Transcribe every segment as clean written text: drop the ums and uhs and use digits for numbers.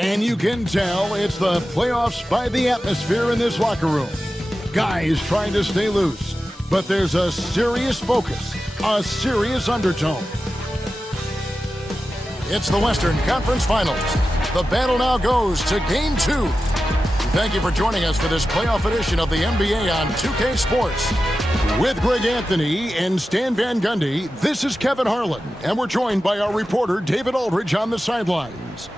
And you can tell it's the playoffs by the atmosphere in this locker room. Guys trying to stay loose, but there's a serious focus, a serious undertone. It's the Western Conference Finals. The battle now goes to Game 2. Thank you for joining us for this playoff edition of the NBA on 2K Sports. With Greg Anthony and Stan Van Gundy, this is Kevin Harlan, and we're joined by our reporter David Aldridge on the sidelines.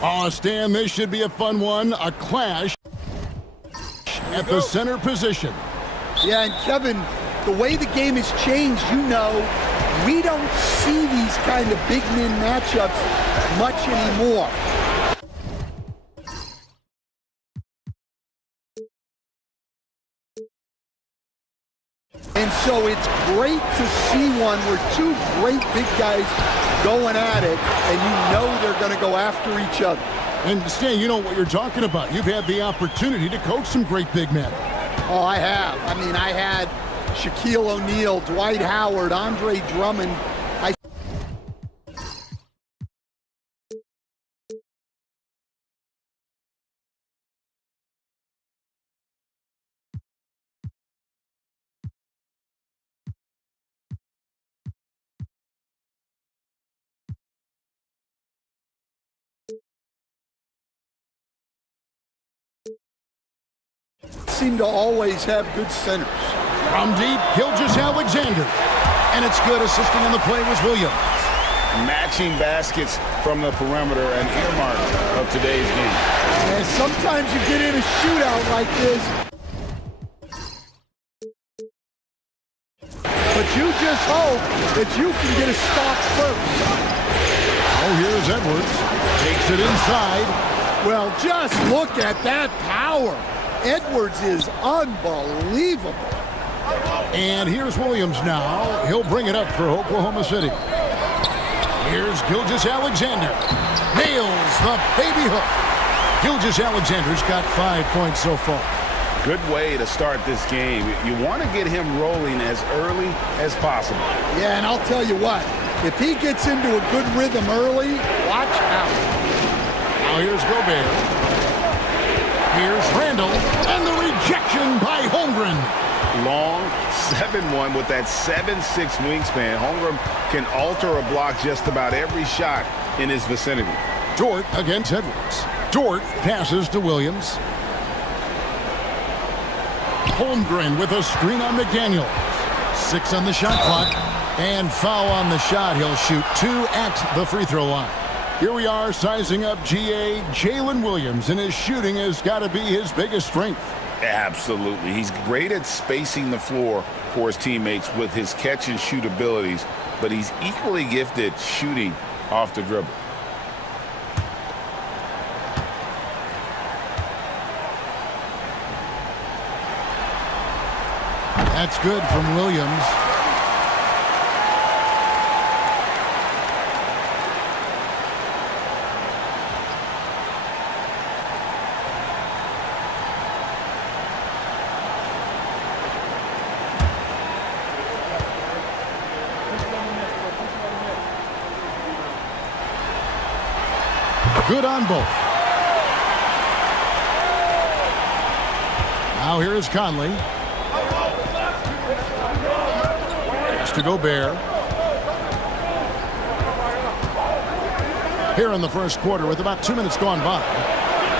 Oh, Stan, this should be a fun one. A clash at the center position. Yeah, and Kevin, the way the game has changed, we don't see these kind of big men matchups much anymore. And so it's great to see one where two great big guys going at it, and they're going to go after each other. And Stan, you know what you're talking about. You've had the opportunity to coach some great big men. Oh, I have. I had Shaquille O'Neal, Dwight Howard, Andre Drummond. Seem to always have good centers. From deep, Gilgeous-Alexander. And it's good. Assisting on the play was Williams. Matching baskets from the perimeter, an earmark of today's game. And sometimes you get in a shootout like this, but you just hope that you can get a stop first. Oh, here's Edwards. Takes it inside. Well, just look at that power. Edwards is unbelievable. And here's Williams now. He'll bring it up for Oklahoma City. Here's Gilgeous-Alexander. Nails the baby hook. Gilgeous-Alexander's got 5 points so far. Good way to start this game. You want to get him rolling as early as possible. Yeah, and I'll tell you what. If he gets into a good rhythm early, watch out. Now here's Gobert. Here's Randall, and the rejection by Holmgren. Long 7-1 with that 7'6" wingspan. Holmgren can alter a block just about every shot in his vicinity. Dort against Edwards. Dort passes to Williams. Holmgren with a screen on McDaniel. 6 on the shot clock, and foul on the shot. He'll shoot 2 at the free throw line. Here we are sizing up GA Jalen Williams, and his shooting has got to be his biggest strength. Absolutely. He's great at spacing the floor for his teammates with his catch and shoot abilities, but he's equally gifted shooting off the dribble. That's good from Williams. Good on both. Now here is Conley. Pass to Gobert. Here in the first quarter with about 2 minutes gone by.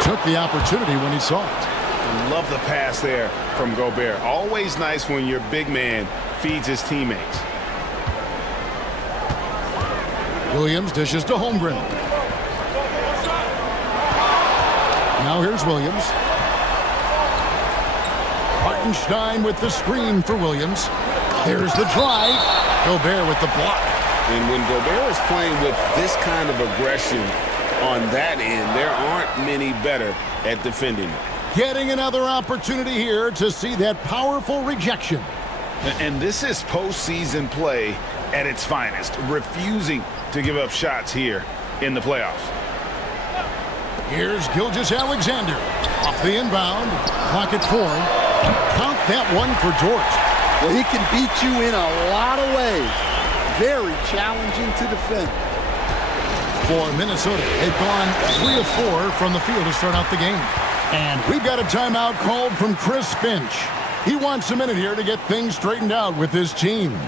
Took the opportunity when he saw it. Love the pass there from Gobert. Always nice when your big man feeds his teammates. Williams dishes to Holmgren. Now here's Williams. Hartenstein with the screen for Williams. There's the drive. Gobert with the block. And when Gobert is playing with this kind of aggression on that end, there aren't many better at defending it. Getting another opportunity here to see that powerful rejection. And this is postseason play at its finest, refusing to give up shots here in the playoffs. Here's Gilgeous-Alexander. Off the inbound. Clock at 4. Count that one for George. Well, he can beat you in a lot of ways. Very challenging to defend. For Minnesota, they've gone 3 of 4 from the field to start out the game. And we've got a timeout called from Chris Finch. He wants a minute here to get things straightened out with his team.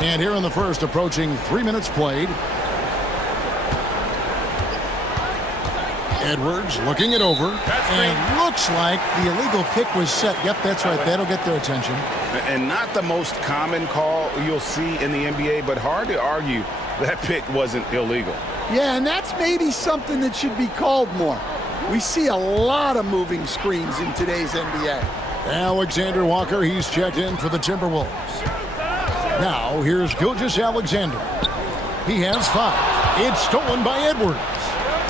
And here in the first, approaching 3 minutes played. Edwards looking it over. And looks like the illegal kick was set. Yep, that's right. That'll get their attention. And not the most common call you'll see in the NBA, but hard to argue that pick wasn't illegal. Yeah, and that's maybe something that should be called more. We see a lot of moving screens in today's NBA. Alexander Walker, he's checked in for the Timberwolves. Now, here's Gilgeous-Alexander. He has 5. It's stolen by Edwards.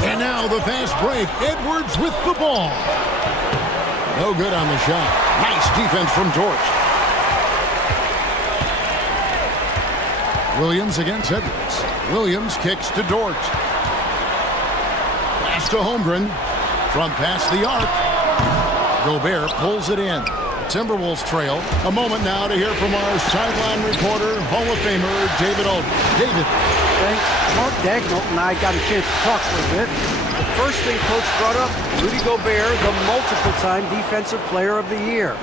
And now the fast break. Edwards with the ball. No good on the shot. Nice defense from Dort. Williams against Edwards. Williams kicks to Dort. Pass to Holmgren. From past the arc. Gobert pulls it in. Timberwolves trail. A moment now to hear from our sideline reporter, Hall of Famer David Aldridge. David. Thanks. Mark Dagnall and I got a chance to talk for a bit. The first thing Coach brought up, Rudy Gobert, the multiple-time Defensive Player of the Year.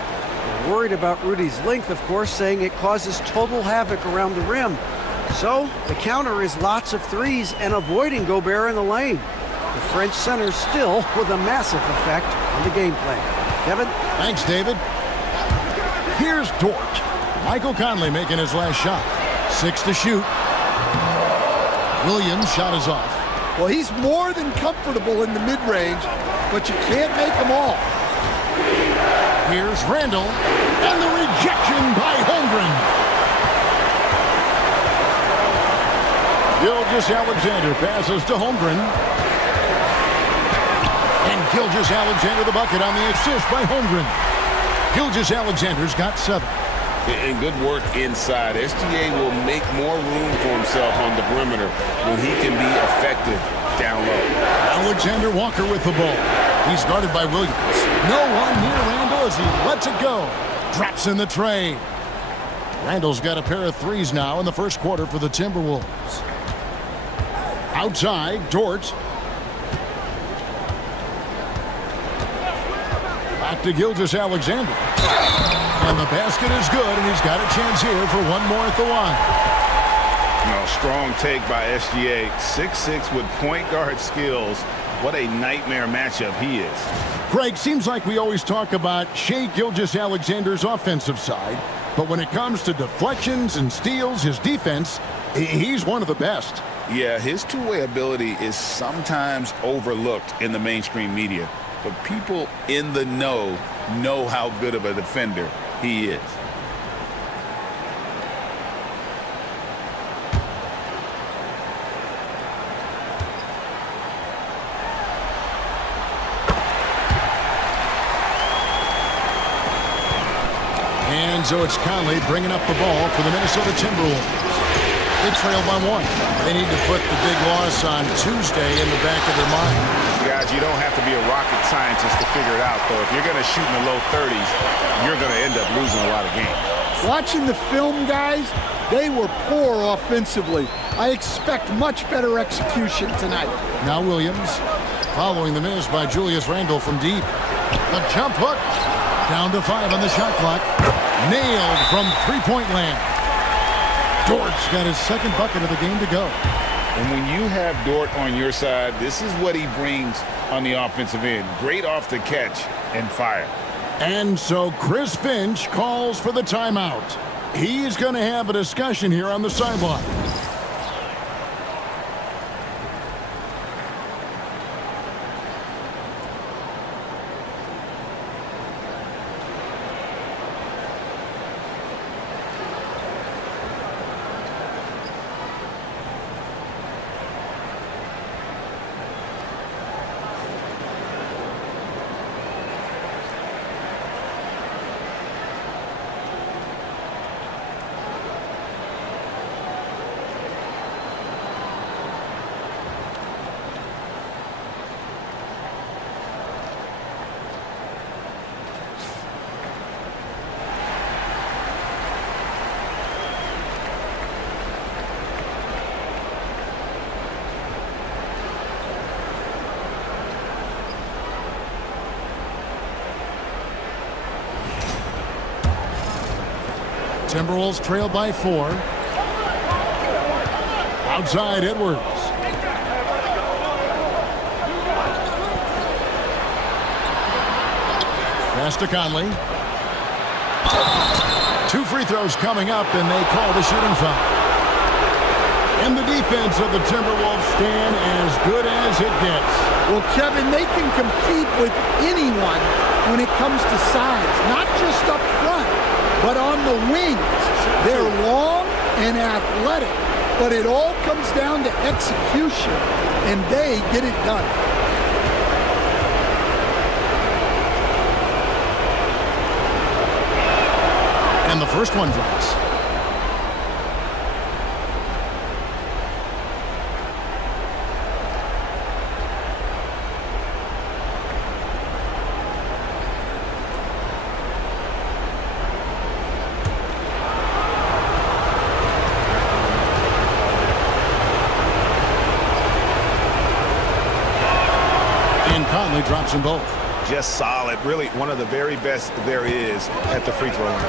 We're worried about Rudy's length, of course, saying it causes total havoc around the rim. So the counter is lots of threes and avoiding Gobert in the lane. The French center still with a massive effect on the game plan. Kevin? Thanks, David. Here's Dort. Michael Conley making his last shot. 6 to shoot. Williams' shot is off. Well, he's more than comfortable in the mid-range, but you can't make them all. Here's Randall, and the rejection by Holmgren. Gilgeous-Alexander passes to Holmgren. And Gilgeous-Alexander the bucket on the assist by Holmgren. Gilgeous-Alexander's got 7. And good work inside. SGA will make more room for himself on the perimeter when he can be effective down low. Alexander Walker with the ball. He's guarded by Williams. No one near Randall as he lets it go. Drops in the tray. Randall's got a pair of threes now in the first quarter for the Timberwolves. Outside, Dort. Back to Gilgeous-Alexander. And the basket is good, and he's got a chance here for one more at the line. No, strong take by SGA. 6'6" with point guard skills. What a nightmare matchup he is. Greg, seems like we always talk about Shai Gilgeous-Alexander's offensive side, but when it comes to deflections and steals, his defense, he's one of the best. Yeah, his two-way ability is sometimes overlooked in the mainstream media, but people in the know how good of a defender he is. And so it's Conley bringing up the ball for the Minnesota Timberwolves. They trail by 1. They need to put the big loss on Tuesday in the back of their mind. Guys, you don't have to be a rocket scientist to figure it out, though. If you're going to shoot in the low 30s, you're going to end up losing a lot of games. Watching the film, guys, they were poor offensively. I expect much better execution tonight. Now Williams following the miss by Julius Randle from deep. The jump hook. Down to 5 on the shot clock. Nailed from three-point land. Dort's got his second bucket of the game to go. And when you have Dort on your side, this is what he brings on the offensive end. Great off the catch and fire. And so Chris Finch calls for the timeout. He's going to have a discussion here on the sideline. Timberwolves trail by 4. Outside, Edwards. Pass to Conley. 2 free throws coming up, and they call the shooting foul. And the defense of the Timberwolves stand as good as it gets. Well, Kevin, they can compete with anyone when it comes to size, not just up front, but on the wings. They're long and athletic, but it all comes down to execution, and they get it done. And the first one drops. Conley drops them both. Just solid. Really one of the very best there is at the free throw line.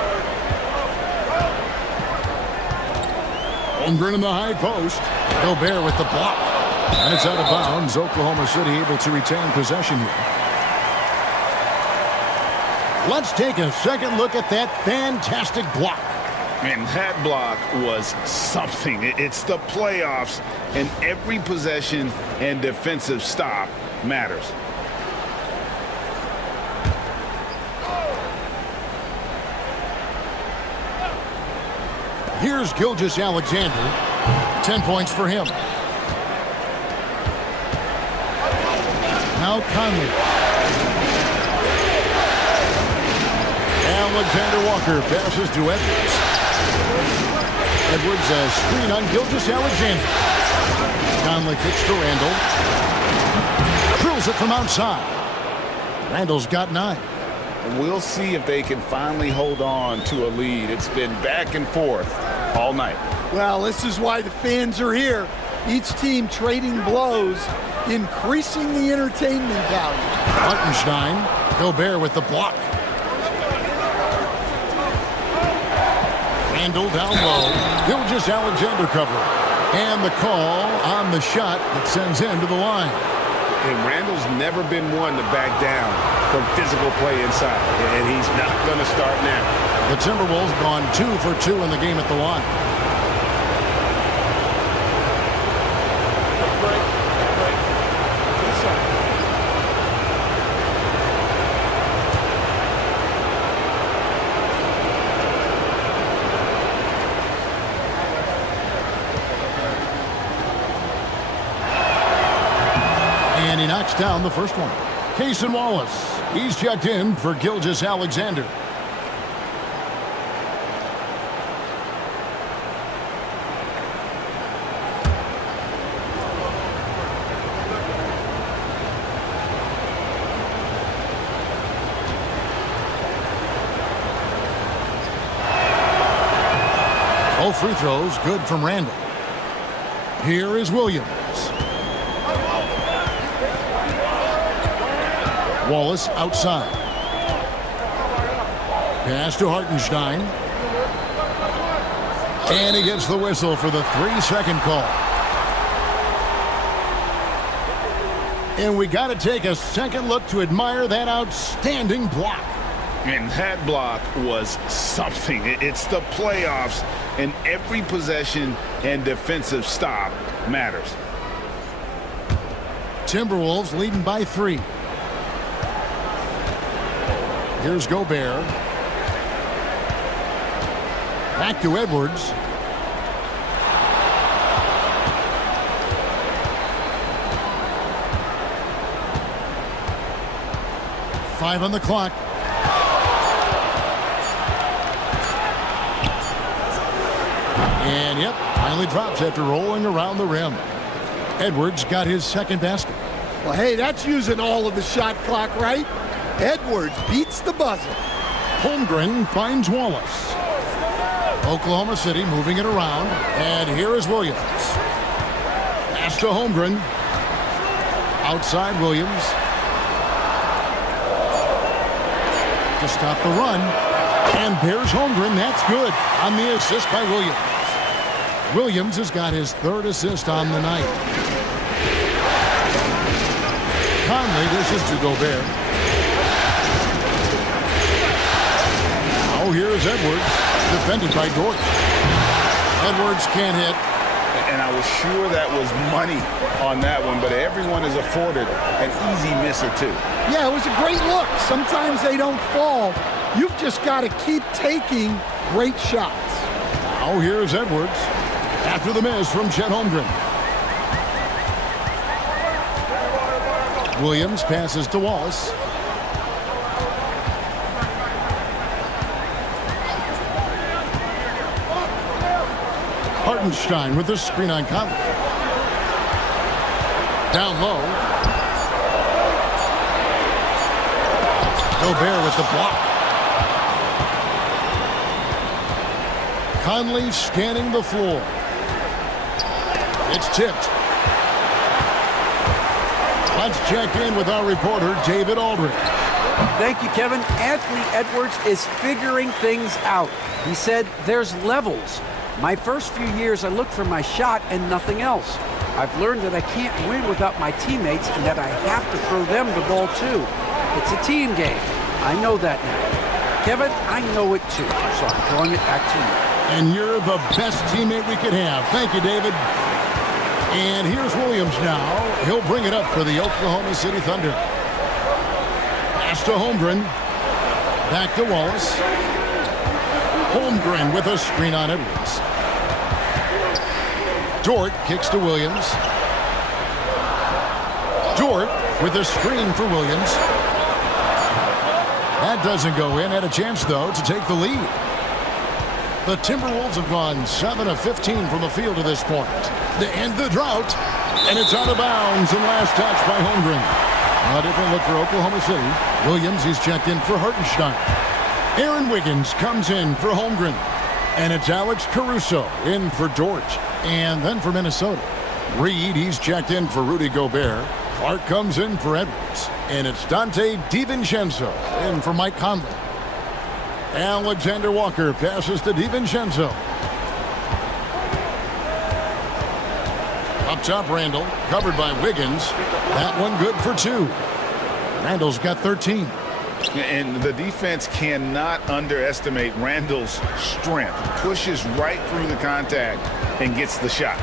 Holmgren in the high post. Gobert with the block. And it's out of bounds. Oklahoma City able to retain possession here. Let's take a second look at that fantastic block. And that block was something. It's the playoffs, and every possession and defensive stop matters. Here's Gilgeous-Alexander. 10 points for him. Now Conley. Alexander Walker passes to Edwards. Edwards a screen on Gilgeous-Alexander. Conley kicks to Randall. Drills it from outside. Randall's got 9. We'll see if they can finally hold on to a lead. It's been back and forth all night. Well, this is why the fans are here. Each team trading blows, increasing the entertainment value. Hartenstein. Gobert with the block. Randall down low. Gilgeous-Alexander cover. And the call on the shot that sends him to the line. And Randall's never been one to back down from physical play inside. And he's not going to start now. The Timberwolves gone 2 for 2 in the game at the line. And he knocks down the first one. Cason Wallace. He's checked in for Gilgeous-Alexander. All free throws good from Randall. Here is Williams. Wallace outside. Pass to Hartenstein. And he gets the whistle for the 3-second call. And we got to take a second look to admire that outstanding block. And that block was something. It's the playoffs, and every possession and defensive stop matters. Timberwolves leading by 3. Here's Gobert. Back to Edwards. Five on the clock. And, yep, finally drops after rolling around the rim. Edwards got his second basket. Well, hey, that's using all of the shot clock, right? Edwards beats the buzzer. Holmgren finds Wallace. Oklahoma City moving it around. And here is Williams. Pass to Holmgren. Outside Williams. To stop the run. And there's Holmgren. That's good on the assist by Williams. Williams has got his 3rd assist on the night. Conley dishes to Gobert. Oh, here's Edwards, defended by Dort. Edwards can't hit. And I was sure that was money on that one, but everyone is afforded an easy miss or two. Yeah, it was a great look. Sometimes they don't fall. You've just got to keep taking great shots. Now here's Edwards after the miss from Chet Holmgren. Williams passes to Wallace. Hartenstein with the screen on Conley. Down low. Gobert with the block. Conley scanning the floor. It's tipped. Let's check in with our reporter, David Aldridge. Thank you, Kevin. Anthony Edwards is figuring things out. He said, there's levels. My first few years, I looked for my shot and nothing else. I've learned that I can't win without my teammates and that I have to throw them the ball too. It's a team game. I know that now. Kevin, I know it too, so I'm throwing it back to you. And you're the best teammate we could have. Thank you, David. And here's Williams now. He'll bring it up for the Oklahoma City Thunder. Pass to Holmgren. Back to Wallace. Holmgren with a screen on Edwards. Dort kicks to Williams. Dort with a screen for Williams. That doesn't go in. Had a chance, though, to take the lead. The Timberwolves have gone 7 of 15 from the field to this point to end the drought. And it's out of bounds and last touch by Holmgren. A different look for Oklahoma City. Williams, he's checked in for Hartenstein. Aaron Wiggins comes in for Holmgren. And it's Alex Caruso in for Dort. And then for Minnesota, Reed, he's checked in for Rudy Gobert. Clark comes in for Edwards. And it's Dante DiVincenzo in for Mike Conley. Alexander Walker passes to DiVincenzo. Up top, Randall, covered by Wiggins. That one good for 2. Randall's got 13. And the defense cannot underestimate Randall's strength. Pushes right through the contact and gets the shot.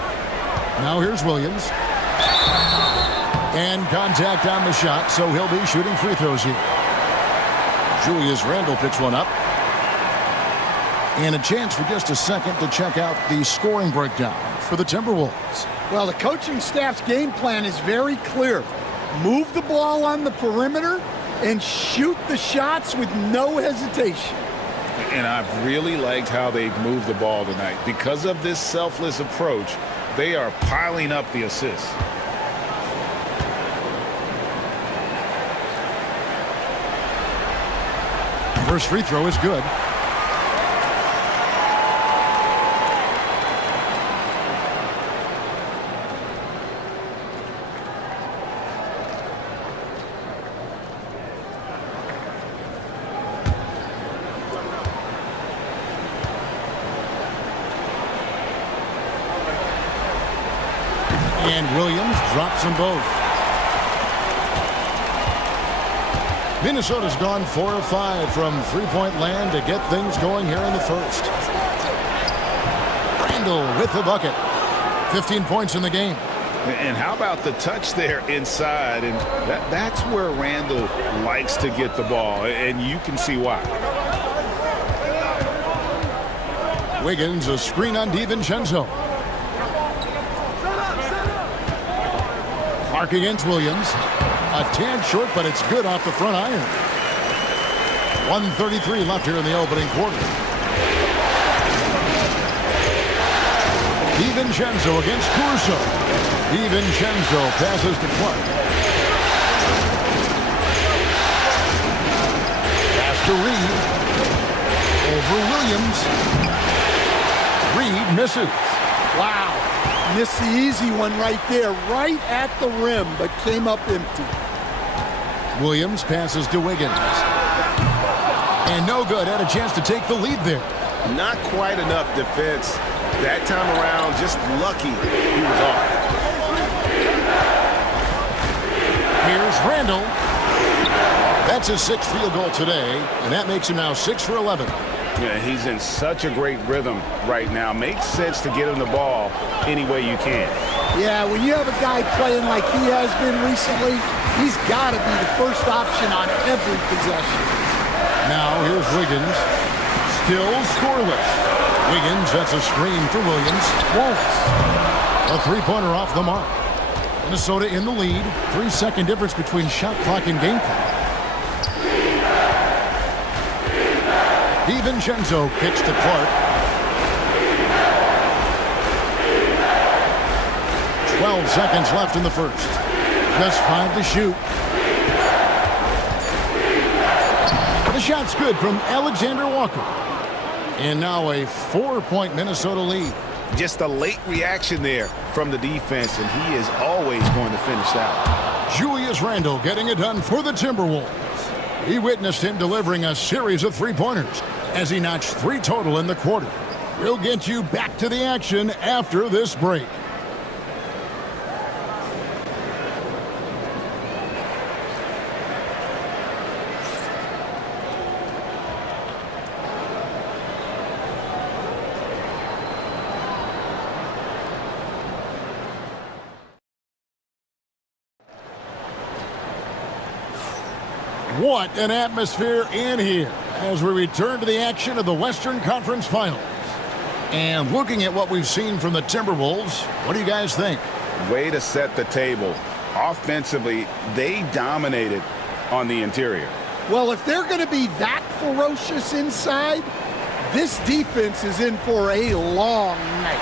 Now here's Williams. And contact on the shot, so he'll be shooting free throws here. Julius Randle picks one up. And a chance for just a second to check out the scoring breakdown for the Timberwolves. Well, the coaching staff's game plan is very clear. Move the ball on the perimeter and shoot the shots with no hesitation. And I've really liked how they've moved the ball tonight. Because of this selfless approach, they are piling up the assists. First free throw is good. And Williams drops them both. Minnesota's gone 4 of 5 from three-point land to get things going here in the first. Randall with the bucket. 15 points in the game. And how about the touch there inside? And that's where Randall likes to get the ball, and you can see why. Wiggins, a screen on DiVincenzo. Clark against Williams. A tad short, but it's good off the front iron. 1:33 left here in the opening quarter. DiVincenzo against Caruso. DiVincenzo passes to Clark. Pass to Reed. Over Williams. Reed misses. Wow. Missed the easy one right there, right at the rim, but came up empty. Williams passes to Wiggins. And no good. Had a chance to take the lead there. Not quite enough defense. That time around, just lucky he was off. Here's Randall. That's his 6th field goal today, and that makes him now 6 for 11. Yeah, he's in such a great rhythm right now. Makes sense to get him the ball any way you can. Yeah, when you have a guy playing like he has been recently, he's got to be the first option on every possession. Now here's Wiggins. Still scoreless. Wiggins, that's a screen for Williams. Wallace. A three-pointer off the mark. Minnesota in the lead. 3-second difference between shot clock and game clock. DiVincenzo kicks to Clark. 12 seconds left in the first. Just 5 to shoot. The shot's good from Alexander Walker. And now a 4-point Minnesota lead. Just a late reaction there from the defense, and he is always going to finish out. Julius Randle getting it done for the Timberwolves. He witnessed him delivering a series of three-pointers as he notched 3 total in the quarter. We'll get you back to the action after this break. What an atmosphere in here as we return to the action of the Western Conference Finals. And looking at what we've seen from the Timberwolves, what do you guys think? Way to set the table. Offensively, they dominated on the interior. Well, if they're going to be that ferocious inside, this defense is in for a long night.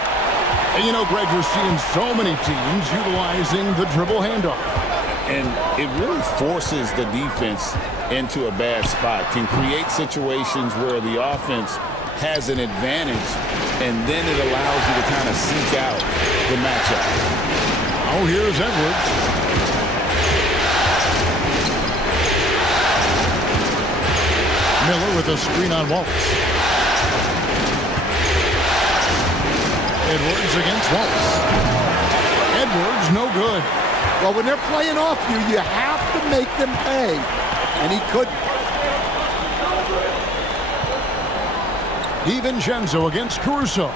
And you know, Greg, we're seeing so many teams utilizing the dribble handoff. And it really forces the defense into a bad spot, can create situations where the offense has an advantage, and then it allows you to kind of seek out the matchup. Oh, here's Edwards. Miller with a screen on Wallace. Edwards against Wallace. Edwards, no good. Well, when they're playing off you, you have to make them pay. And he couldn't. DiVincenzo against Caruso.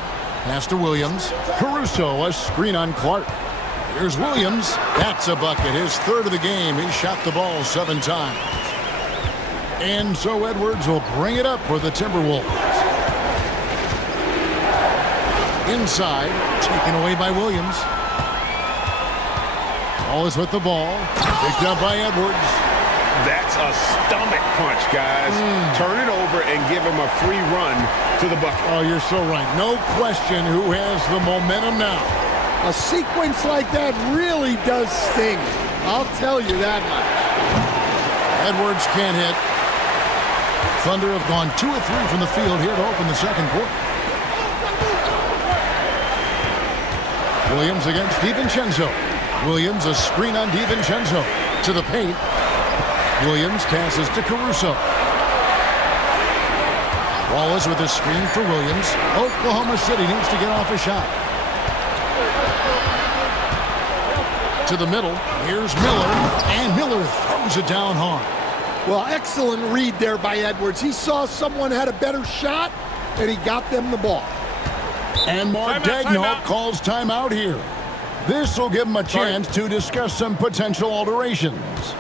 Pass to Williams. Caruso, a screen on Clark. Here's Williams. That's a bucket. His third of the game. He shot the ball 7 times. And so Edwards will bring it up for the Timberwolves. Inside, taken away by Williams. Wallace with the ball. Picked up by Edwards. That's a stomach punch, guys. Turn it over and give him a free run to the bucket. Oh, you're so right. No question who has the momentum now. A sequence like that really does sting. I'll tell you that much. Edwards can't hit. Thunder have gone 2 of 3 from the field here to open the second quarter. Williams against DiVincenzo. Williams, a screen on DiVincenzo. To the paint. Williams passes to Caruso. Wallace with a screen for Williams. Oklahoma City needs to get off a shot. To the middle. Here's Miller. And Miller throws it down hard. Well, excellent read there by Edwards. He saw someone had a better shot, and he got them the ball. And Mark Daigneault calls timeout here. This will give him a chance to discuss some potential alterations.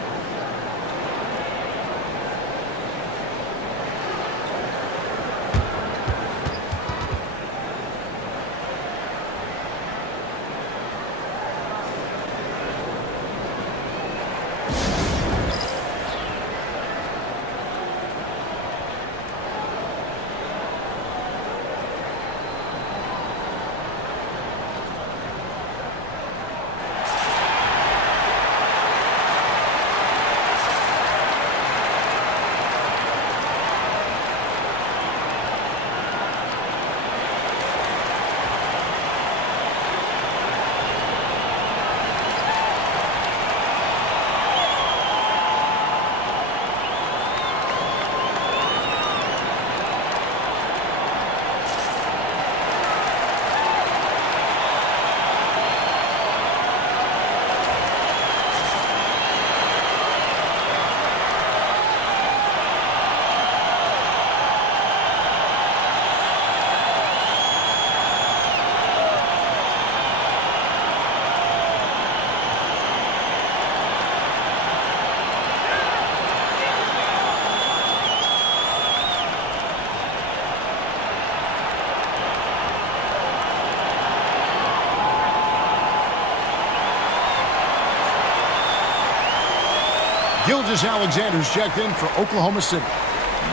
Gilgeous-Alexander's checked in for Oklahoma City.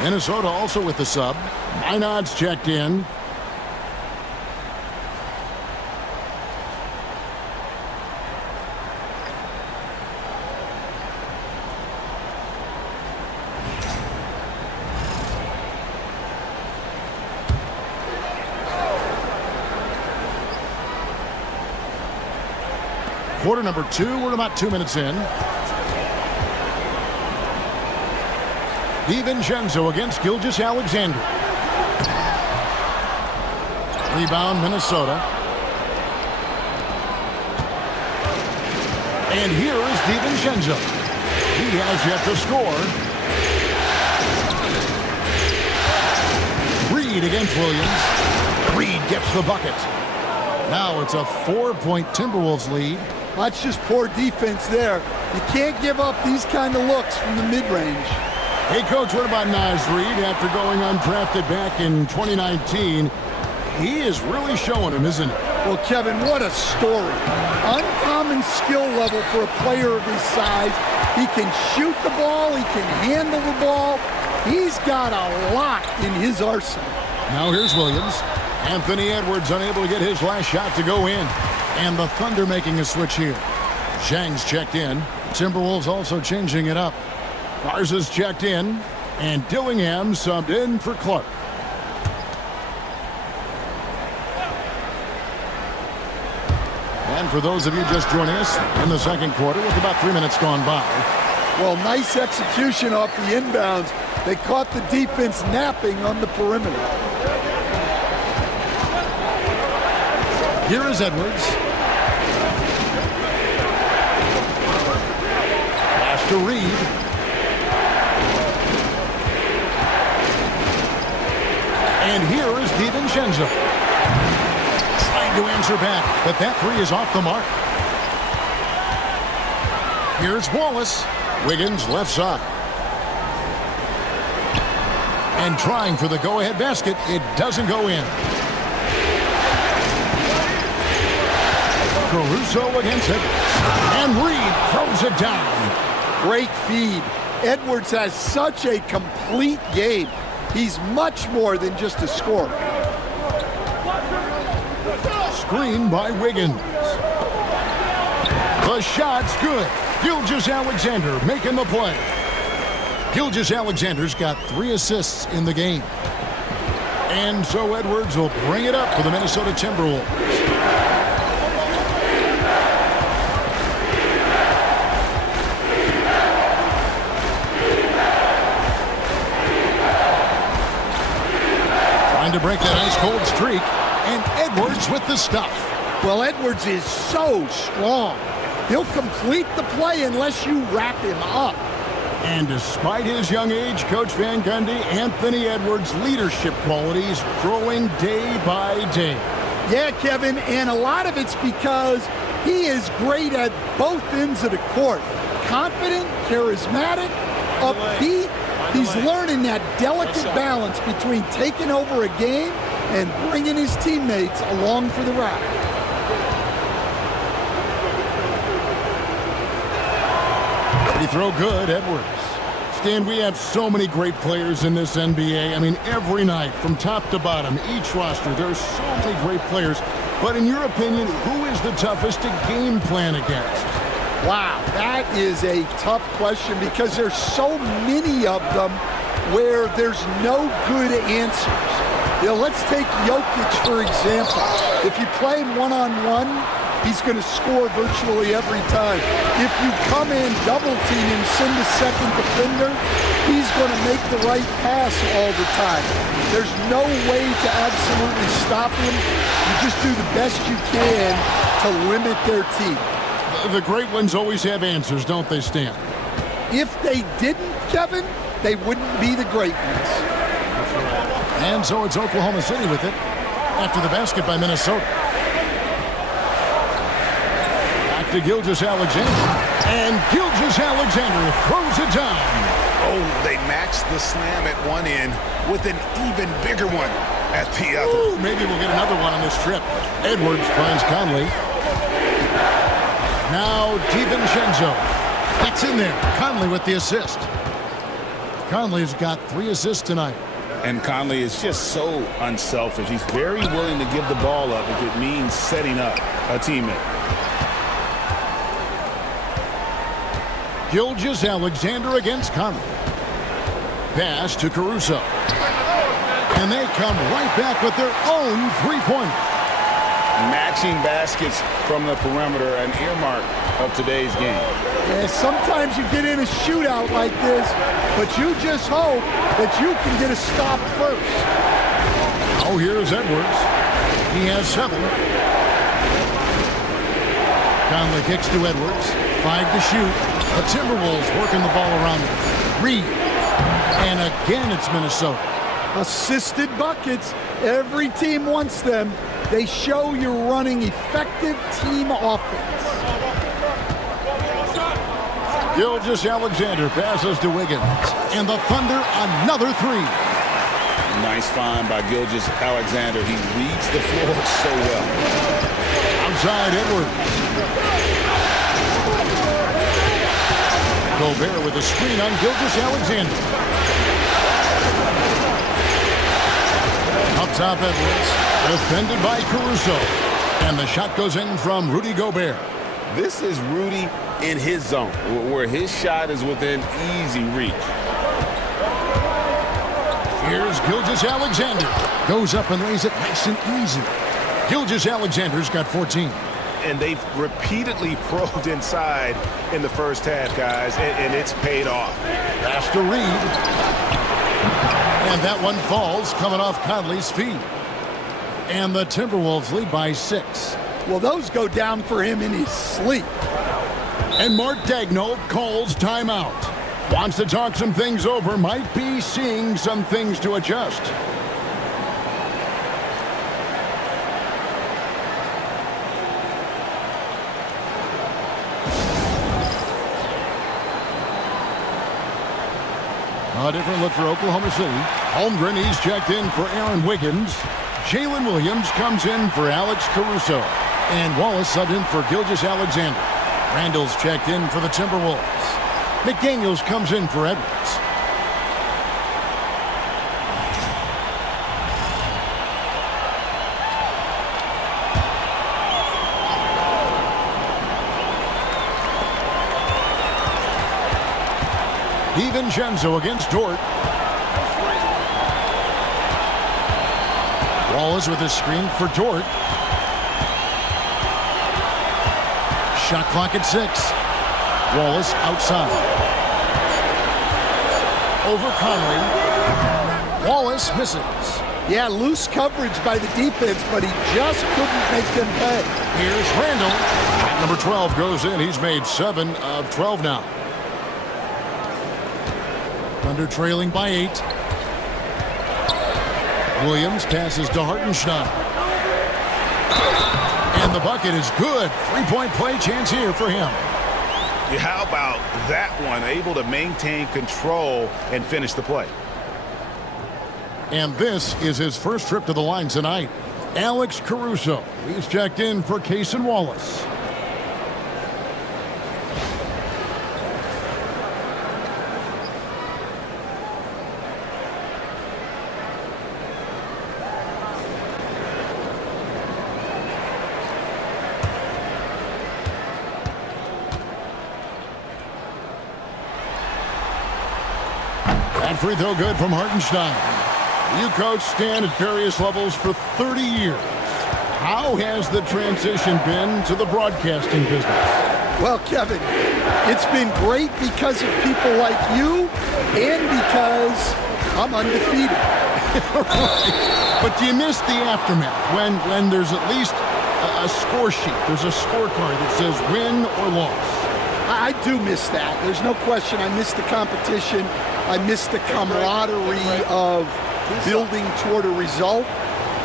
Minnesota also with the sub. Minod's checked in. Quarter number 2. We're about 2 minutes in. DiVincenzo against Gilgeous-Alexander. Rebound, Minnesota. And here is DiVincenzo. He has yet to score. Reed against Williams. Reed gets the bucket. Now it's a 4-point Timberwolves lead. That's just poor defense there. You can't give up these kind of looks from the mid-range. Hey, Coach, what about Naz Reid after going undrafted back in 2019? He is really showing him, isn't he? Well, Kevin, what a story. Uncommon skill level for a player of his size. He can shoot the ball. He can handle the ball. He's got a lot in his arsenal. Now here's Williams. Anthony Edwards unable to get his last shot to go in. And the Thunder making a switch here. Zhang's checked in. Timberwolves also changing it up. Garza's checked in. And Dillingham subbed in for Clark. And for those of you just joining us in the second quarter with about 3 minutes gone by. Well, nice execution off the inbounds. They caught the defense napping on the perimeter. Here is Edwards. Pass to Reid. And here is DiVincenzo. Trying to answer back, but that three is off the mark. Here's Wallace. Wiggins left side. And trying for the go-ahead basket. It doesn't go in. Caruso against Edwards. And Reid throws it down. Great feed. Edwards has such a complete game. He's much more than just a scorer. Screen by Wiggins. The shot's good. Gilgeous-Alexander making the play. Gilgeous-Alexander's got 3 assists in the game. And so Edwards will bring it up for the Minnesota Timberwolves. Trying to break that ice-cold streak. And Edwards with the stuff. Well, Edwards is so strong. He'll complete the play unless you wrap him up. And despite his young age, Coach Van Gundy, Anthony Edwards' leadership qualities growing day by day. Yeah, Kevin, and a lot of it's because he is great at both ends of the court. Confident, charismatic, upbeat. He's learning that delicate balance between taking over a game and bringing his teammates along for the ride. He throw good, Edwards. Stan, we have so many great players in this NBA. I mean, every night, from top to bottom, each roster, there's so many great players. But in your opinion, who is the toughest to game plan against? Wow, that is a tough question because there's so many of them where there's no good answers. You know, let's take Jokic, for example. If you play him one-on-one, he's going to score virtually every time. If you come in, double team him, send a second defender, he's going to make the right pass all the time. There's no way to absolutely stop him. You just do the best you can to limit their team. The great ones always have answers, don't they, Stan? If they didn't, Kevin, they wouldn't be the great ones. And so it's Oklahoma City with it after the basket by Minnesota. Back to Gilgeous-Alexander. And Gilgeous-Alexander throws it down. Oh, they matched the slam at one end with an even bigger one at the other. Ooh, maybe we'll get another one on this trip. Edwards finds Conley. Now DiVincenzo gets in there. Conley with the assist. Conley's got 3 assists tonight. And Conley is just so unselfish. He's very willing to give the ball up if it means setting up a teammate. Gilgeous-Alexander against Conley. Pass to Caruso. And they come right back with their own three-pointer. Matching baskets from the perimeter, an earmark of today's game. Yeah, sometimes you get in a shootout like this, but you just hope that you can get a stop first. Oh, here's Edwards. He has 7. Conley kicks to Edwards. 5 to shoot. The Timberwolves working the ball around them. Reid. And again, it's Minnesota. Assisted buckets. Every team wants them. They show you're running effective team offense. Gilgeous-Alexander passes to Wiggins. And the Thunder another three. Nice find by Gilgeous-Alexander. He reads the floor so well. Outside Edwards. Gobert with a screen on Gilgeous-Alexander. Up top Edwards. Defended by Caruso. And the shot goes in from Rudy Gobert. This is Rudy in his zone, where his shot is within easy reach. Here's Gilgeous-Alexander. Goes up and lays it nice and easy. Gilgeous-Alexander's got 14. And they've repeatedly probed inside in the first half, guys, and it's paid off. Pass to Reed. And that one falls, coming off Conley's feet. And the Timberwolves lead by 6. Well, those go down for him in his sleep. And Mark Daigneault calls timeout. Wants to talk some things over. Might be seeing some things to adjust. A different look for Oklahoma City. Holmgren, he's checked in for Aaron Wiggins. Jalen Williams comes in for Alex Caruso. And Wallace subbed in for Gilgeous-Alexander. Randall's checked in for the Timberwolves. McDaniels comes in for Edwards. DiVincenzo against Dort. Wallace with a screen for Dort. Shot clock at 6. Wallace outside. Over Conley. Wallace misses. Yeah, loose coverage by the defense, but he just couldn't make them pay. Here's Randall. At number 12 goes in. He's made 7 of 12 now. Thunder trailing by 8. Williams passes to Hartenstein. And the bucket is good. Three-point play chance here for him. How about that one? Able to maintain control and finish the play. And this is his first trip to the line tonight. Alex Caruso. He's checked in for Cason Wallace. That free throw good from Hartenstein. You coach Stan at various levels for 30 years. How has the transition been to the broadcasting business? Well, Kevin, it's been great because of people like you and because I'm undefeated. Right. But do you miss the aftermath when there's at least a score sheet? There's a scorecard that says win or loss. I do miss that. There's no question. I miss the competition. I miss the camaraderie of building toward a result.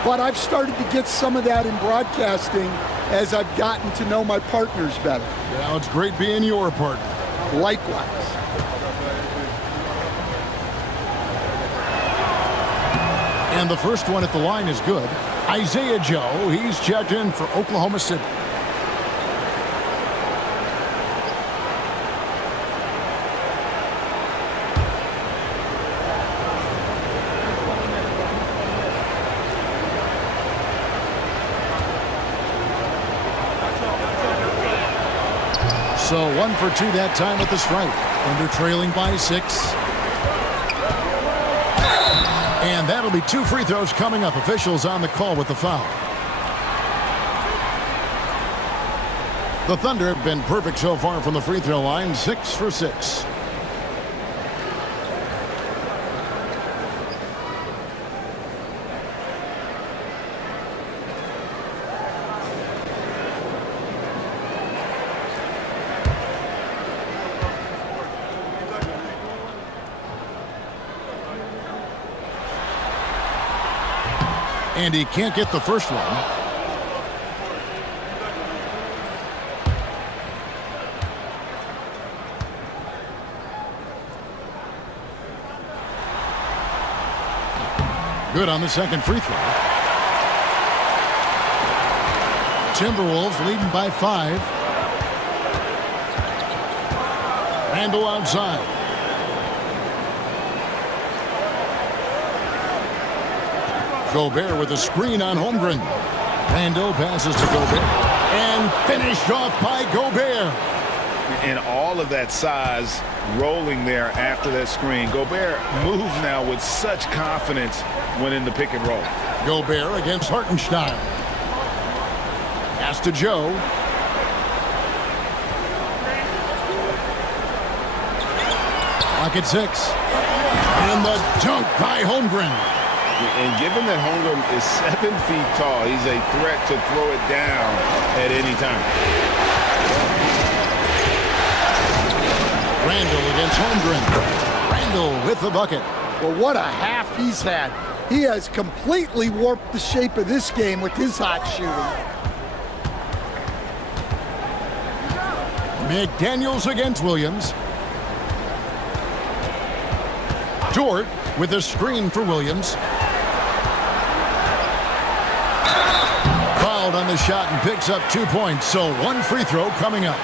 But I've started to get some of that in broadcasting as I've gotten to know my partners better. Well, it's great being your partner. Likewise. And the first one at the line is good. Isaiah Joe, he's checked in for Oklahoma City. So 1 for 2 that time at the stripe. Under trailing by 6. And that'll be 2 free throws coming up. Officials on the call with the foul. The Thunder have been perfect so far from the free throw line. 6 for 6. And he can't get the first one. Good on the second free throw. Timberwolves leading by 5. Randle outside. Gobert with a screen on Holmgren. Randle passes to Gobert. And finished off by Gobert. And all of that size rolling there after that screen. Gobert moves now with such confidence when in the pick and roll. Gobert against Hartenstein. Pass to Joe. Pocket 6. And the dunk by Holmgren. And given that Holmgren is 7 feet tall, he's a threat to throw it down at any time. Randle against Holmgren. Randle with the bucket. Well, what a half he's had. He has completely warped the shape of this game with his hot shooting. McDaniels against Williams. Dort with a screen for Williams. Fouled on the shot and picks up 2 points. So 1 free throw coming up.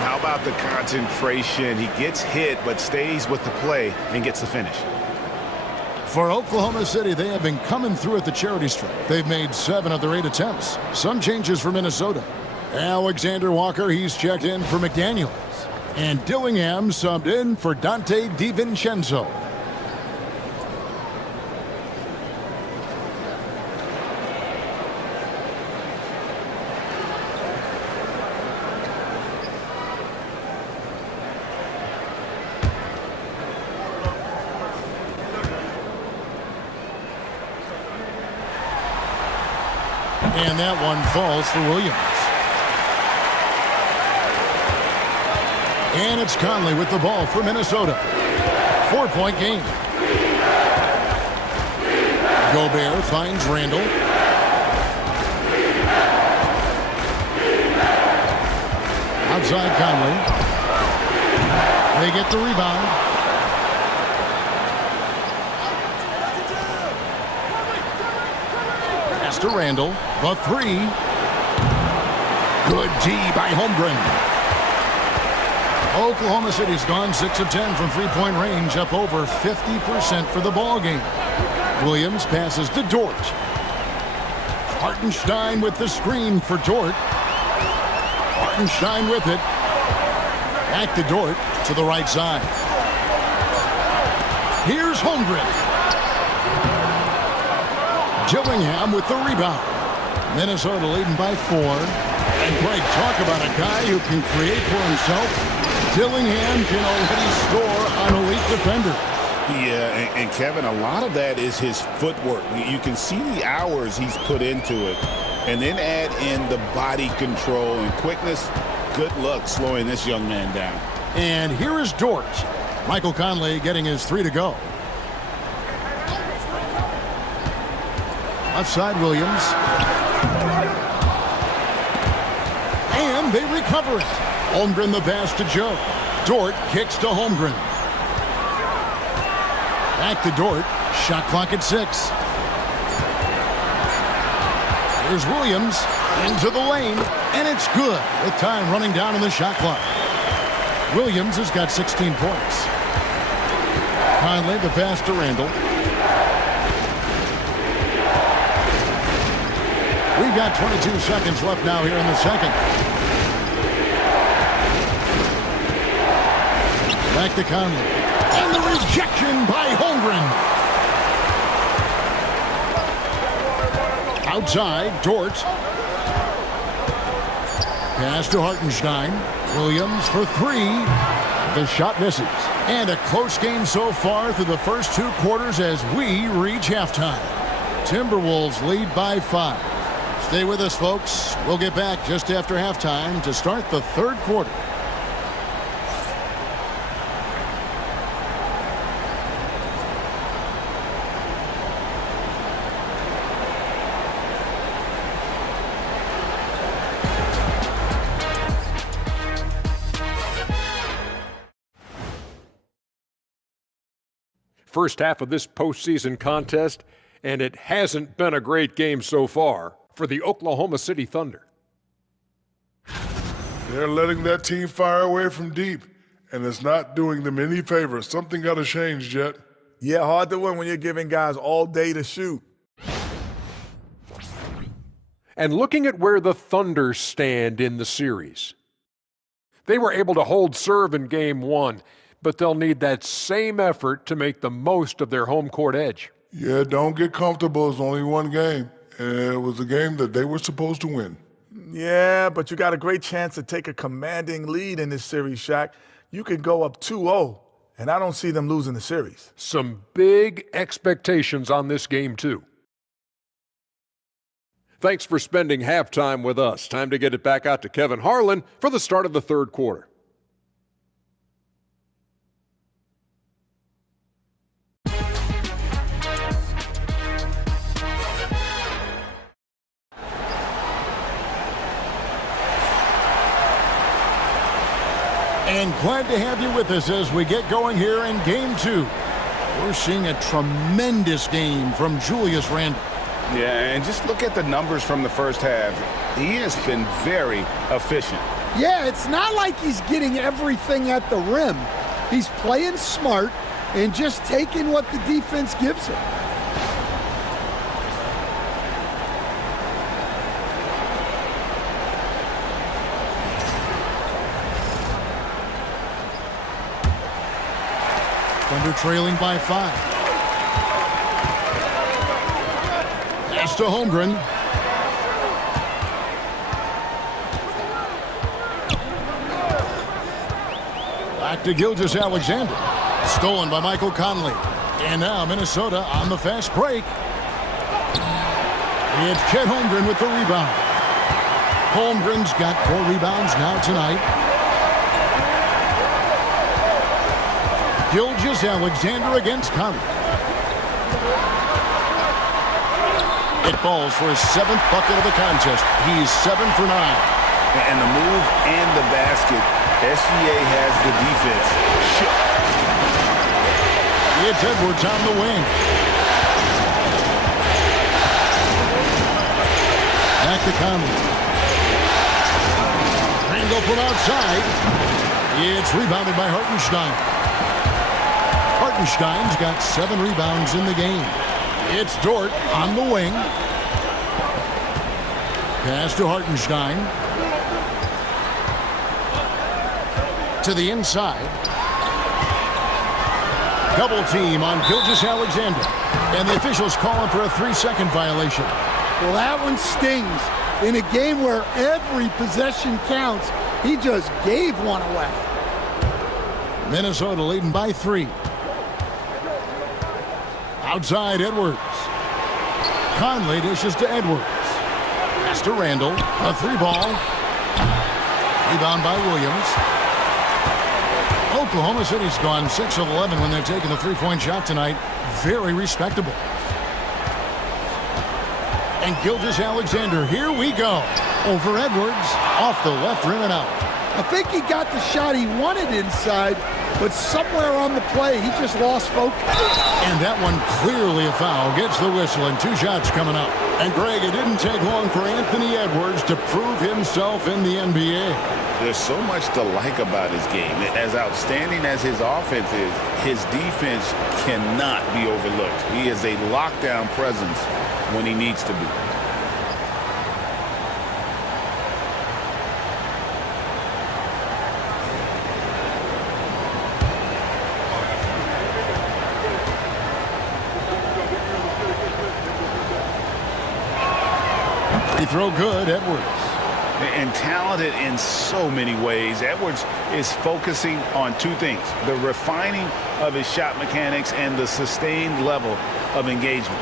How about the concentration? He gets hit but stays with the play and gets the finish. For Oklahoma City, they have been coming through at the charity stripe. They've made 7 of their 8 attempts. Some changes for Minnesota. Alexander Walker, he's checked in for McDaniels. And Dillingham subbed in for Dante DiVincenzo. And that one falls for Williams. And it's Conley with the ball for Minnesota. 4-point game. Gobert finds Randle. Outside Conley. They get the rebound. Pass to Randle. The 3. Good D by Holmgren. Oklahoma City's gone 6 of 10 from three-point range, up over 50% for the ball game. Williams passes to Dort. Hartenstein with the screen for Dort. Hartenstein with it. Back to Dort to the right side. Here's Holmgren. Dillingham with the rebound. Minnesota leading by 4. And Greg, talk about a guy who can create for himself. Dillingham can already score on elite defender. Yeah, and Kevin, a lot of that is his footwork. You can see the hours he's put into it. And then add in the body control and quickness. Good luck slowing this young man down. And here is Dort. Michael Conley getting his 3 to go. Left side Williams. And they recover it. Holmgren the pass to Joe. Dort kicks to Holmgren. Back to Dort. Shot clock at 6. Here's Williams into the lane, and it's good with time running down on the shot clock. Williams has got 16 points. Conley the pass to Randle. We've got 22 seconds left now here in the second. Back to Conley. And the rejection by Holmgren. Outside, Dort. Pass to Hartenstein. Williams for 3. The shot misses. And a close game so far through the first 2 quarters as we reach halftime. Timberwolves lead by 5. Stay with us, folks. We'll get back just after halftime to start the 3rd quarter. First half of this postseason contest and it hasn't been a great game so far for the Oklahoma City Thunder. They're letting that team fire away from deep, and it's not doing them any favors. Something got to change, Jet. Yeah, hard to win when you're giving guys all day to shoot. And looking at where the Thunder stand in the series, they were able to hold serve in Game 1, but they'll need that same effort to make the most of their home court edge. Yeah, don't get comfortable. It's only one game, and it was a game that they were supposed to win. Yeah, but you got a great chance to take a commanding lead in this series, Shaq. You could go up 2-0, and I don't see them losing the series. Some big expectations on this game, too. Thanks for spending halftime with us. Time to get it back out to Kevin Harlan for the start of the third quarter. And glad to have you with us as we get going here in Game 2. We're seeing a tremendous game from Julius Randle. Yeah, and just look at the numbers from the first half. He has been very efficient. Yeah, it's not like he's getting everything at the rim. He's playing smart and just taking what the defense gives him. Thunder trailing by 5. Pass to Holmgren. Back to Gilgeous-Alexander. Stolen by Michael Conley. And now Minnesota on the fast break. It's Chet Holmgren with the rebound. Holmgren's got 4 rebounds now tonight. Gilgeous-Alexander against Conley. It falls for his 7th bucket of the contest. He's 7 for 9. And the move and the basket, SGA has the defense shook. It's Edwards on the wing. Back to Conley. Angle from outside. It's rebounded by Hartenstein. Hartenstein's got 7 rebounds in the game. It's Dort on the wing. Pass to Hartenstein. To the inside. Double team on Gilgeous-Alexander. And the officials calling for a 3-second violation. Well, that one stings. In a game where every possession counts, he just gave one away. Minnesota leading by 3. Outside Edwards. Conley dishes to Edwards. Pass to Randle. A 3-ball. Rebound by Williams. Oklahoma City's gone 6 of 11 when they've taken the 3-point shot tonight. Very respectable. And Gilgeous-Alexander, here we go. Over Edwards, off the left rim and out. I think he got the shot he wanted inside, but somewhere on the play, he just lost focus. And that one clearly a foul. Gets the whistle and 2 shots coming up. And Greg, it didn't take long for Anthony Edwards to prove himself in the NBA. There's so much to like about his game. As outstanding as his offense is, his defense cannot be overlooked. He is a lockdown presence when he needs to be. He throw good, Edwards. And talented in so many ways. Edwards is focusing on 2 things: the refining of his shot mechanics and the sustained level of engagement.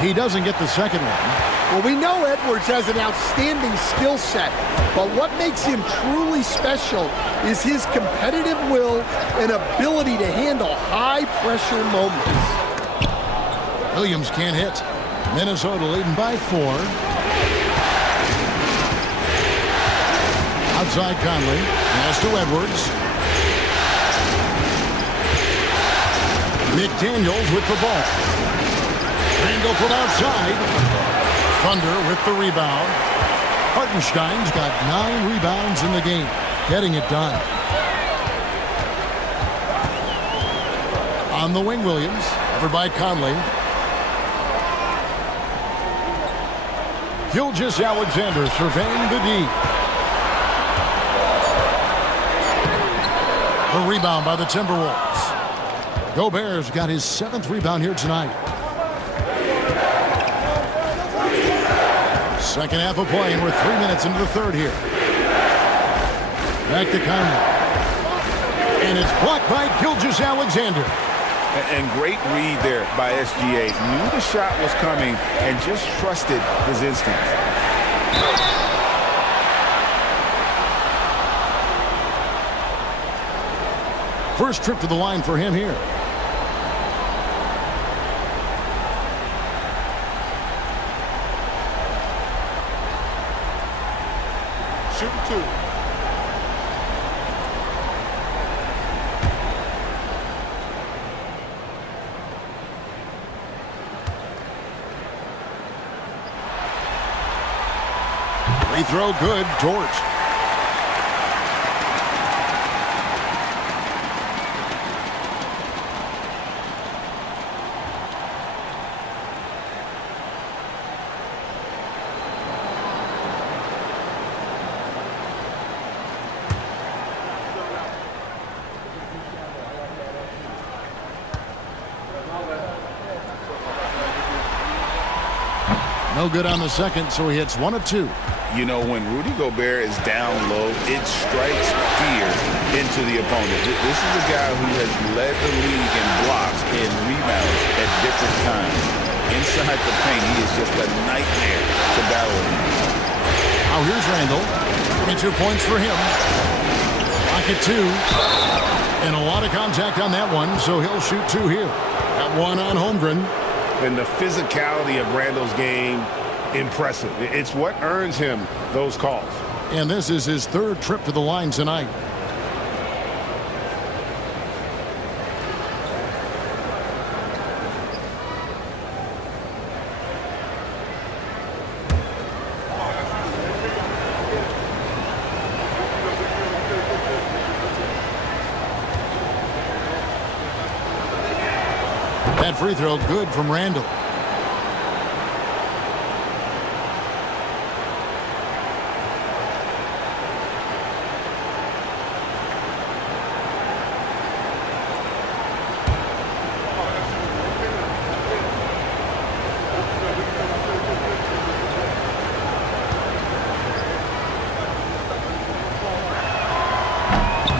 He doesn't get the second one. Well, we know Edwards has an outstanding skill set, but what makes him truly special is his competitive will and ability to handle high-pressure moments. Williams can't hit. Minnesota leading by 4. Outside Conley. Pass to Edwards. McDaniels with the ball. Randall from outside. Thunder with the rebound. Hartenstein's got 9 rebounds in the game. Getting it done. On the wing, Williams. Covered by Conley. Gilgeous-Alexander surveying the D. The rebound by the Timberwolves. Gobert's got his 7th rebound here tonight. Second half of play, and we're 3 minutes into the third here. Back to Conley. And it's blocked by Gilgeous-Alexander. And great read there by SGA. Knew the shot was coming and just trusted his instincts. First trip to the line for him here. Shooting 2. Free throw good. George. No good on the second, so he hits 1 of 2. You know, when Rudy Gobert is down low, it strikes fear into the opponent. This is a guy who has led the league in blocks and rebounds at different times. Inside the paint, he is just a nightmare to battle against. Now here's Randall. 22 points for him. Pocket 2. And a lot of contact on that one, so he'll shoot 2 here. That one on Holmgren. And the physicality of Randall's game, impressive. It's what earns him those calls. And this is his 3rd trip to the line tonight. That free throw good from Randall.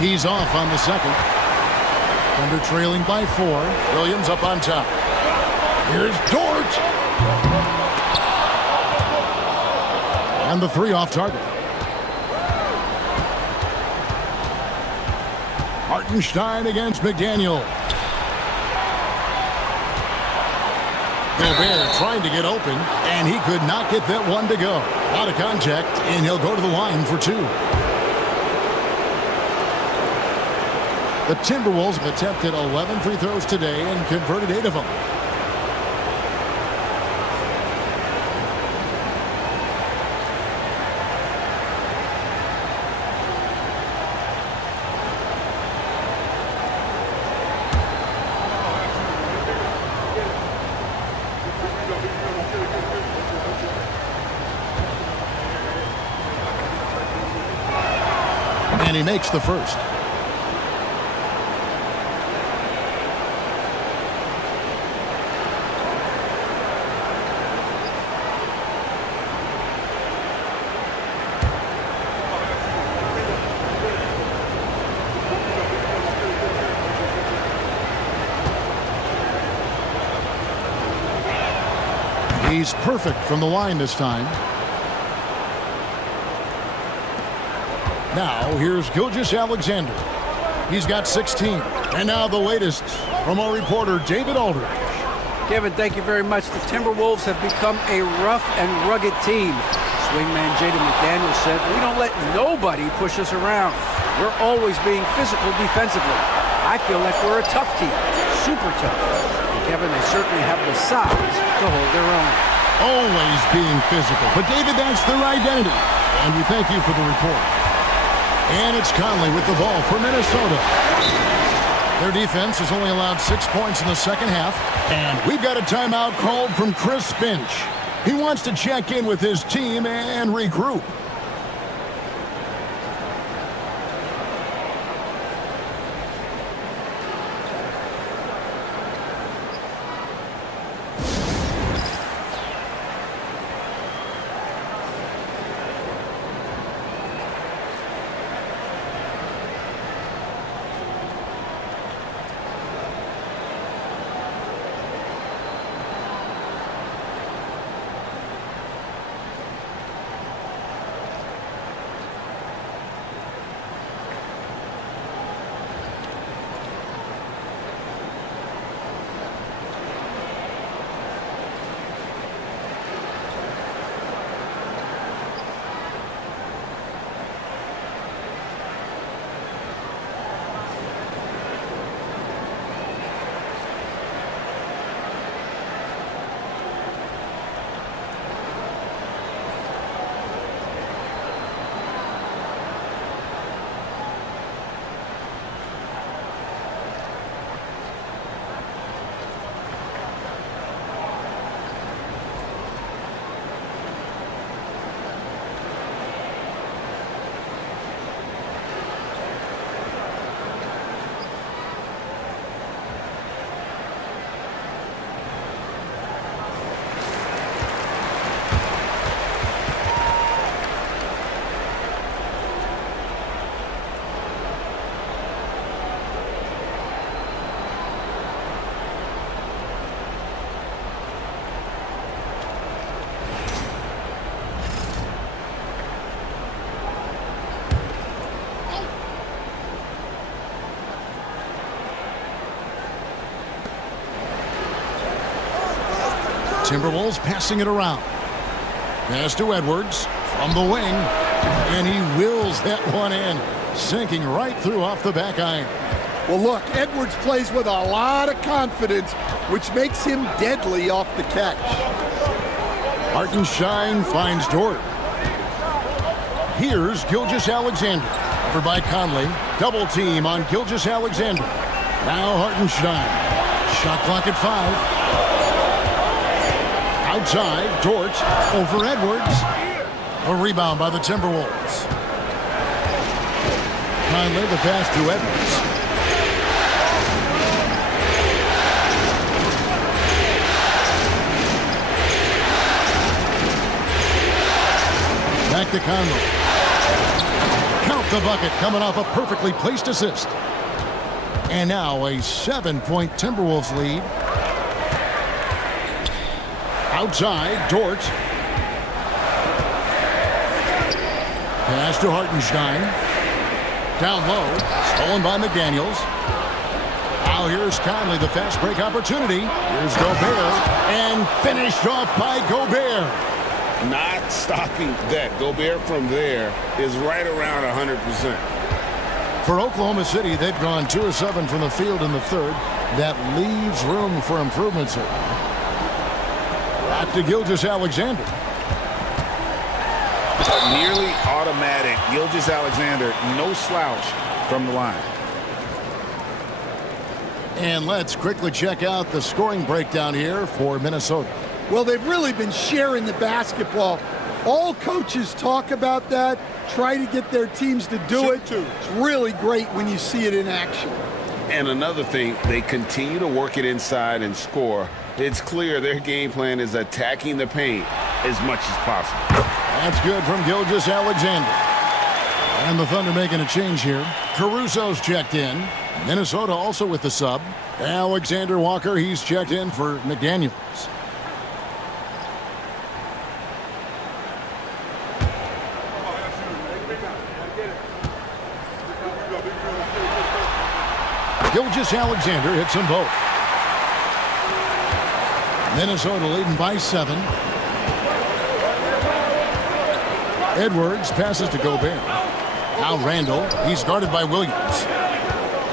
He's off on the second. Thunder trailing by 4. Williams up on top. Here's George. And the 3 off target. Hartenstein against McDaniel. Gobert trying to get open, and he could not get that one to go. A lot of contact, and he'll go to the line for 2. The Timberwolves have attempted 11 free throws today and converted 8 of them. And he makes the first. He's perfect from the line this time. Now, here's Gilgeous-Alexander. He's got 16. And now the latest from our reporter, David Aldridge. Kevin, thank you very much. The Timberwolves have become a rough and rugged team. Wingman Jaden McDaniels said, "We don't let nobody push us around. We're always being physical defensively. I feel like we're a tough team, super tough." And Kevin, they certainly have the size to hold their own. Always being physical. But David, that's their identity. And we thank you for the report. And it's Conley with the ball for Minnesota. Their defense has only allowed 6 points in the second half. And we've got a timeout called from Chris Finch. He wants to check in with his team and regroup. Timberwolves passing it around. Pass to Edwards from the wing. And he wills that one in. Sinking right through off the back iron. Well, look, Edwards plays with a lot of confidence, which makes him deadly off the catch. Hartenstein finds Dort. Here's Gilgeous-Alexander. Over by Conley. Double team on Gilgeous-Alexander. Now Hartenstein. Shot clock at 5. Outside, Dort over Edwards. A rebound by the Timberwolves. Conley, the pass to Edwards. Back to Conley. Count the bucket, coming off a perfectly placed assist. And now a 7-point Timberwolves lead. Outside, Dort. Pass to Hartenstein. Down low, stolen by McDaniels. Now here's Conley, the fast break opportunity. Here's Gobert, and finished off by Gobert. Not stopping that. Gobert from there is right around 100%. For Oklahoma City, they've gone 2 of 7 from the field in the third. That leaves room for improvements here. Back to Gilgeous-Alexander. Nearly automatic. Gilgeous-Alexander, no slouch from the line. And let's quickly check out the scoring breakdown here for Minnesota. Well, they've really been sharing the basketball. All coaches talk about that, try to get their teams to do it. It's really great when you see it in action. And another thing, they continue to work it inside and score. It's clear their game plan is attacking the paint as much as possible. That's good from Gilgeous-Alexander. And the Thunder making a change here. Caruso's checked in. Minnesota also with the sub. Alexander Walker, he's checked in for McDaniels. Gilgeous-Alexander hits them both. Minnesota leading by 7. Edwards passes to Gobert. Now Randall. He's guarded by Williams.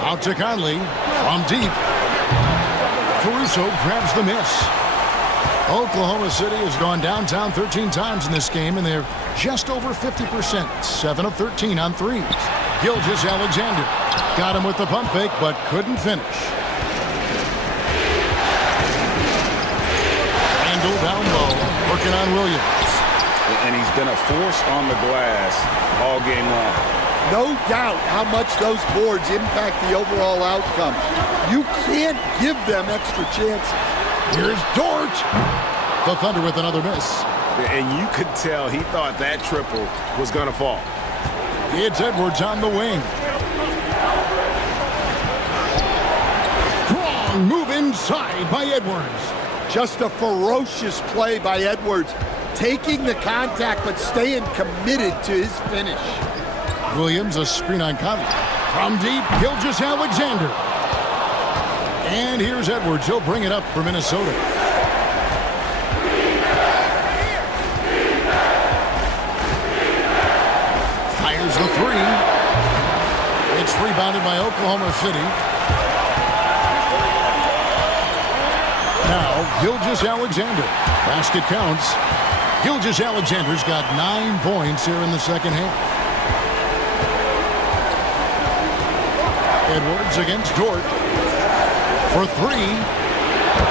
Out to Conley from deep. Caruso grabs the miss. Oklahoma City has gone downtown 13 times in this game, and they're just over 50%. 7 of 13 on threes. Gilgeous-Alexander got him with the pump fake, but couldn't finish. Randall down low, working on Williams. And he's been a force on the glass all game long. No doubt how much those boards impact the overall outcome. You can't give them extra chances. Here's Dort. The Thunder with another miss. And you could tell he thought that triple was going to fall. It's Edwards on the wing. Strong move inside by Edwards. Just a ferocious play by Edwards. Taking the contact, but staying committed to his finish. Williams, a screen on Conley. From deep, Gilgeous-Alexander. And here's Edwards. He'll bring it up for Minnesota. Fires the three. It's rebounded by Oklahoma City. Now, Gilgeous-Alexander. Basket counts. Gilgeous-Alexander's got 9 points here in the second half. Edwards against Dort. For three.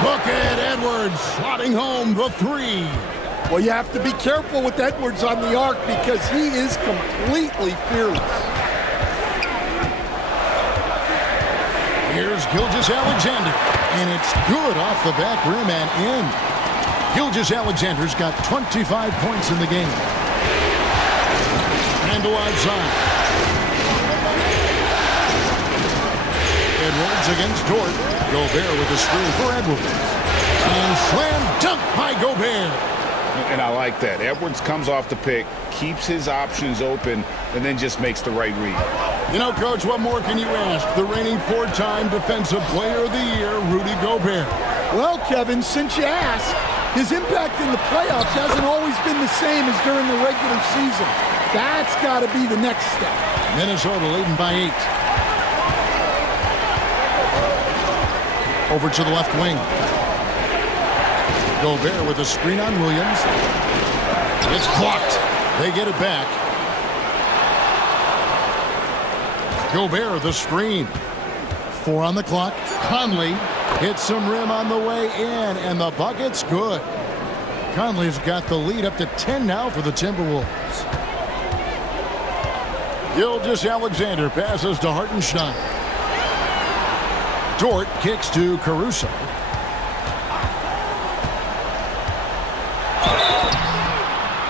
Look at Edwards slotting home the three. Well, you have to be careful with Edwards on the arc because he is completely fearless. Here's Gilgeous-Alexander, and it's good off the back rim and in. Gilgeous-Alexander's got 25 points in the game. Randall outside. Edwards against Dort. Gobert with the screen for Edwards. And slam dunk by Gobert. And I like that. Edwards comes off the pick, keeps his options open, and then just makes the right read. You know, Coach, what more can you ask? The reigning 4-time Defensive Player of the Year, Rudy Gobert. Well, Kevin, since you asked, his impact in the playoffs hasn't always been the same as during the regular season. That's got to be the next step. Minnesota leading by 8. Over to the left wing. Gobert with a screen on Williams. It's blocked. They get it back. Gobert the screen. 4 on the clock. Conley hits some rim on the way in, and the bucket's good. Conley's got the lead up to 10 now for the Timberwolves. Gilgeous-Alexander passes to Hartenstein. Dort kicks to Caruso.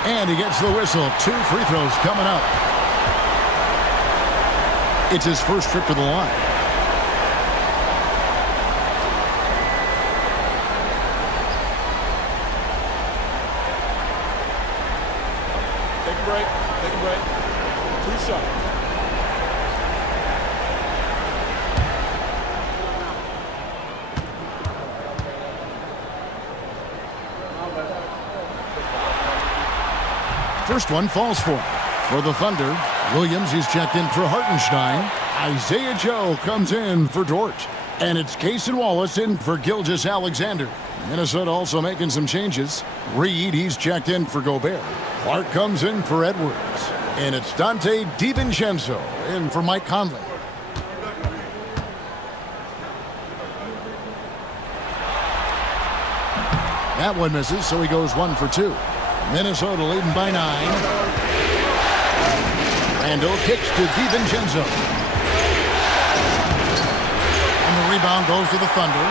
And he gets the whistle. 2 free throws coming up. It's his first trip to the line. Take a break. Take a break. 2 shots. First one falls for him. For the Thunder, Williams is checked in for Hartenstein. Isaiah Joe comes in for Dort. And it's Cason Wallace in for Gilgeous-Alexander. Minnesota also making some changes. Reed, he's checked in for Gobert. Clark comes in for Edwards. And it's Dante DiVincenzo in for Mike Conley. That one misses, so he goes 1 for 2. Minnesota leading by 9. Randall kicks to DiVincenzo. And the rebound goes to the Thunder.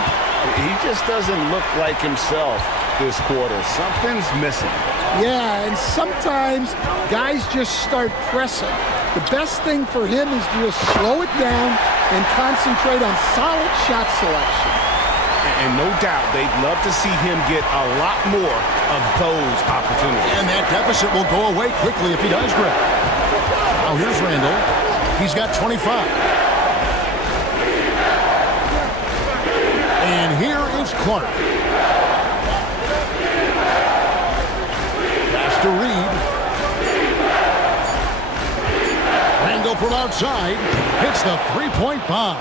He just doesn't look like himself this quarter. Something's missing. Yeah, and sometimes guys just start pressing. The best thing for him is to just slow it down and concentrate on solid shot selection. And no doubt they'd love to see him get a lot more of those opportunities. And that deficit will go away quickly if he does grab. Now here's Randall. He's got 25. And here is Clark. Pass to Reed. from outside. Hits the three-point bomb.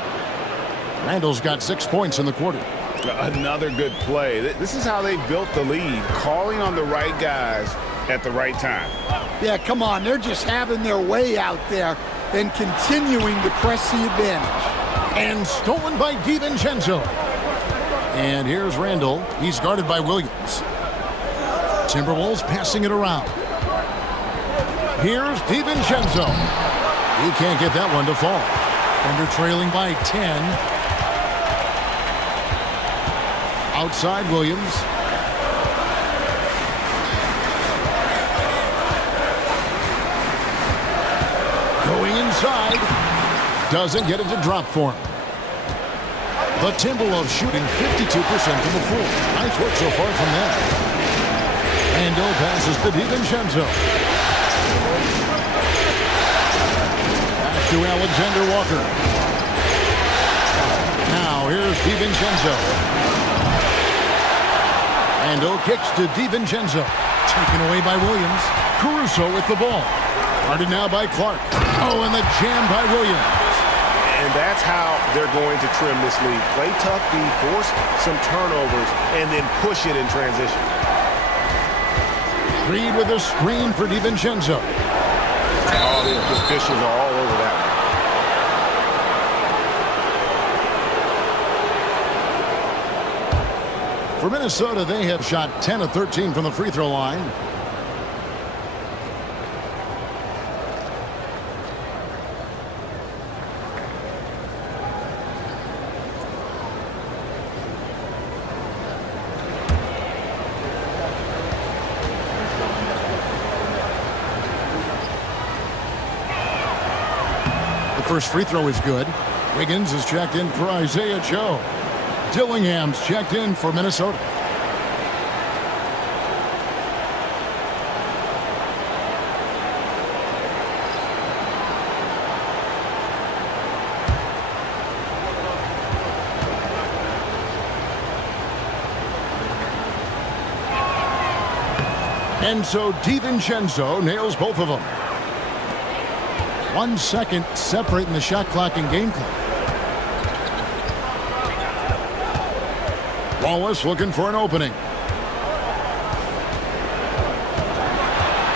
Randall's got 6 points in the quarter. Another good play. This is how they built the lead, calling on the right guys at the right time. Yeah, come on. They're just having their way out there and continuing to press the advantage. And stolen by DiVincenzo. And here's Randall. He's guarded by Williams. Timberwolves passing it around. Here's DiVincenzo. He can't get that one to fall. Thunder trailing by 10. Outside Williams. Going inside. Doesn't get it to drop for him. The Timberwolves shooting 52% from the floor. Nice work so far from them. Randall passes to DiVincenzo. Pass to Alexander Walker. Now here's DiVincenzo. Randall kicks to DiVincenzo. Taken away by Williams. Caruso with the ball. Guarded now by Clark. Oh, and the jam by Williams. And that's how they're going to trim this lead. Play tough D, force some turnovers, and then push it in transition. Reed with a screen for DiVincenzo. Oh, the officials are all over that one. For Minnesota, they have shot 10 of 13 from the free throw line. First free throw is good. Wiggins is checked in for Isaiah Joe. Dillingham's checked in for Minnesota. And so DiVincenzo nails both of them. 1 second separating the shot clock and game clock. Wallace looking for an opening.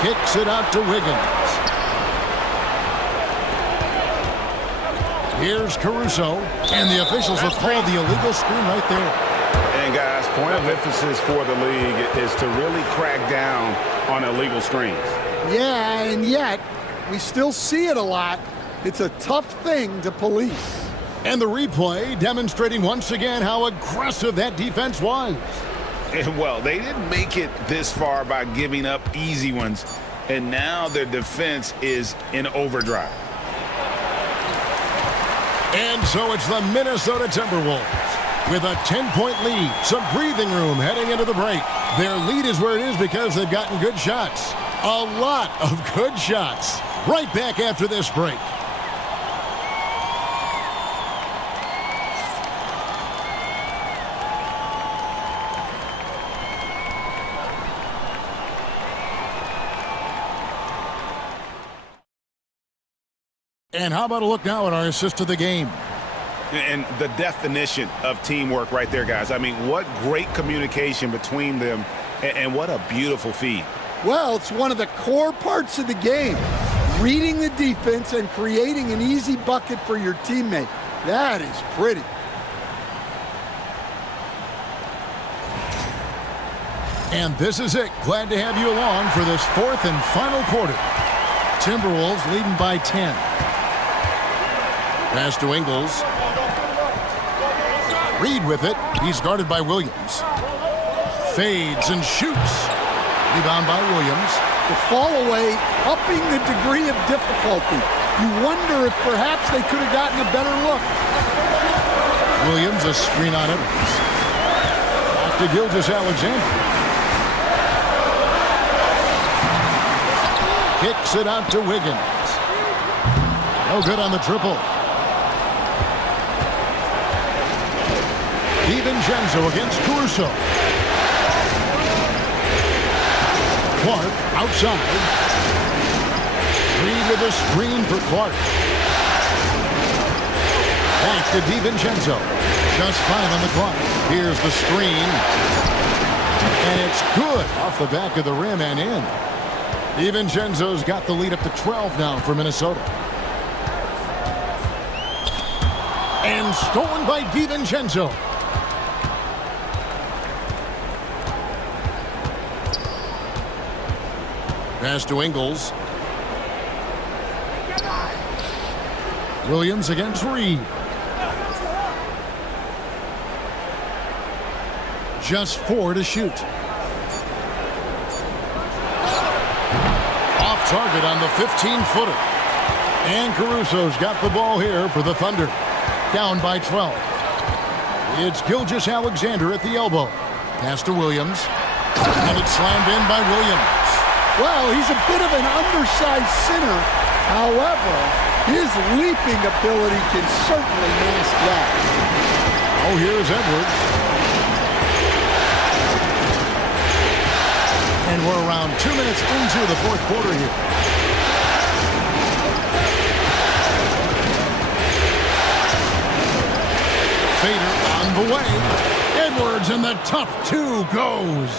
Kicks it out to Wiggins. Here's Caruso. And the officials have called the illegal screen right there. And guys, point of emphasis for the league is to really crack down on illegal screens. Yeah, and yet we still see it a lot. It's a tough thing to police. And the replay demonstrating once again how aggressive that defense was. And well, they didn't make it this far by giving up easy ones. And now their defense is in overdrive. And so it's the Minnesota Timberwolves with a 10-point lead. Some breathing room heading into the break. Their lead is where it is because they've gotten good shots. A lot of good shots. Right back after this break. And how about a look now at our assist of the game? And the definition of teamwork right there, guys. I mean, what great communication between them, and what a beautiful feed. Well, it's one of the core parts of the game. Reading the defense and creating an easy bucket for your teammate. That is pretty. And this is it. Glad to have you along for this fourth and final quarter. Timberwolves leading by 10. Pass to Ingles. Reed with it. He's guarded by Williams. Fades and shoots. Rebound by Williams. The fall away, upping the degree of difficulty. You wonder if perhaps they could have gotten a better look. Williams, a screen on Evans. Back to Gilgeous-Alexander. Kicks it out to Wiggins. No good on the triple. DiVincenzo against Caruso. Clark outside. Reed with a screen for Clark. to DiVincenzo. Just 5 on the clock. Here's the screen. And it's good off the back of the rim and in. DiVincenzo's got the lead up to 12 now for Minnesota. And stolen by DiVincenzo. Pass to Ingles. Williams against Reed. Just 4 to shoot. Off target on the 15-footer. And Caruso's got the ball here for the Thunder. Down by 12. It's Gilgeous-Alexander at the elbow. Pass to Williams. And it's slammed in by Williams. Well, he's a bit of an undersized center. However, his leaping ability can certainly mask that. Oh, here's Edwards. And we're around 2 minutes into the fourth quarter here. Fader on the way. Edwards and the tough 2 goes.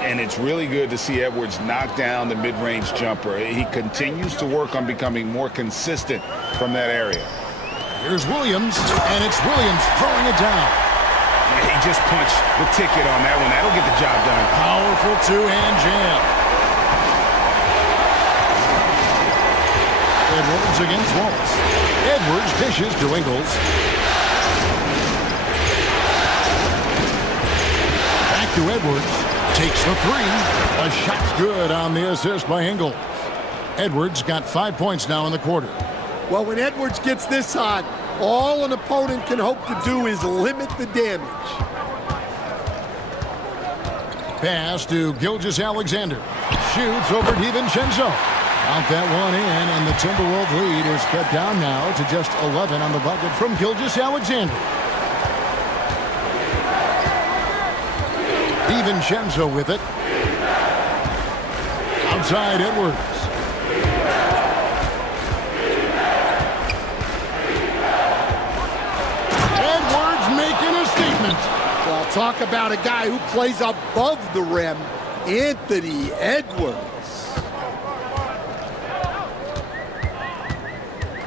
And it's really good to see Edwards knock down the mid-range jumper. He continues to work on becoming more consistent from that area. Here's Williams, and it's Williams throwing it down. He just punched the ticket on that one. That'll get the job done. Powerful 2-hand jam. Edwards against Wallace. Edwards dishes to Ingles. Back to Edwards. Takes the 3. A shot's good on the assist by Ingles. Edwards got 5 points now in the quarter. Well, when Edwards gets this hot, all an opponent can hope to do is limit the damage. Pass to Gilgeous-Alexander. Shoots over DiVincenzo. Count that one in, and the Timberwolves lead is cut down now to just 11 on the bucket from Gilgeous-Alexander. DiVincenzo with it. Outside Edwards. Edwards making a statement. Well, talk about a guy who plays above the rim. Anthony Edwards.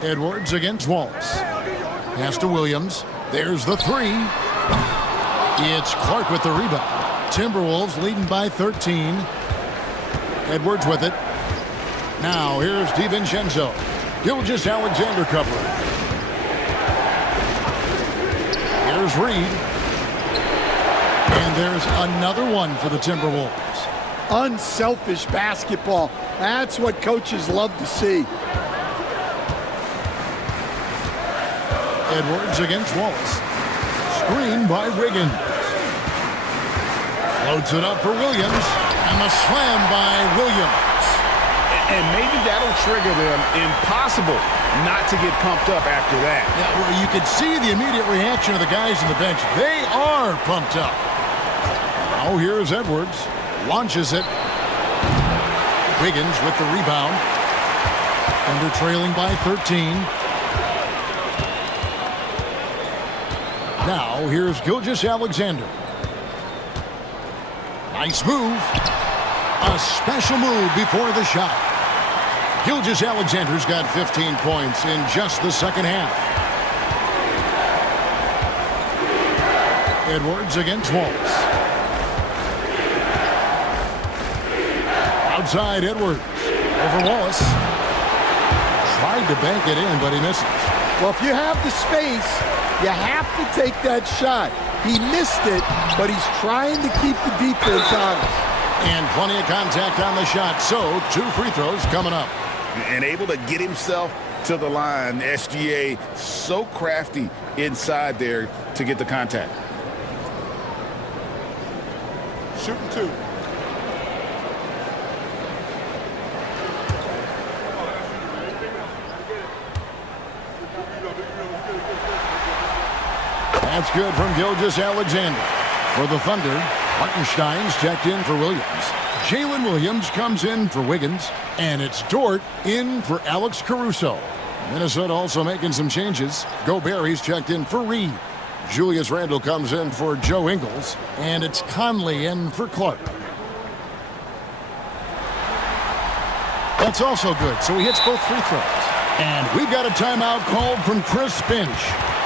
Edwards against Wallace. Pass to Williams. There's the 3. It's Clark with the rebound. Timberwolves leading by 13. Edwards with it. Now here's DiVincenzo. Gilgeous-Alexander covering. Here's Reed. And there's another one for the Timberwolves. Unselfish basketball. That's what coaches love to see. Edwards against Wallace. Screen by Wiggins. Loads it up for Williams. And the slam by Williams. And maybe that'll trigger them. Impossible not to get pumped up after that. Yeah, well, you could see the immediate reaction of the guys on the bench. They are pumped up. Now here's Edwards. Launches it. Wiggins with the rebound. Thunder trailing by 13. Now here's Gilgeous-Alexander. Nice move. A special move before the shot. Gilgeous-Alexander's got 15 points in just the second half. Edwards against Wallace. Outside Edwards. Over Wallace. Tried to bank it in, but he misses. Well, if you have the space, you have to take that shot. He missed it, but he's trying to keep the defense honest. And plenty of contact on the shot, so 2 free throws coming up. And able to get himself to the line. SGA so crafty inside there to get the contact. Shooting 2. That's good from Gilgeous-Alexander. For the Thunder, Hartenstein's checked in for Williams. Jalen Williams comes in for Wiggins. And it's Dort in for Alex Caruso. Minnesota also making some changes. Gobert, he's checked in for Reed. Julius Randle comes in for Joe Ingles. And it's Conley in for Clark. That's also good, so he hits both free throws. And we've got a timeout called from Chris Finch.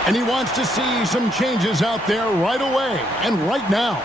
And he wants to see some changes out there right away and right now.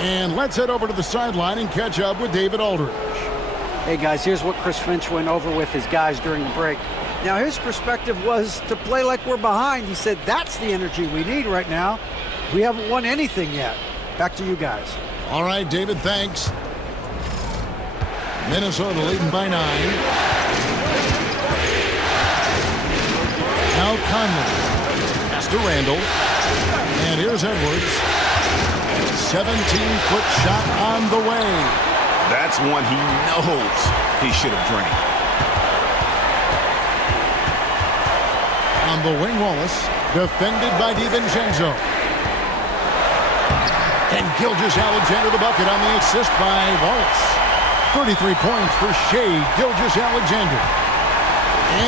And let's head over to the sideline and catch up with David Aldridge. Hey guys, here's what Chris Finch went over with his guys during the break. Now his perspective was to play like we're behind. He said that's the energy we need right now. We haven't won anything yet. Back to you guys. All right, David, thanks. Minnesota leading by 9. Now Conley. Pass to Randle. And here's Edwards. 17-foot shot on the way. That's one he knows he should have drained. On the wing, Wallace, defended by DiVincenzo. And Gilgeous-Alexander the bucket on the assist by Wallace. 33 points for Shai Gilgeous-Alexander.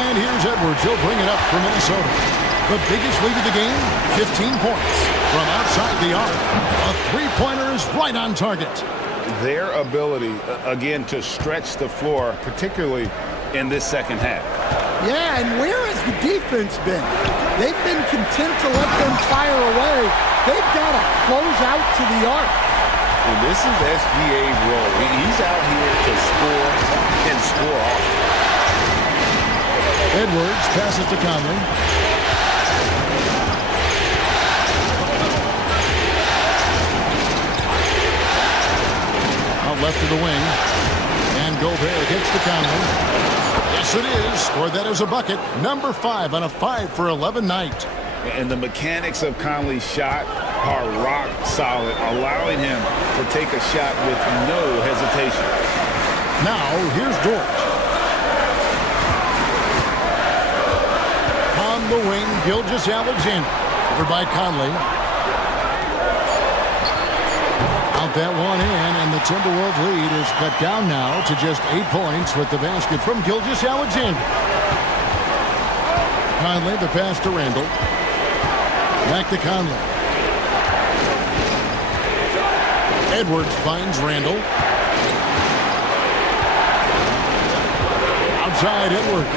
And here's Edwards. He'll bring it up for Minnesota. The biggest lead of the game, 15 points. From outside the arc, a three-pointer is right on target. Their ability, again, to stretch the floor, particularly in this second half. Yeah, and where has the defense been? They've been content to let them fire away. They've got to close out to the arc. And this is SGA's role. He's out here to score and score often. Edwards passes to Conley. Out left to the wing. And Gobert gets to Conley. Yes, it is. Scored that as a bucket. Number 5 on a 5-for-11 night. And the mechanics of Conley's shot are rock solid, allowing him to take a shot with no hesitation. Now, here's Dort. On the wing, Gilgeous-Alexander. Over by Conley. Out that one in, and the Timberwolves lead is cut down now to just 8 points with the basket from Gilgeous-Alexander. Conley, the pass to Randle. Back to Conley. Edwards finds Randle. Outside Edwards.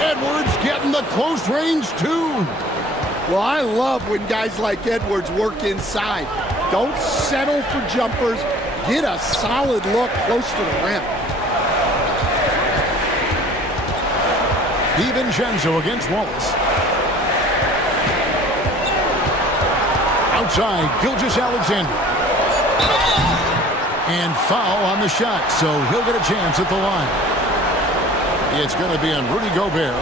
Edwards getting the close range too. Well, I love when guys like Edwards work inside. Don't settle for jumpers. Get a solid look close to the rim. DiVincenzo against Wallace. Outside, Gilgeous-Alexander. And foul on the shot, so he'll get a chance at the line. It's going to be on Rudy Gobert.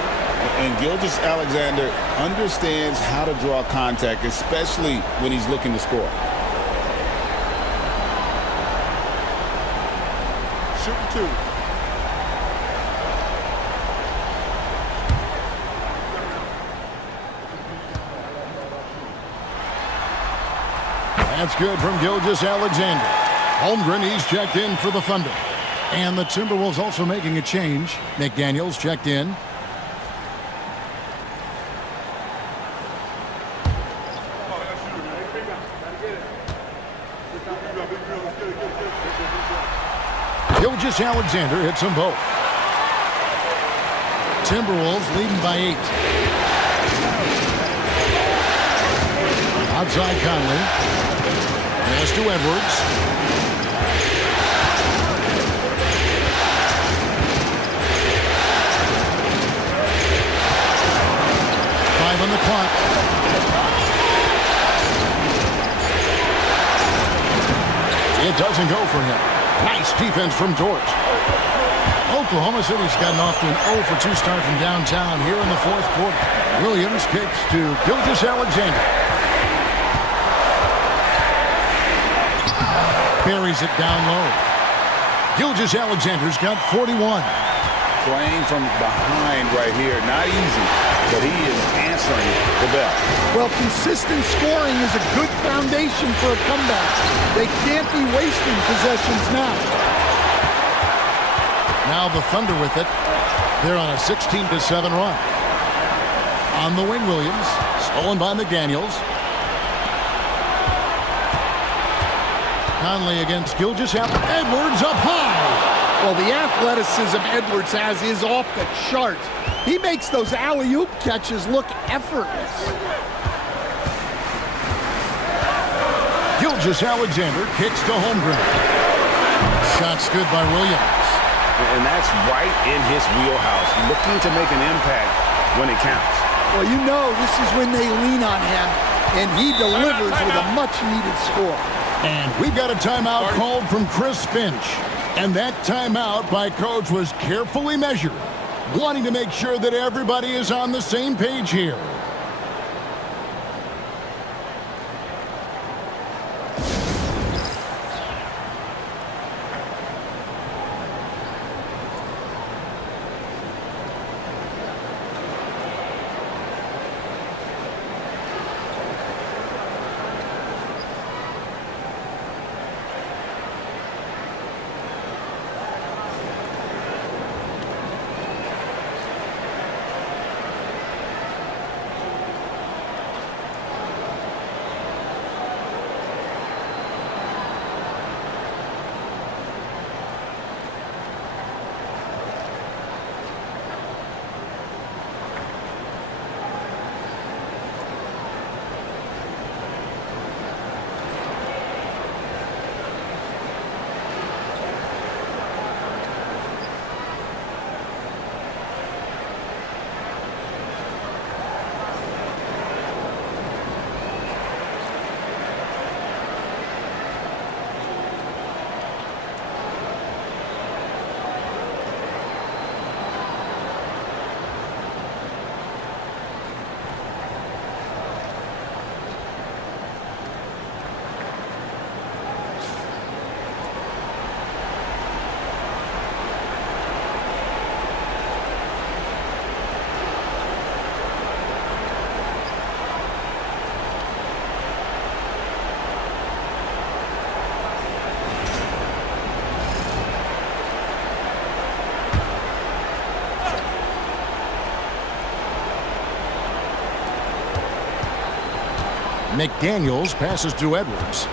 And Gilgeous-Alexander understands how to draw contact, especially when he's looking to score. Shooting 2. That's good from Gilgeous-Alexander. Holmgren, he's checked in for the Thunder. And the Timberwolves also making a change. McDaniels checked in. Gilgeous-Alexander hits them both. Timberwolves leading by 8. Outside Conley. Pass to Edwards. On the clock. It doesn't go for him. Nice defense from George. Oklahoma City's gotten off to an 0 for 2 start from downtown here in the 4th quarter. Williams kicks to Gilgeous-Alexander. Buries it down low. Gilgeous-Alexander's got 41. Playing from behind right here, not easy, but he is answering the bell. Well, consistent scoring is a good foundation for a comeback. They can't be wasting possessions now. Now the Thunder with it. They're on a 16-7 run. On the wing, Williams. Stolen by McDaniels. Conley against Gilgeous-Alexander. Edwards up high. Well, the athleticism Edwards has is off the chart. He makes those alley-oop catches look effortless. Gilgeous-Alexander kicks to Holmgren. Shot's good by Williams. And that's right in his wheelhouse, looking to make an impact when it counts. Well, you know this is when they lean on him, and he delivers with a much-needed score. And we've got a timeout called from Chris Finch. And that timeout by Coach was carefully measured, wanting to make sure that everybody is on the same page here. McDaniels passes to Edwards.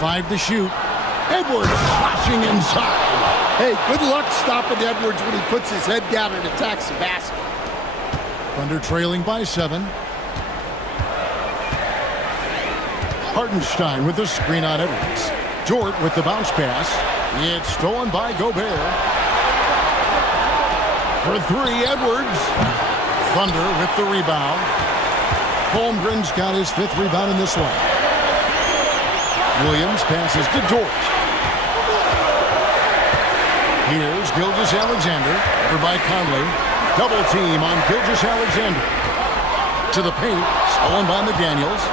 Five to shoot. Edwards flashing inside. Hey, good luck stopping Edwards when he puts his head down and attacks the basket. Thunder trailing by 7. Hartenstein with the screen on Edwards. Jort with the bounce pass. It's stolen by Gobert. For 3, Edwards. Thunder with the rebound. Holmgren's got his 5th rebound in this one. Williams passes to Dort. Here's Gilgeous-Alexander. Over by Conley. Double team on Gilgeous-Alexander. To the paint. Stolen by McDaniels.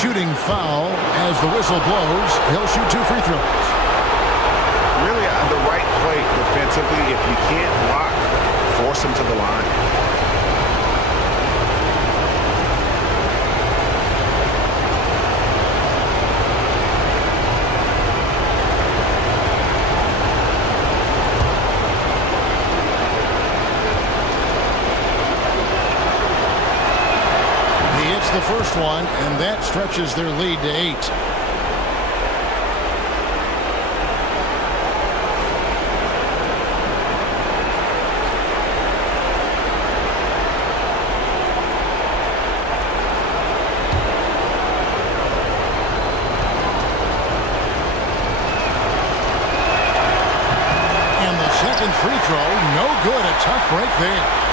Shooting foul as the whistle blows. He'll shoot 2 free throws. Really the right defensively. If you can't block, force them to the line. The first one, and that stretches their lead to 8. And the second free throw, no good. A tough break there.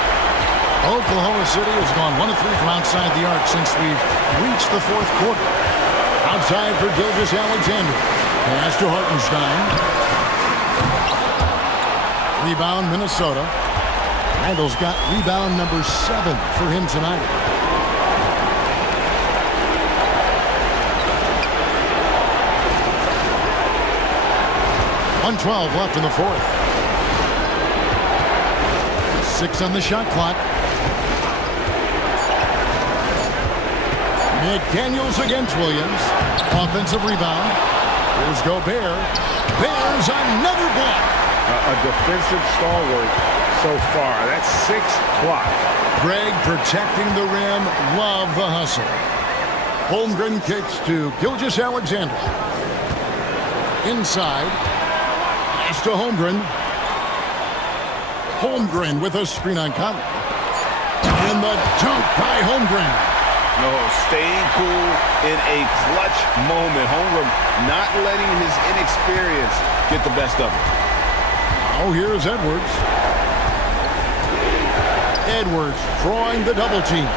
Oklahoma City has gone 1 of 3 from outside the arc since we've reached the fourth quarter. Outside for Gilgeous Alexander. Pass to Hartenstein. Rebound Minnesota. Randall's got rebound number 7 for him tonight. .112 left in the fourth. 6 on the shot clock. McDaniels against Williams. Offensive rebound. Here's Gobert. Bears another block. A defensive stalwart so far. That's 6 blocks. Greg protecting the rim. Love the hustle. Holmgren kicks to Gilgeous Alexander. Inside. Pass to Holmgren. Holmgren with a screen on Conley. And the dunk by Holmgren. No, staying cool in a clutch moment. Holmgren not letting his inexperience get the best of him. Oh, here's Edwards. Edwards drawing the double team.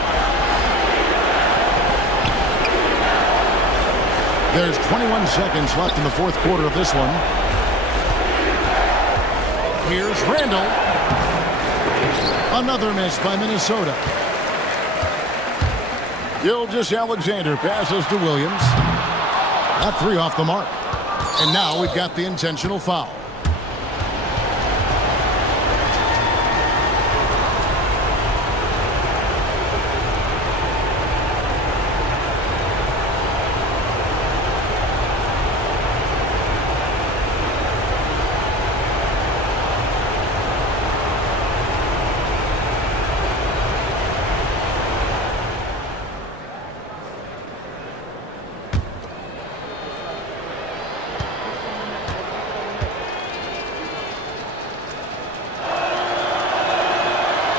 There's 21 seconds left in the fourth quarter of this one. Here's Randall. Another miss by Minnesota. Gilgeous Alexander passes to Williams. That 3 off the mark. And now we've got the intentional foul.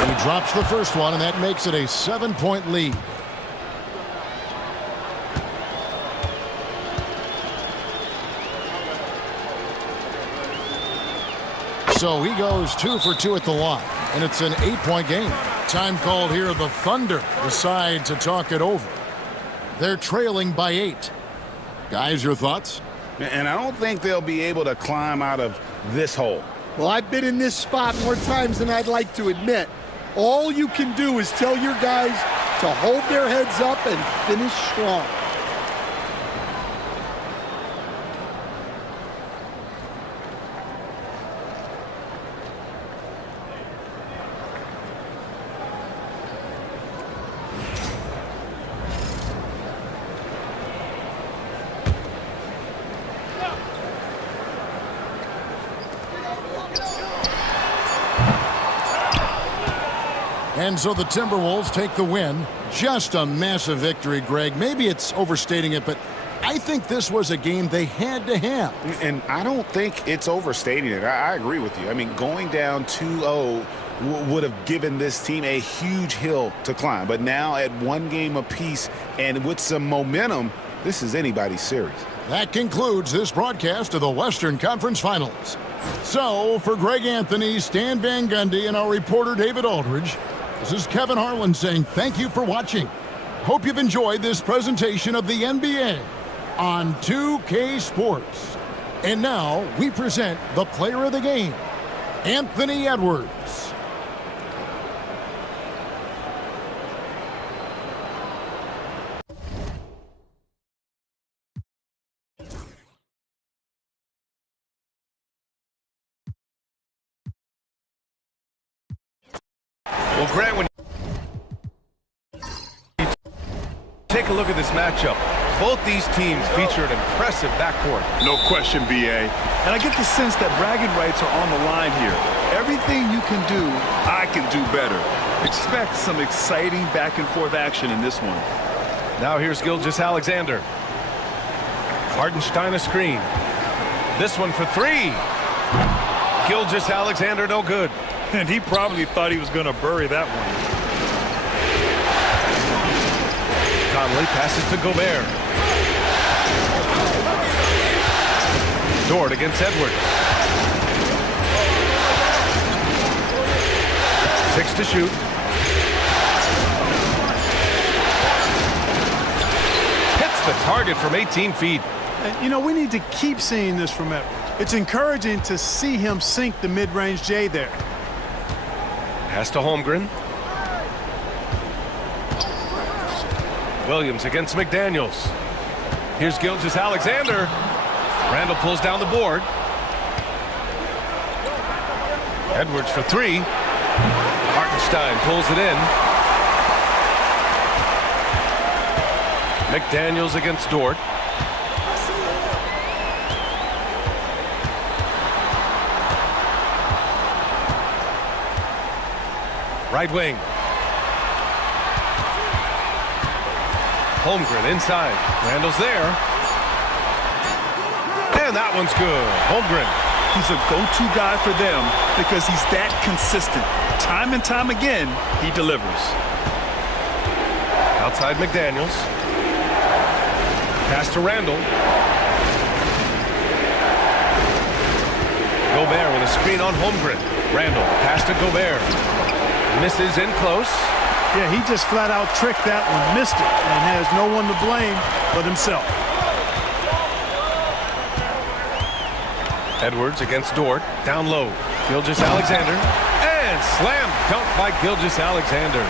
He drops the first one, and that makes it a 7-point lead. So he goes 2 for 2 at the line, and it's an 8-point game. Time called here. The Thunder decide to talk it over. They're trailing by 8. Guys, your thoughts? And I don't think they'll be able to climb out of this hole. Well, I've been in this spot more times than I'd like to admit. All you can do is tell your guys to hold their heads up and finish strong. And so the Timberwolves take the win. Just a massive victory, Greg. Maybe it's overstating it, but I think this was a game they had to have. And I don't think it's overstating it. I agree with you. I mean, going down 2-0 would have given this team a huge hill to climb. But now at 1 game apiece and with some momentum, this is anybody's series. That concludes this broadcast of the Western Conference Finals. So, for Greg Anthony, Stan Van Gundy, and our reporter David Aldridge, this is Kevin Harlan saying thank you for watching. Hope you've enjoyed this presentation of the NBA on 2K Sports. And now we present the player of the game, Anthony Edwards. Well, Grant, when you take a look at this matchup, both these teams feature an impressive backcourt. No question, B.A. And I get the sense that bragging rights are on the line here. Everything you can do, I can do better. Expect some exciting back-and-forth action in this one. Now here's Gilgeous-Alexander. Hartenstein a screen. This one for three. Gilgeous-Alexander no good. And he probably thought he was going to bury that one. Conley passes to Gobert. Dort against Edwards. 6 to shoot. Hits the target from 18 feet. You know, we need to keep seeing this from Edwards. It's encouraging to see him sink the mid-range J there. Pass to Holmgren. Williams against McDaniels. Here's Gilgeous-Alexander. Randall pulls down the board. Edwards for three. Hartenstein pulls it in. McDaniels against Dort. Right wing. Holmgren inside. Randall's there. And that one's good. Holmgren. He's a go-to guy for them because he's that consistent. Time and time again, he delivers. Outside McDaniels. Pass to Randall. Gobert with a screen on Holmgren. Randall, pass to Gobert. Misses in close. Yeah, he just flat out tricked that one, missed it, and has no one to blame but himself. Edwards against Dort, down low. Gilgeous-Alexander, and slam dunk by Gilgeous-Alexander.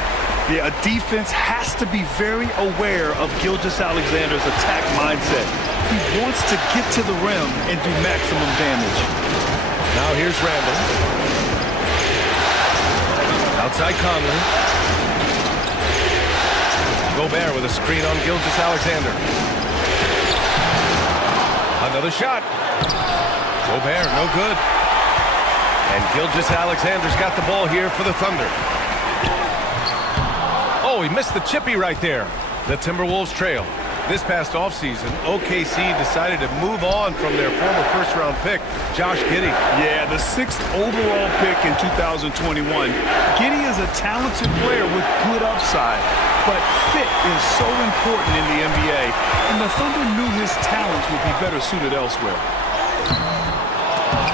Yeah, a defense has to be very aware of Gilgeous-Alexander's attack mindset. He wants to get to the rim and do maximum damage. Now here's Randall. Outside Conley. Gobert with a screen on Gilgeous-Alexander. Another shot. Gobert, no good. And Gilgeous-Alexander's got the ball here for the Thunder. Oh, he missed the chippy right there. The Timberwolves trail. This past offseason, OKC decided to move on from their former first-round pick, Josh Giddey. Yeah, the 6th overall pick in 2021. Giddey is a talented player with good upside, but fit is so important in the NBA, and the Thunder knew his talents would be better suited elsewhere.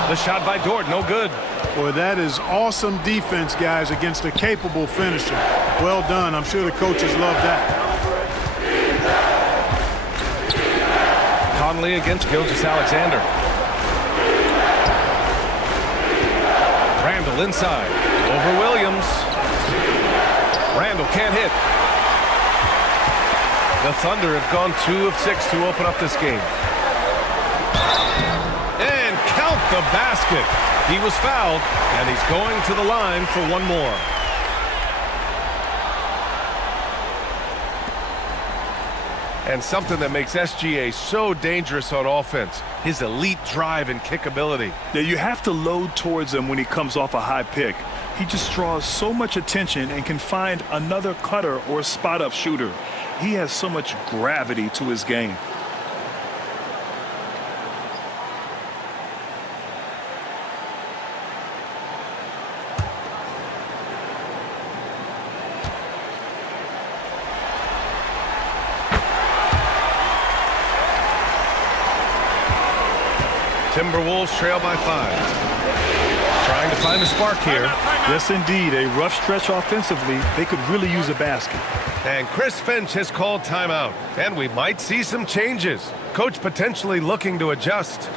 The shot by Dort, no good. Boy, that is awesome defense, guys, against a capable finisher. Well done. I'm sure the coaches love that. Conley against Gilgeous-Alexander. Randall inside. Over Williams. Randall can't hit. The Thunder have gone 2 of 6 to open up this game. And count the basket. He was fouled, and he's going to the line for one more. And something that makes SGA so dangerous on offense, his elite drive and kick ability. Yeah, you have to load towards him when he comes off a high pick. He just draws so much attention and can find another cutter or spot-up shooter. He has so much gravity to his game. Timberwolves trail by 5. Trying to find a spark here. Yes, indeed. A rough stretch offensively. They could really use a basket. And Chris Finch has called timeout. And we might see some changes. Coach potentially looking to adjust.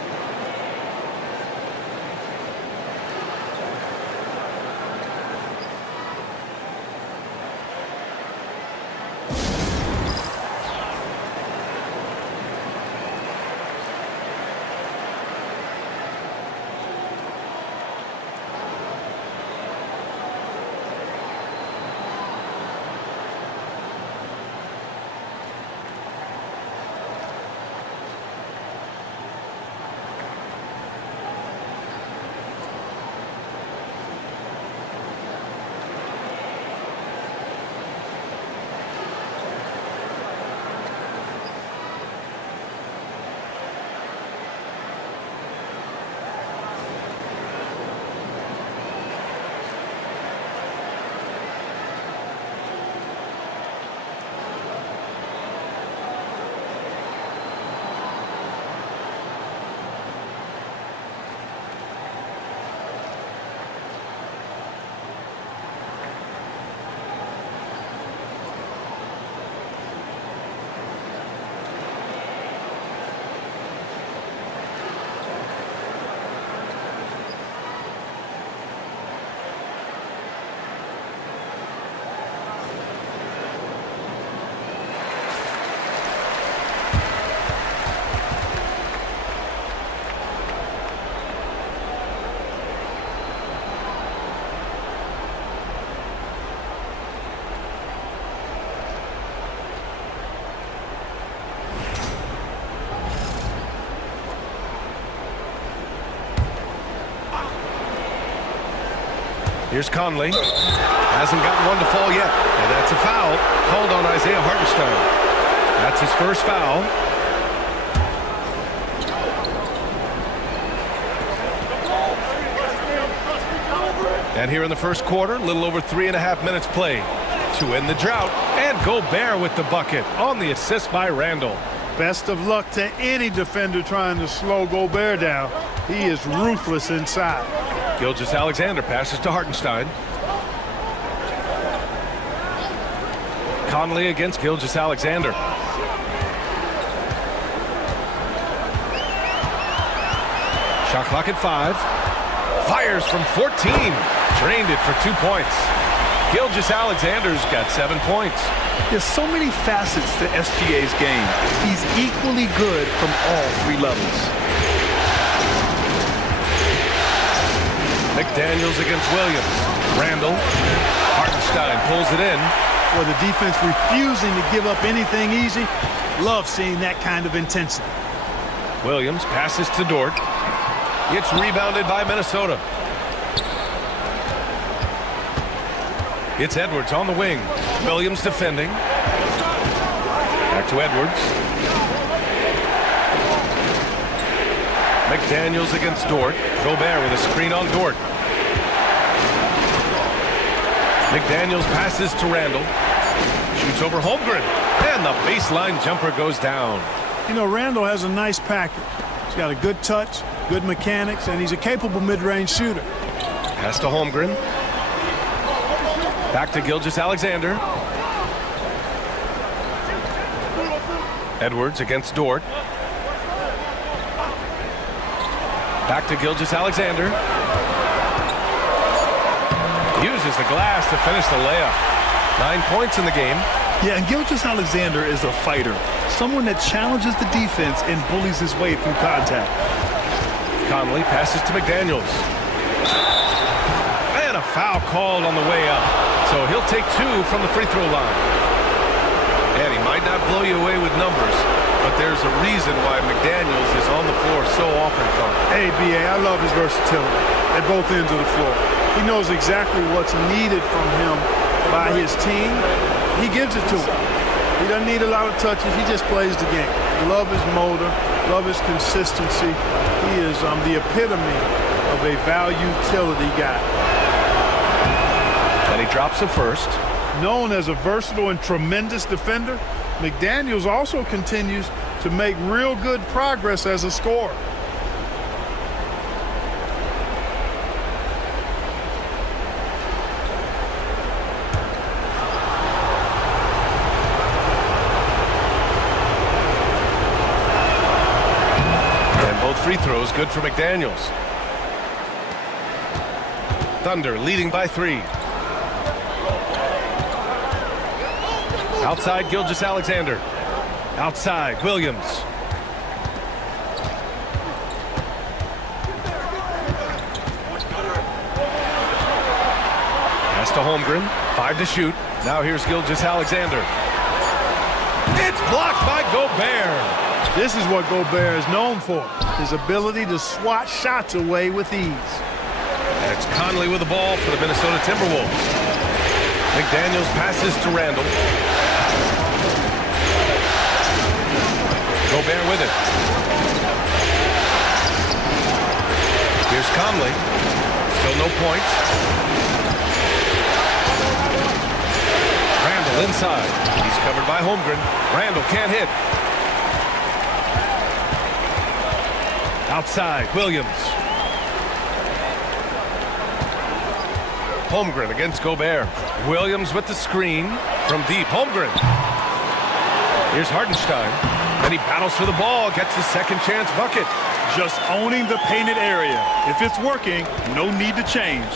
Here's Conley. Hasn't gotten one to fall yet. And that's a foul called on Isaiah Hartenstein. That's his first foul. And here in the first quarter, a little over 3.5 minutes played to end the drought. And Gobert with the bucket on the assist by Randall. Best of luck to any defender trying to slow Gobert down. He is ruthless inside. Gilgeous-Alexander passes to Hartenstein. Conley against Gilgeous-Alexander. Shot clock at 5. Fires from 14. Drained it for 2 points. Gilgeous-Alexander's got 7 points. There's so many facets to SGA's game. He's equally good from all 3 levels. McDaniels against Williams. Randall. Hartenstein pulls it in. Well, the defense refusing to give up anything easy. Love seeing that kind of intensity. Williams passes to Dort. It's rebounded by Minnesota. It's Edwards on the wing. Williams defending. Back to Edwards. McDaniels against Dort. Gobert with a screen on Dort. McDaniels passes to Randall. Shoots over Holmgren. And the baseline jumper goes down. You know, Randall has a nice package. He's got a good touch, good mechanics, and he's a capable mid-range shooter. Pass to Holmgren. Back to Gilgeous-Alexander. Edwards against Dort. Back to Gilgeous-Alexander. Uses the glass to finish the layup. 9 points in the game. Yeah, and Gilgeous-Alexander is a fighter. Someone that challenges the defense and bullies his way through contact. Conley passes to McDaniels. And a foul called on the way up. So he'll take 2 from the free throw line. And he might not blow you away with numbers, but there's a reason why McDaniels is on the floor so often. Hey, B.A., I love his versatility at both ends of the floor. He knows exactly what's needed from him by his team. He gives it to him. He doesn't need a lot of touches. He just plays the game. Love his motor. Love his consistency. He is the epitome of a value-utility guy. And he drops it first. Known as a versatile and tremendous defender, McDaniels also continues to make real good progress as a scorer. And both free throws good for McDaniels. Thunder leading by 3. Outside Gilgeous-Alexander. Outside Williams. Pass to Holmgren. 5 to shoot. Now here's Gilgeous-Alexander. It's blocked by Gobert. This is what Gobert is known for. His ability to swat shots away with ease. And it's Conley with the ball for the Minnesota Timberwolves. McDaniels passes to Randall. Gobert with it. Here's Conley. Still no points. Randall inside. He's covered by Holmgren. Randall can't hit. Outside, Williams. Holmgren against Gobert. Williams with the screen from deep. Holmgren. Here's Hartenstein. And he battles for the ball, gets the second chance bucket. Just owning the painted area. If it's working, no need to change.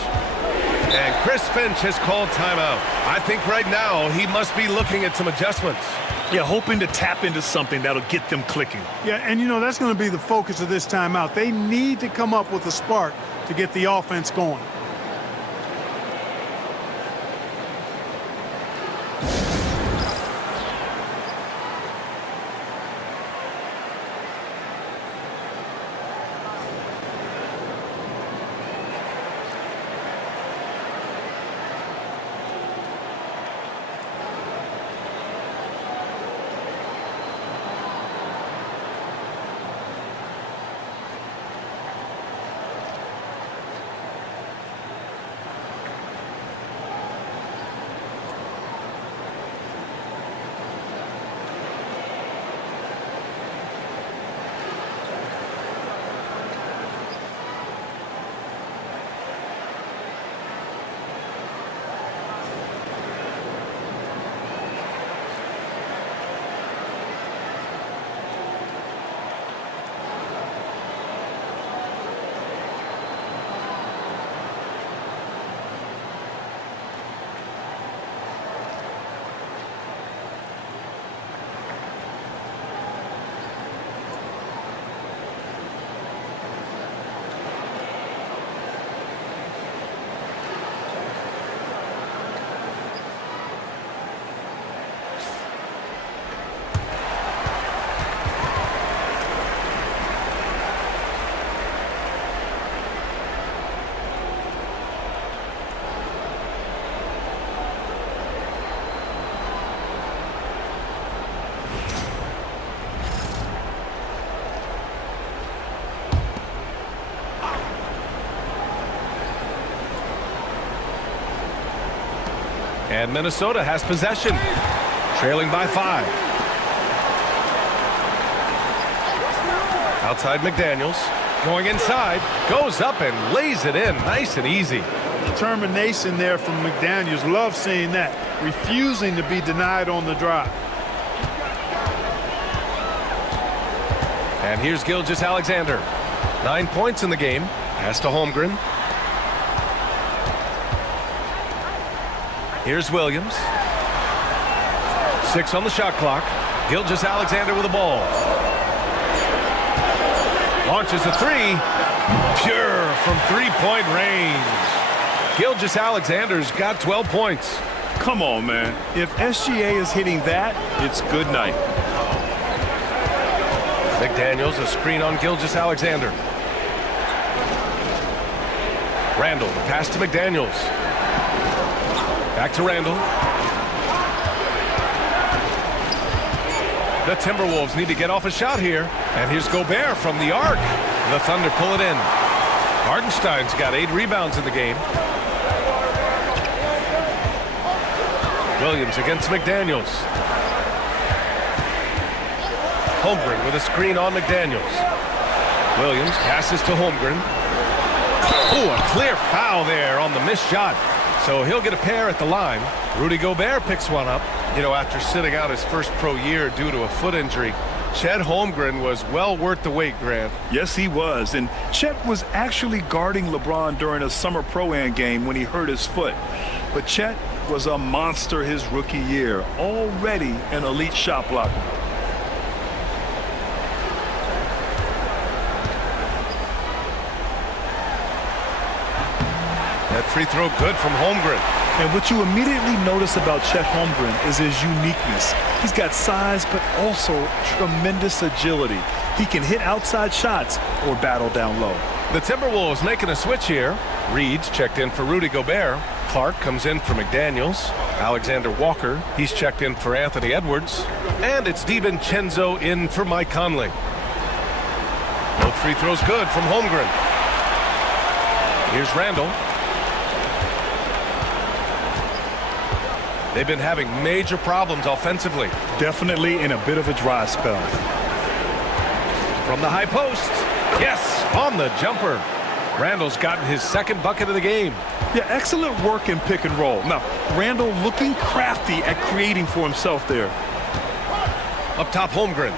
And Chris Finch has called timeout. I think right now he must be looking at some adjustments. Yeah, hoping to tap into something that'll get them clicking. Yeah, and you know, that's going to be the focus of this timeout. They need to come up with a spark to get the offense going. And Minnesota has possession, trailing by 5. Outside McDaniels, going inside, goes up and lays it in, nice and easy. Determination there from McDaniels. Love seeing that. Refusing to be denied on the drive. And here's Gilgeous-Alexander. 9 points in the game. Pass to Holmgren. Here's Williams. 6 on the shot clock. Gilgeous-Alexander with the ball. Launches a 3. Pure from three-point range. Gilgeous-Alexander's got 12 points. Come on, man. If SGA is hitting that, it's good night. McDaniels, a screen on Gilgeous-Alexander. Randall, the pass to McDaniels. Back to Randall. The Timberwolves need to get off a shot here. And here's Gobert from the arc. The Thunder pull it in. Hartenstein's got 8 rebounds in the game. Williams against McDaniels. Holmgren with a screen on McDaniels. Williams passes to Holmgren. Oh, a clear foul there on the missed shot. So he'll get a pair at the line. Rudy Gobert picks one up. You know, after sitting out his first pro year due to a foot injury, Chet Holmgren was well worth the wait, Grant. Yes, he was. And Chet was actually guarding LeBron during a summer Pro-Am game when he hurt his foot. But Chet was a monster his rookie year, already an elite shot blocker. That free throw good from Holmgren. And what you immediately notice about Chet Holmgren is his uniqueness. He's got size, but also tremendous agility. He can hit outside shots or battle down low. The Timberwolves making a switch here. Reed's checked in for Rudy Gobert. Clark comes in for McDaniels. Alexander Walker, he's checked in for Anthony Edwards. And it's DiVincenzo in for Mike Conley. Both free throws good from Holmgren. Here's Randall. They've been having major problems offensively. Definitely in a bit of a dry spell. From the high post. Yes, on the jumper. Randall's gotten his second bucket of the game. Yeah, excellent work in pick and roll. Now, Randall looking crafty at creating for himself there. Up top, Holmgren.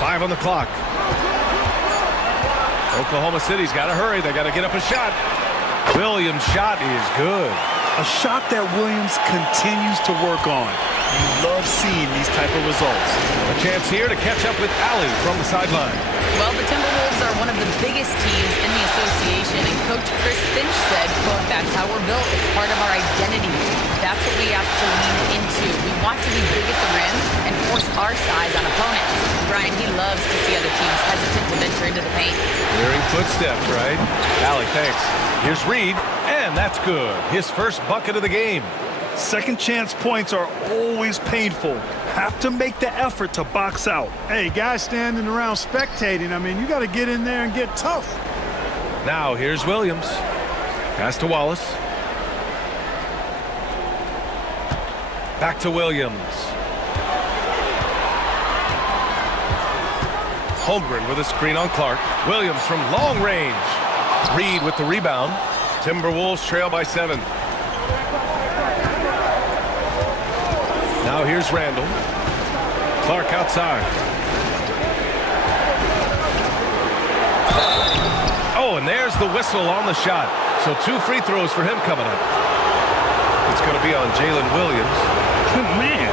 Five on the clock. Oklahoma City's got to hurry. They got to get up a shot. Williams' shot is good. A shot that Williams continues to work on. You love seeing these type of results. A chance here to catch up with Allie from the sideline. Well, the Timberwolves are one of the biggest teams in the association, and Coach Chris Finch said, quote, "That's how we're built. It's part of our identity. That's what we have to lean into. We want to be big at the rim and force our size on opponents." Brian, he loves to see other teams hesitant to venture into the paint. Hearing footsteps, right? Allie, thanks. Here's Reed, and that's good. His first bucket of the game. Second chance points are always painful. Have to make the effort to box out. Hey, guys standing around spectating, I mean, you got to get in there and get tough. Now here's Williams. Pass to Wallace. Back to Williams. Holmgren with a screen on Clark. Williams from long range. Reed with the rebound. Timberwolves trail by 7. Now here's Randall. Clark outside. Oh, and there's the whistle on the shot. So 2 free throws for him coming up. It's going to be on Jalen Williams. Man,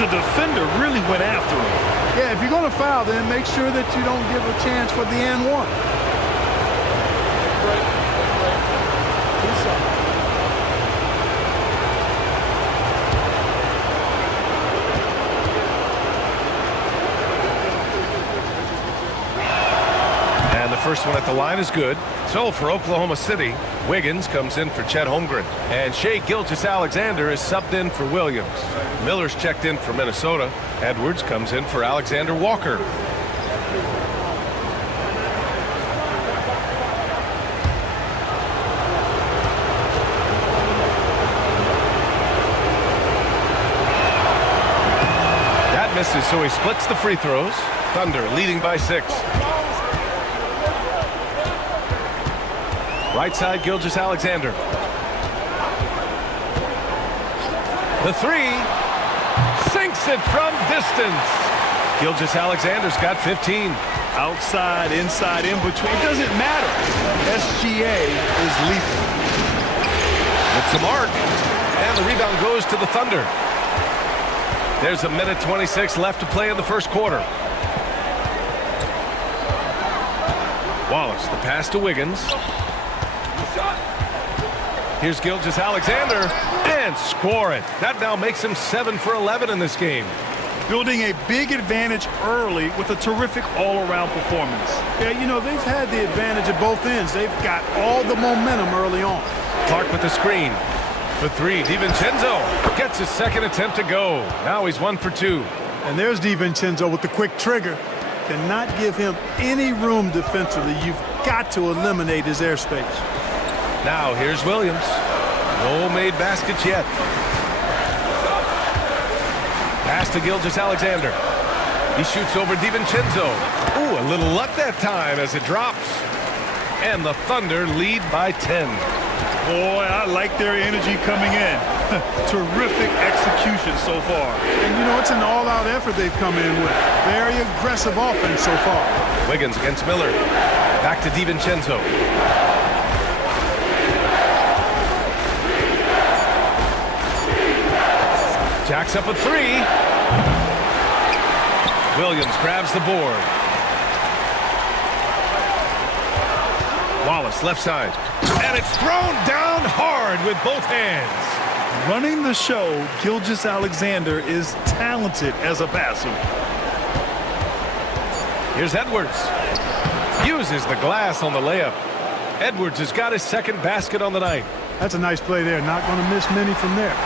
the defender really went after him. Yeah, if you're going to foul, then make sure that you don't give a chance for the and one. And the first one at the line is good. So for Oklahoma City, Wiggins comes in for Chet Holmgren. And Shai Gilgeous-Alexander is subbed in for Williams. Miller's checked in for Minnesota. Edwards comes in for Alexander Walker. misses, so he splits the free throws. Thunder leading by 6. Right side, Gilgeous-Alexander. The 3. Sinks it from distance. Gilgeous-Alexander's got 15. Outside, inside, in between. It doesn't matter. SGA is lethal. It's the mark. And the rebound goes to the Thunder. There's 1:26 left to play in the first quarter. Wallace, the pass to Wiggins. Here's Gilgeous-Alexander, and score it. That now makes him 7 for 11 in this game. Building a big advantage early with a terrific all-around performance. Yeah, you know, they've had the advantage at both ends. They've got all the momentum early on. Clark with the screen. The 3, DiVincenzo gets his second attempt to go. Now he's 1 for 2. And there's DiVincenzo with the quick trigger. Cannot give him any room defensively. You've got to eliminate his airspace. Now here's Williams. No made baskets yet. Pass to Gilgeous-Alexander. He shoots over DiVincenzo. Ooh, a little luck that time as it drops. And the Thunder lead by 10. Boy, I like their energy coming in. Terrific execution so far. And, you know, it's an all-out effort they've come in with. Very aggressive offense so far. Wiggins against Miller. Back to DiVincenzo. Jacks up a 3. Williams grabs the board. Wallace left side. And it's thrown down hard with both hands. Running the show, Gilgeous-Alexander is talented as a passer. Here's Edwards. Uses the glass on the layup. Edwards has got his second basket on the night. That's a nice play there. Not going to miss many from there.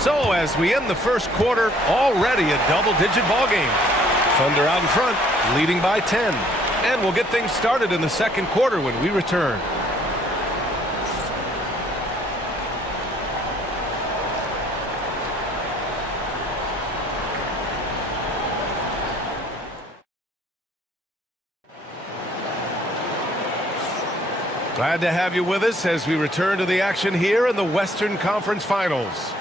So as we end the first quarter, already a double-digit ball game. Thunder out in front, leading by 10. And we'll get things started in the second quarter when we return. Glad to have you with us as we return to the action here in the Western Conference Finals.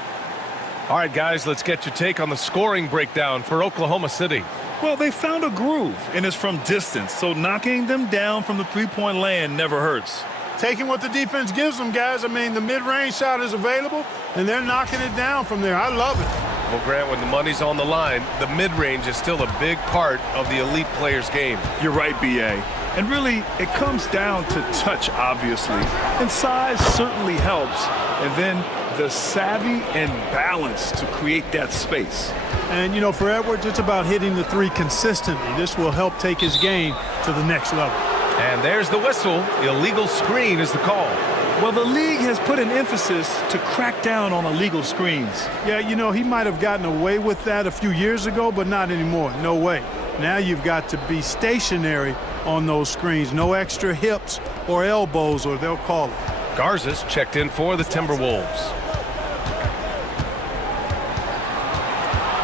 All right, guys, let's get your take on the scoring breakdown for Oklahoma City. Well, they found a groove, and it's from distance, so knocking them down from the three-point land never hurts. Taking what the defense gives them, guys. I mean, the mid-range shot is available, and they're knocking it down from there. I love it. Well, Grant, when the money's on the line, the mid-range is still a big part of the elite player's game. You're right, B.A. And really, it comes down to touch, obviously. And size certainly helps. And then the savvy and balance to create that space. And, you know, for Edwards, it's about hitting the 3 consistently. This will help take his game to the next level. And there's the whistle. Illegal screen is the call. Well, the league has put an emphasis to crack down on illegal screens. Yeah, you know, he might have gotten away with that a few years ago, but not anymore. No way. Now you've got to be stationary on those screens. No extra hips or elbows, or they'll call it. Garza's checked in for the Timberwolves.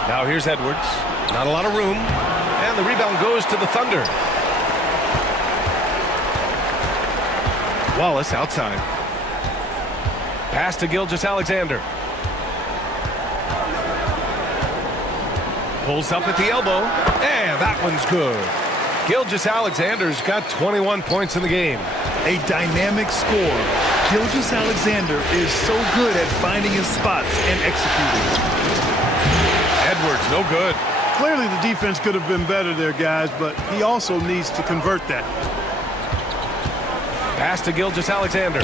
Now here's Edwards. Not a lot of room. And the rebound goes to the Thunder. Wallace outside. Pass to Gilgeous-Alexander. Pulls up at the elbow. And that one's good. Gilgeous-Alexander's got 21 points in the game. A dynamic score. Gilgeous-Alexander is so good at finding his spots and executing. Edwards, no good. Clearly the defense could have been better there, guys, but he also needs to convert that. Pass to Gilgeous-Alexander.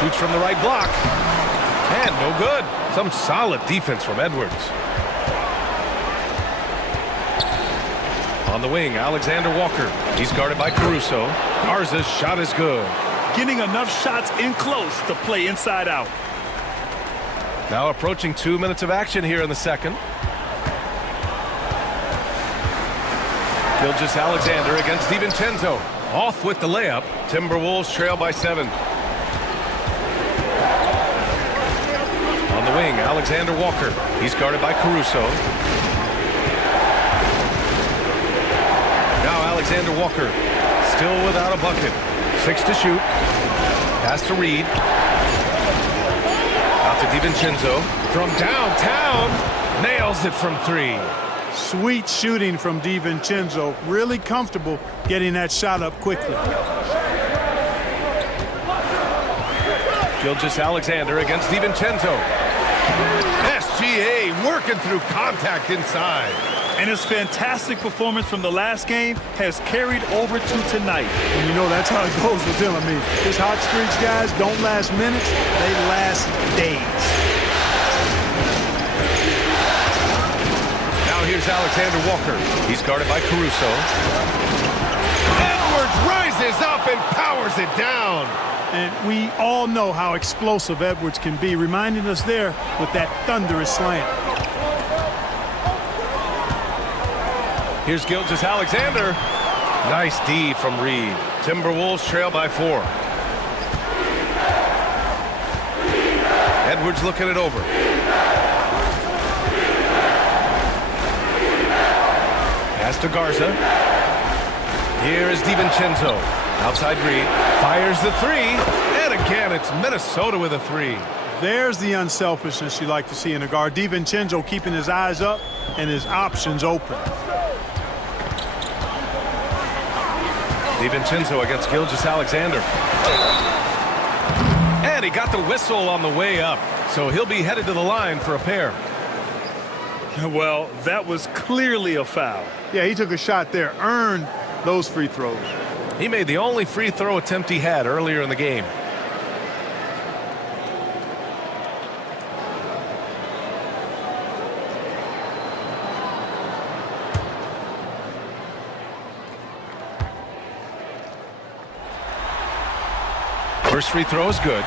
Shoots from the right block. And no good. Some solid defense from Edwards. On the wing, Alexander Walker. He's guarded by Caruso. Garza's shot is good. Getting enough shots in close to play inside out. Now approaching 2 minutes of action here in the second. Gilgeous-Alexander against DiVincenzo. Off with the layup. Timberwolves trail by 7. On the wing, Alexander Walker. He's guarded by Caruso. Now Alexander Walker, still without a bucket. 6 to shoot. Pass to Reed. Out to DiVincenzo. From downtown, nails it from 3. Sweet shooting from DiVincenzo. Really comfortable getting that shot up quickly. Gilgeous-Alexander against DiVincenzo. SGA working through contact inside. And his fantastic performance from the last game has carried over to tonight. And you know that's how it goes with him. I mean, his hot streaks, guys, don't last minutes. They last days. Now here's Alexander Walker. He's guarded by Caruso. Edwards rises up and powers it down. And we all know how explosive Edwards can be, reminding us there with that thunderous slam. Here's Gilgeous-Alexander. Nice D from Reed. Timberwolves trail by 4. Edwards looking it over. Pass to Garza. Here is DiVincenzo. Outside Reed. Fires the 3. And again, it's Minnesota with a 3. There's the unselfishness you like to see in a guard. DiVincenzo keeping his eyes up and his options open. DiVincenzo against Gilgeous-Alexander. And he got the whistle on the way up. So he'll be headed to the line for a pair. Well, that was clearly a foul. Yeah, he took a shot there, earned those free throws. He made the only free throw attempt he had earlier in the game. First free throw is good.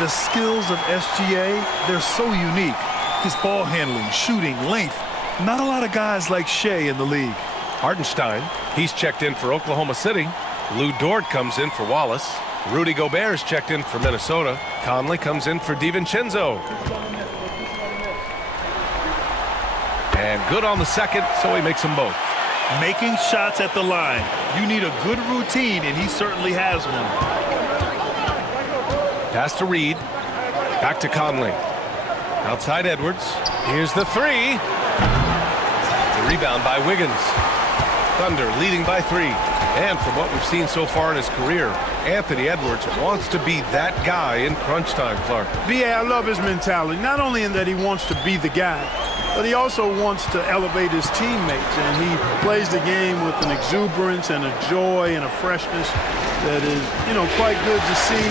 The skills of SGA, they're so unique. His ball handling, shooting, length. Not a lot of guys like Shea in the league. Hartenstein, he's checked in for Oklahoma City. Lou Dort comes in for Wallace. Rudy Gobert is checked in for Minnesota. Conley comes in for DiVincenzo. And good on the second, so he makes them both. Making shots at the line. You need a good routine, and he certainly has one. Pass to Reed. Back to Conley. Outside Edwards. Here's the 3. The rebound by Wiggins. Thunder leading by 3. And from what we've seen so far in his career, Anthony Edwards wants to be that guy in crunch time, Clark. I love his mentality. Not only in that he wants to be the guy, but he also wants to elevate his teammates. And he plays the game with an exuberance and a joy and a freshness that is, quite good to see.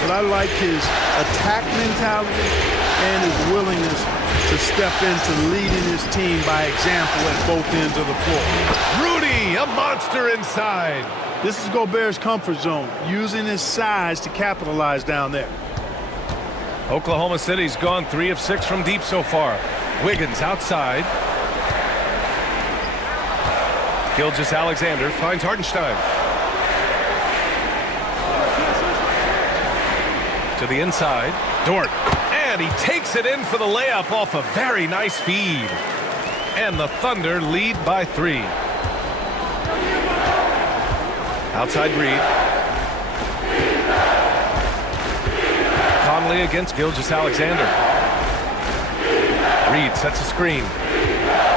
But I like his attack mentality and his willingness to step into leading his team by example at both ends of the floor. Rudy, a monster inside. This is Gobert's comfort zone, using his size to capitalize down there. Oklahoma City's gone 3 of 6 from deep so far. Wiggins outside. Gilgeous-Alexander finds Hartenstein. To the inside. Dort. And he takes it in for the layup off a very nice feed. And the Thunder lead by 3. Outside Reed. Conley against Gilgeous-Alexander. Reed sets a screen.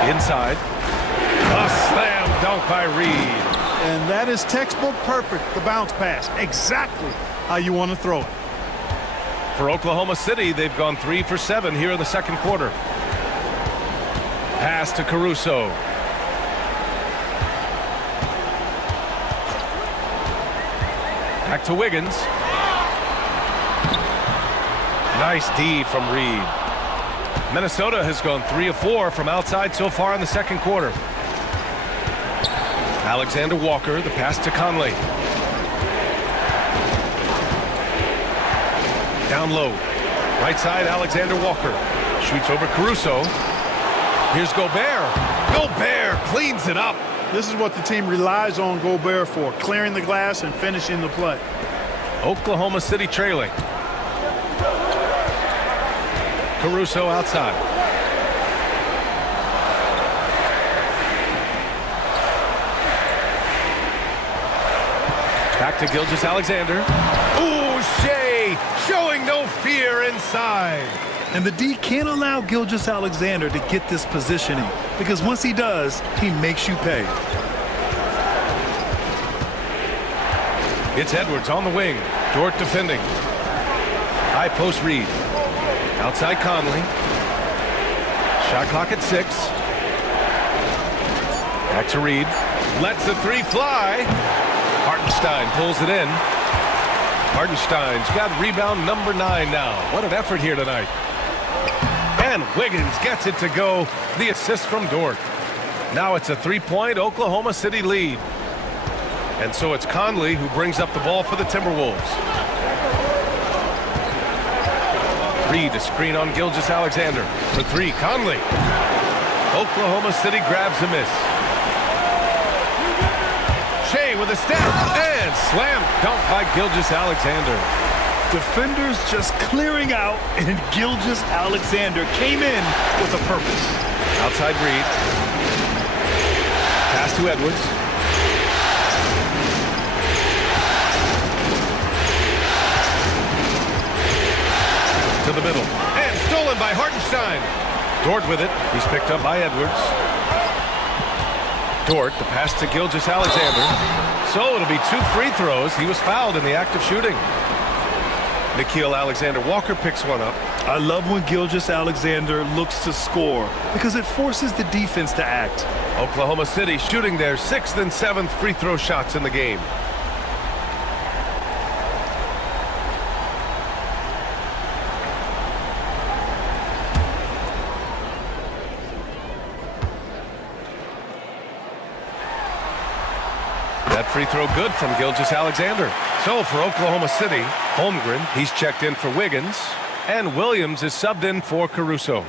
Inside. A slam dunk by Reed. And that is textbook perfect, the bounce pass. Exactly how you want to throw it. For Oklahoma City, they've gone 3 for 7 here in the second quarter. Pass to Caruso. Back to Wiggins. Nice D from Reed. Minnesota has gone 3 of 4 from outside so far in the second quarter. Alexander Walker, the pass to Conley. Down low. Right side, Alexander Walker. Shoots over Caruso. Here's Gobert. Gobert cleans it up. This is what the team relies on Gobert for, clearing the glass and finishing the play. Oklahoma City trailing. Caruso outside. Back to Gilgeous-Alexander. Ooh, Shea showing no fear inside. And the D can't allow Gilgeous-Alexander to get this positioning, because once he does, he makes you pay. It's Edwards on the wing. Dort defending. High post Reed. Outside Conley. Shot clock at 6. Back to Reed. Lets the three fly. Hartenstein pulls it in. Hartenstein's got rebound number 9 now. What an effort here tonight. And Wiggins gets it to go. The assist from Dort. Now it's a 3-point Oklahoma City lead. And so it's Conley who brings up the ball for the Timberwolves. Reed, a screen on Gilgeous-Alexander. For 3, Conley. Oklahoma City grabs a miss. Shea with a step and slam dunk by Gilgeous-Alexander. Defenders just clearing out, and Gilgeous-Alexander came in with a purpose. Outside Reed. Pass to Edwards. To the middle. And stolen by Hartenstein. Dort with it. He's picked up by Edwards. Dort, the pass to Gilgeous-Alexander. So it'll be 2 free throws. He was fouled in the act of shooting. Nickeil Alexander-Walker picks one up. I love when Gilgeous-Alexander looks to score, because it forces the defense to act. Oklahoma City shooting their 6th and 7th free throw shots in the game. That free throw good from Gilgeous-Alexander. So for Oklahoma City, Holmgren, he's checked in for Wiggins, and Williams is subbed in for Caruso.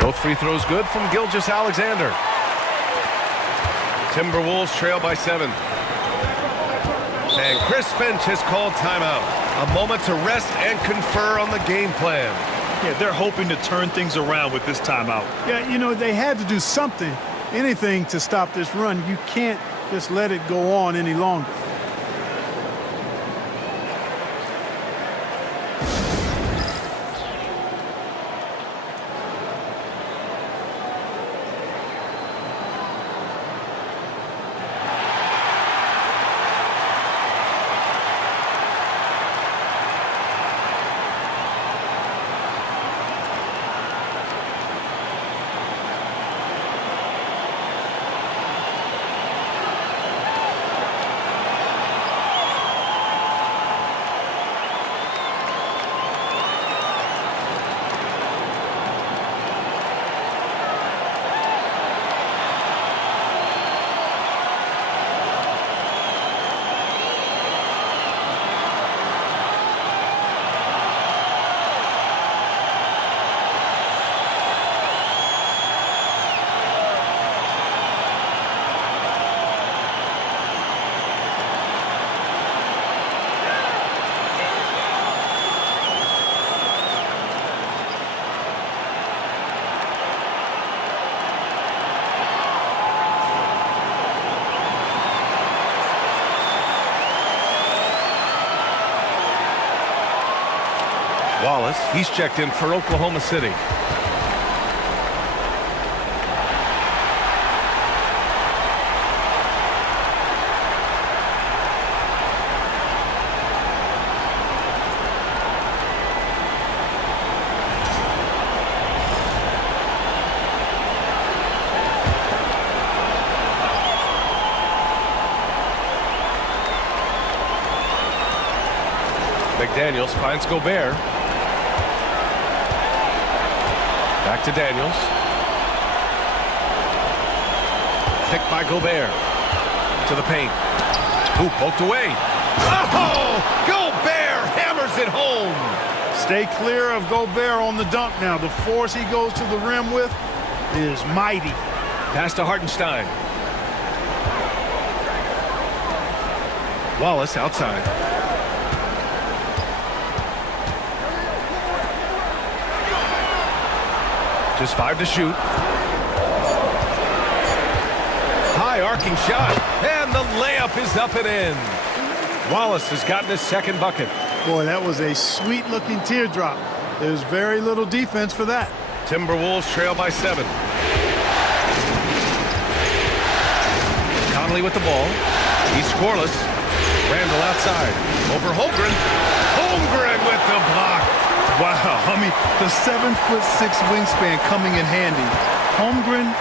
Both free throws good from Gilgeous-Alexander. Timberwolves trail by 7. And Chris Finch has called timeout. A moment to rest and confer on the game plan. Yeah, they're hoping to turn things around with this timeout. Yeah, you know, they had to do something, anything to stop this run. You can't just let it go on any longer. Wallace, he's checked in for Oklahoma City. McDaniels finds Gobert. Back to Daniels. Picked by Gobert. To the paint. Ooh, poked away. Oh, Gobert hammers it home. Stay clear of Gobert on the dunk now. The force he goes to the rim with is mighty. Pass to Hartenstein. Wallace outside. Just 5 to shoot. High arcing shot. And the layup is up and in. Wallace has gotten his second bucket. Boy, that was a sweet-looking teardrop. There's very little defense for that. Timberwolves trail by 7. Conley with the ball. He's scoreless. Randall outside. Over Holmgren. Holmgren with the block. Wow, I mean, the 7'6" wingspan coming in handy. Holmgren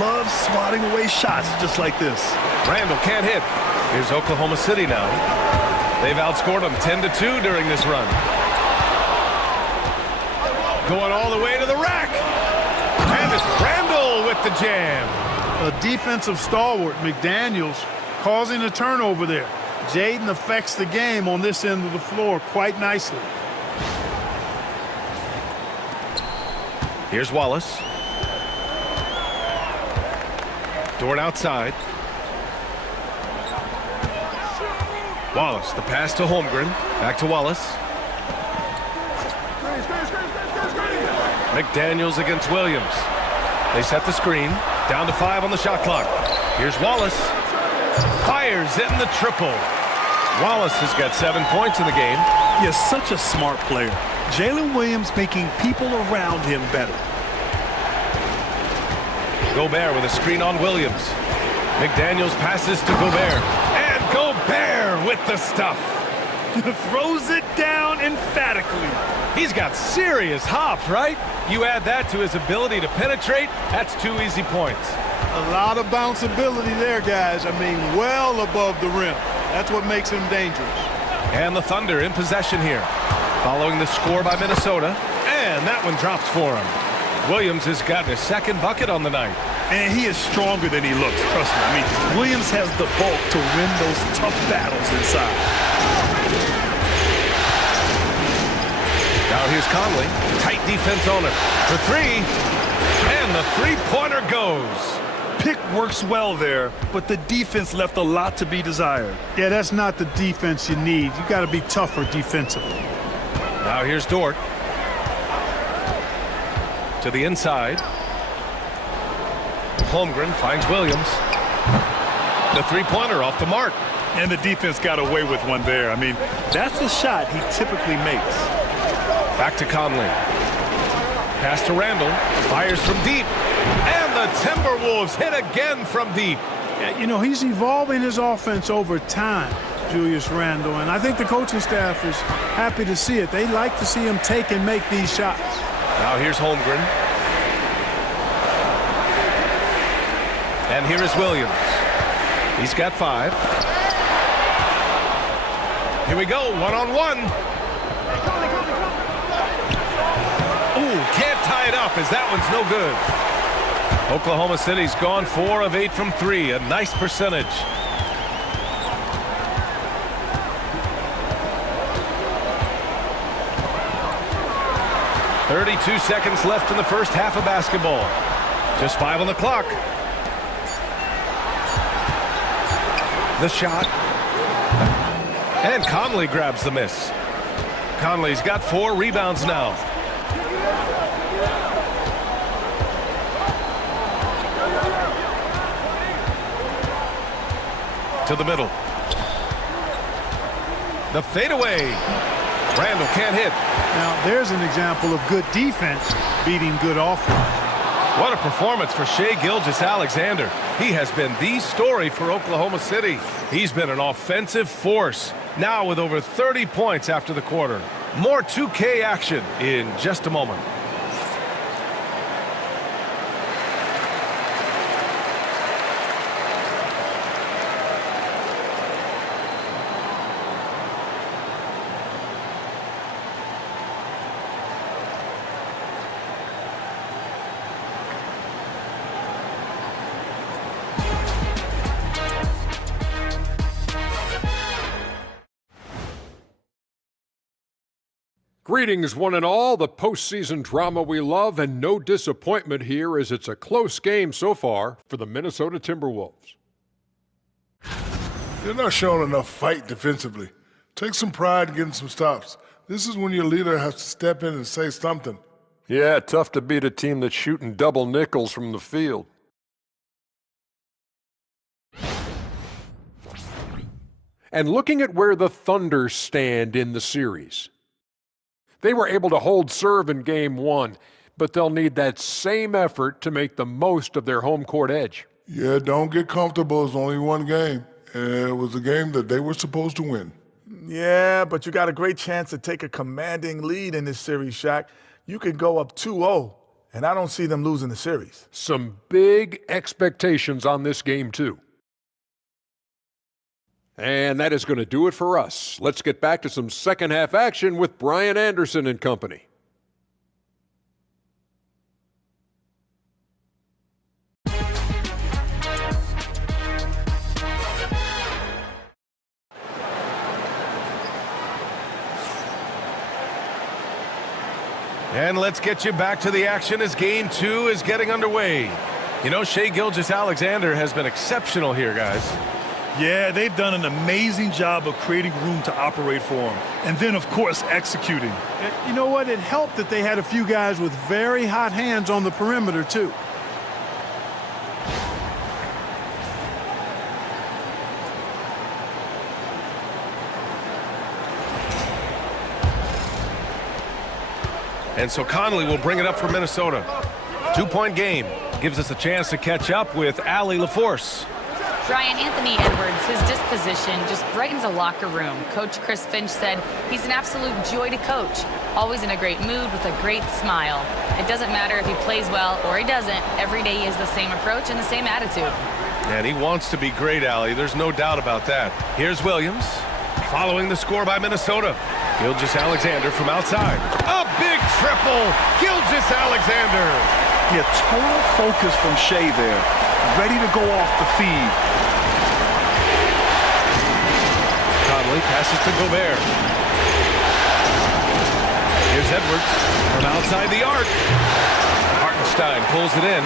loves swatting away shots just like this. Randall can't hit. Here's Oklahoma City now. They've outscored them 10-2 during this run. Going all the way to the rack. And it's Randall with the jam. A defensive stalwart, McDaniels, causing a turnover there. Jaden affects the game on this end of the floor quite nicely. Here's Wallace. Dort outside. Wallace, the pass to Holmgren. Back to Wallace. McDaniels against Williams. They set the screen. Down to 5 on the shot clock. Here's Wallace. Fires in the triple. Wallace has got 7 points in the game. He is such a smart player. Jalen Williams making people around him better. Gobert with a screen on Williams. McDaniels passes to Gobert. And Gobert with the stuff. Throws it down emphatically. He's got serious hops, right? You add that to his ability to penetrate, that's 2 easy points. A lot of bounceability there, guys. I mean, well above the rim. That's what makes him dangerous. And the Thunder in possession here. Following the score by Minnesota. And that one drops for him. Williams has gotten his second bucket on the night. And he is stronger than he looks, trust me. I mean, Williams has the bulk to win those tough battles inside. Now here's Conley. Tight defense on him. For 3. And the three-pointer goes. Pick works well there, but the defense left a lot to be desired. Yeah, that's not the defense you need. You got to be tougher defensively. Now here's Dort. To the inside. Holmgren finds Williams. The three-pointer off the mark. And the defense got away with one there. I mean, that's the shot he typically makes. Back to Conley. Pass to Randall. Fires from deep. And the Timberwolves hit again from deep. Yeah, you know, he's evolving his offense over time, Julius Randle, and I think the coaching staff is happy to see it. They like to see him take and make these shots. Now here's Holmgren. And here is Williams. He's got 5. Here we go, one-on-one. Ooh, can't tie it up as that one's no good. Oklahoma City's gone 4 of 8 from 3, a nice percentage. .32 seconds left in the first half of basketball. Just 5 on the clock. The shot. And Conley grabs the miss. Conley's got 4 rebounds now. To the middle. The fadeaway. Randall can't hit. Now, there's an example of good defense beating good offense. What a performance for Shai Gilgeous-Alexander. He has been the story for Oklahoma City. He's been an offensive force, now with over 30 points after the quarter. More 2K action in just a moment. Greetings, one and all. The postseason drama we love, and no disappointment here as it's a close game so far for the Minnesota Timberwolves. They're not showing enough fight defensively. Take some pride in getting some stops. This is when your leader has to step in and say something. Yeah, tough to beat a team that's shooting double nickels from the field. And looking at where the Thunder stand in the series. They were able to hold serve in Game 1, but they'll need that same effort to make the most of their home court edge. Yeah, don't get comfortable. It's only one game. And it was a game that they were supposed to win. Yeah, but you got a great chance to take a commanding lead in this series, Shaq. You could go up 2-0, and I don't see them losing the series. Some big expectations on this game, too. And that is going to do it for us. Let's get back to some second-half action with Brian Anderson and company. And let's get you back to the action as Game 2 is getting underway. You know, Shai Gilgeous-Alexander has been exceptional here, guys. Yeah, they've done an amazing job of creating room to operate for him. And then, of course, executing. You know what? It helped that they had a few guys with very hot hands on the perimeter, too. And so Conley will bring it up for Minnesota. 2-point game. Gives us a chance to catch up with Allie LaForce. Brian, Anthony Edwards, his disposition just brightens a locker room. Coach Chris Finch said he's an absolute joy to coach. Always in a great mood with a great smile. It doesn't matter if he plays well or he doesn't. Every day he has the same approach and the same attitude. And he wants to be great, Allie. There's no doubt about that. Here's Williams. Following the score by Minnesota. Gilgeous-Alexander from outside. A big triple. Gilgeous-Alexander. Yeah, total focus from Shai there. Ready to go off the feed. Conley passes to Gobert. Here's Edwards from outside the arc. Hartenstein pulls it in.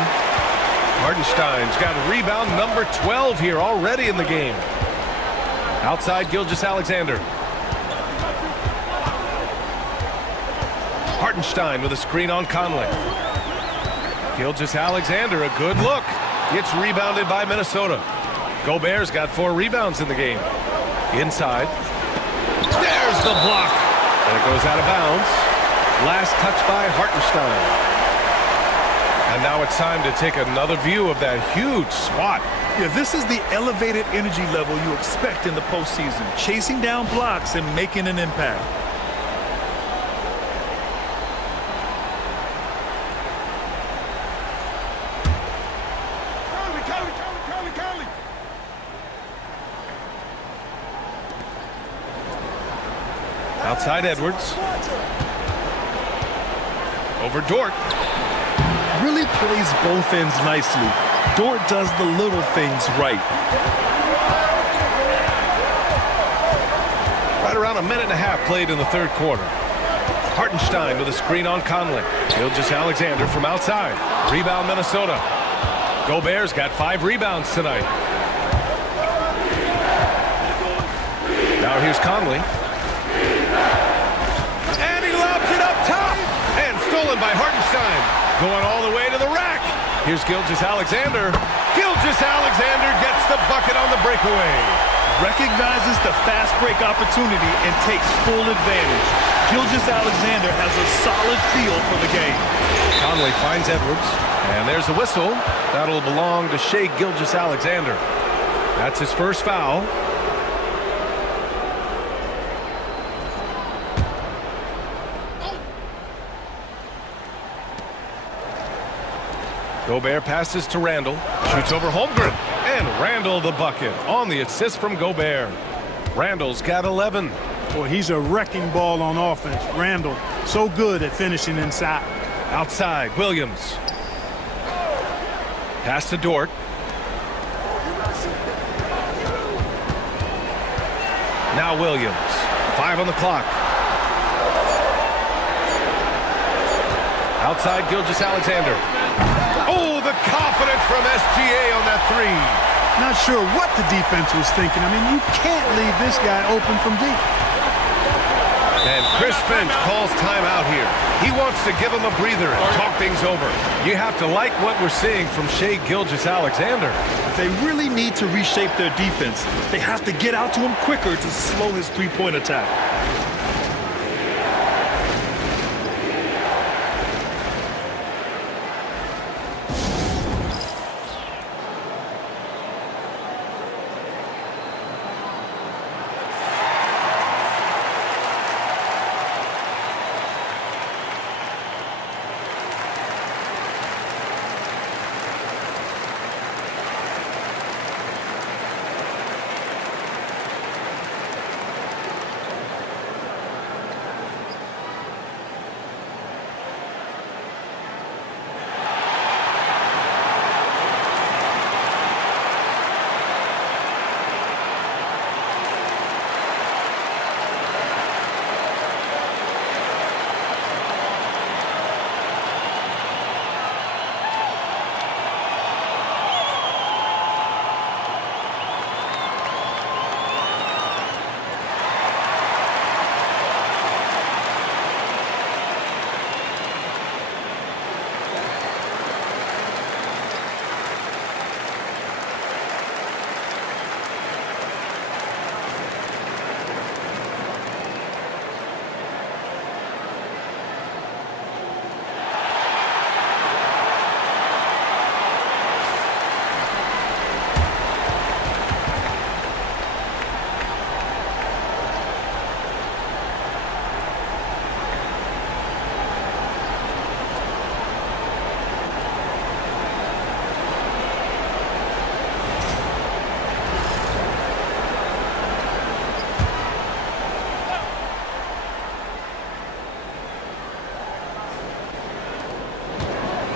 Hartenstein's got rebound number 12 here already in the game. Outside Gilgeous-Alexander. Hartenstein with a screen on Conley. Gilgeous-Alexander, a good look. Gets rebounded by Minnesota. Gobert's got 4 rebounds in the game. Inside. There's the block. And it goes out of bounds. Last touch by Hartenstein. And now it's time to take another view of that huge swat. Yeah, this is the elevated energy level you expect in the postseason. Chasing down blocks and making an impact. Outside Edwards. Over Dort. Really plays both ends nicely. Dort does the little things right. Right around a minute and a half played in the third quarter. Hartenstein with a screen on Conley. Gilgeous-Alexander from outside. Rebound Minnesota. Gobert's got 5 rebounds tonight. Now here's Conley. And he lobs it up top. And stolen by Hartenstein. Going all the way to the rack. Here's Gilgeous-Alexander. Gilgeous-Alexander gets the bucket on the breakaway. Recognizes the fast break opportunity and takes full advantage. Gilgeous-Alexander has a solid feel for the game. Conley finds Edwards. And there's a whistle. That'll belong to Shai Gilgeous-Alexander. That's his first foul. Gobert passes to Randall. Shoots over Holmgren. And Randall the bucket on the assist from Gobert. Randall's got 11. Boy, he's a wrecking ball on offense. Randall, so good at finishing inside. Outside, Williams. Pass to Dort. Now Williams. 5 on the clock. Outside Gilgeous-Alexander. Oh, the confidence from SGA on that three. Not sure what the defense was thinking. I mean, you can't leave this guy open from deep. And Chris Finch calls timeout here. He wants to give him a breather and talk things over. You have to like what we're seeing from Shai Gilgeous-Alexander. They really need to reshape their defense. They have to get out to him quicker to slow his three-point attack.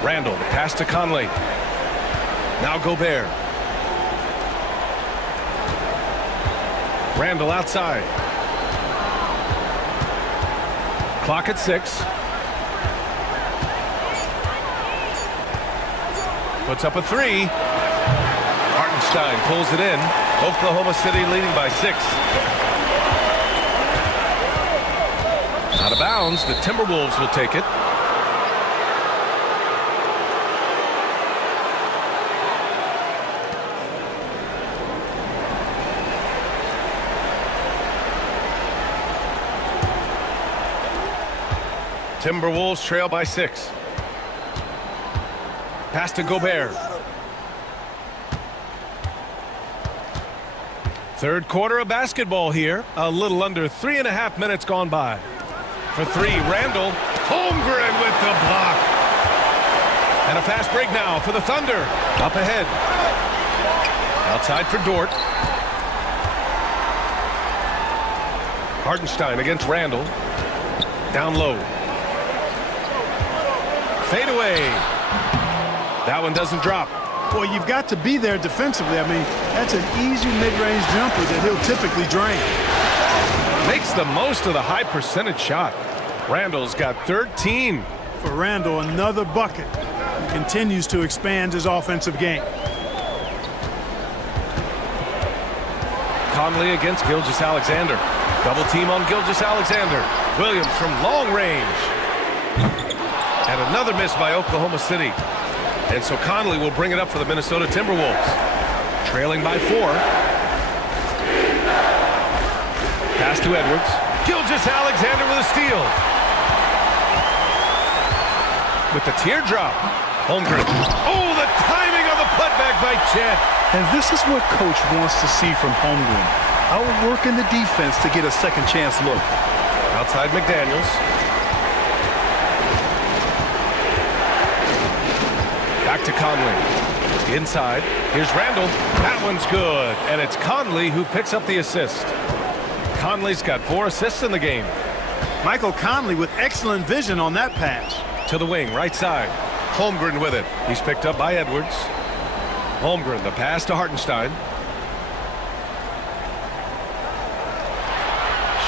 Randall, the pass to Conley. Now Gobert. Randall outside. Clock at 6. Puts up a 3. Hartenstein pulls it in. Oklahoma City leading by 6. Out of bounds. The Timberwolves will take it. Timberwolves trail by 6. Pass to Gobert. Third quarter of basketball here. A little under 3.5 minutes gone by. For 3, Randall. Holmgren with the block. And a fast break now for the Thunder. Up ahead. Outside for Dort. Hartenstein against Randall. Down low. Fade away. That one doesn't drop. Boy, you've got to be there defensively. I mean, that's an easy mid-range jumper that he'll typically drain. Makes the most of the high percentage shot. Randall's got 13. For Randall, another bucket. He continues to expand his offensive game. Conley against Gilgeous-Alexander. Double team on Gilgeous-Alexander. Williams from long range. And another miss by Oklahoma City. And so Conley will bring it up for the Minnesota Timberwolves. Trailing by 4. Pass to Edwards. Gilgeous-Alexander with a steal. With the teardrop. Holmgren. Oh, the timing of the putback by Chet. And this is what Coach wants to see from Holmgren. Outworking the defense to get a second chance look. Outside McDaniels. Back to Conley. Inside. Here's Randall. That one's good. And it's Conley who picks up the assist. Conley's got 4 assists in the game. Michael Conley with excellent vision on that pass. To the wing, right side. Holmgren with it. He's picked up by Edwards. Holmgren, the pass to Hartenstein.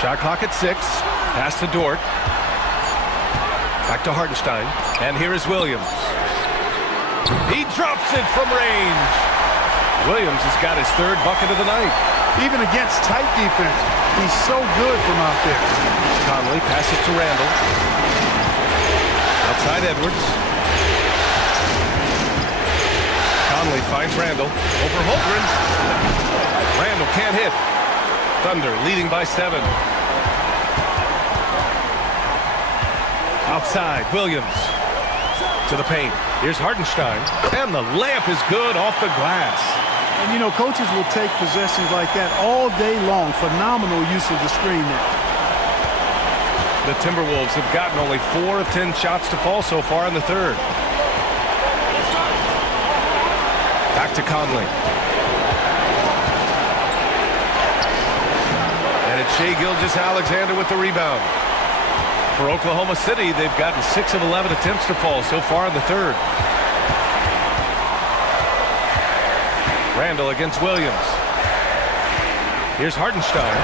Shot clock at 6. Pass to Dort. Back to Hartenstein. And here is Williams. He drops it from range. Williams has got his third bucket of the night. Even against tight defense, he's so good from out there. Conley passes to Randall. Outside Edwards. Conley finds Randall. Over Holmgren. Randall can't hit. Thunder leading by 7. Outside, Williams. To the paint. Here's Hartenstein. And the layup is good off the glass. And, you know, coaches will take possessions like that all day long. Phenomenal use of the screen there. The Timberwolves have gotten only 4 of 10 shots to fall so far in the third. Back to Conley. And it's Shai Gilgeous-Alexander with the rebound. For Oklahoma City, they've gotten 6 of 11 attempts to fall so far in the third. Randall against Williams. Here's Hartenstein.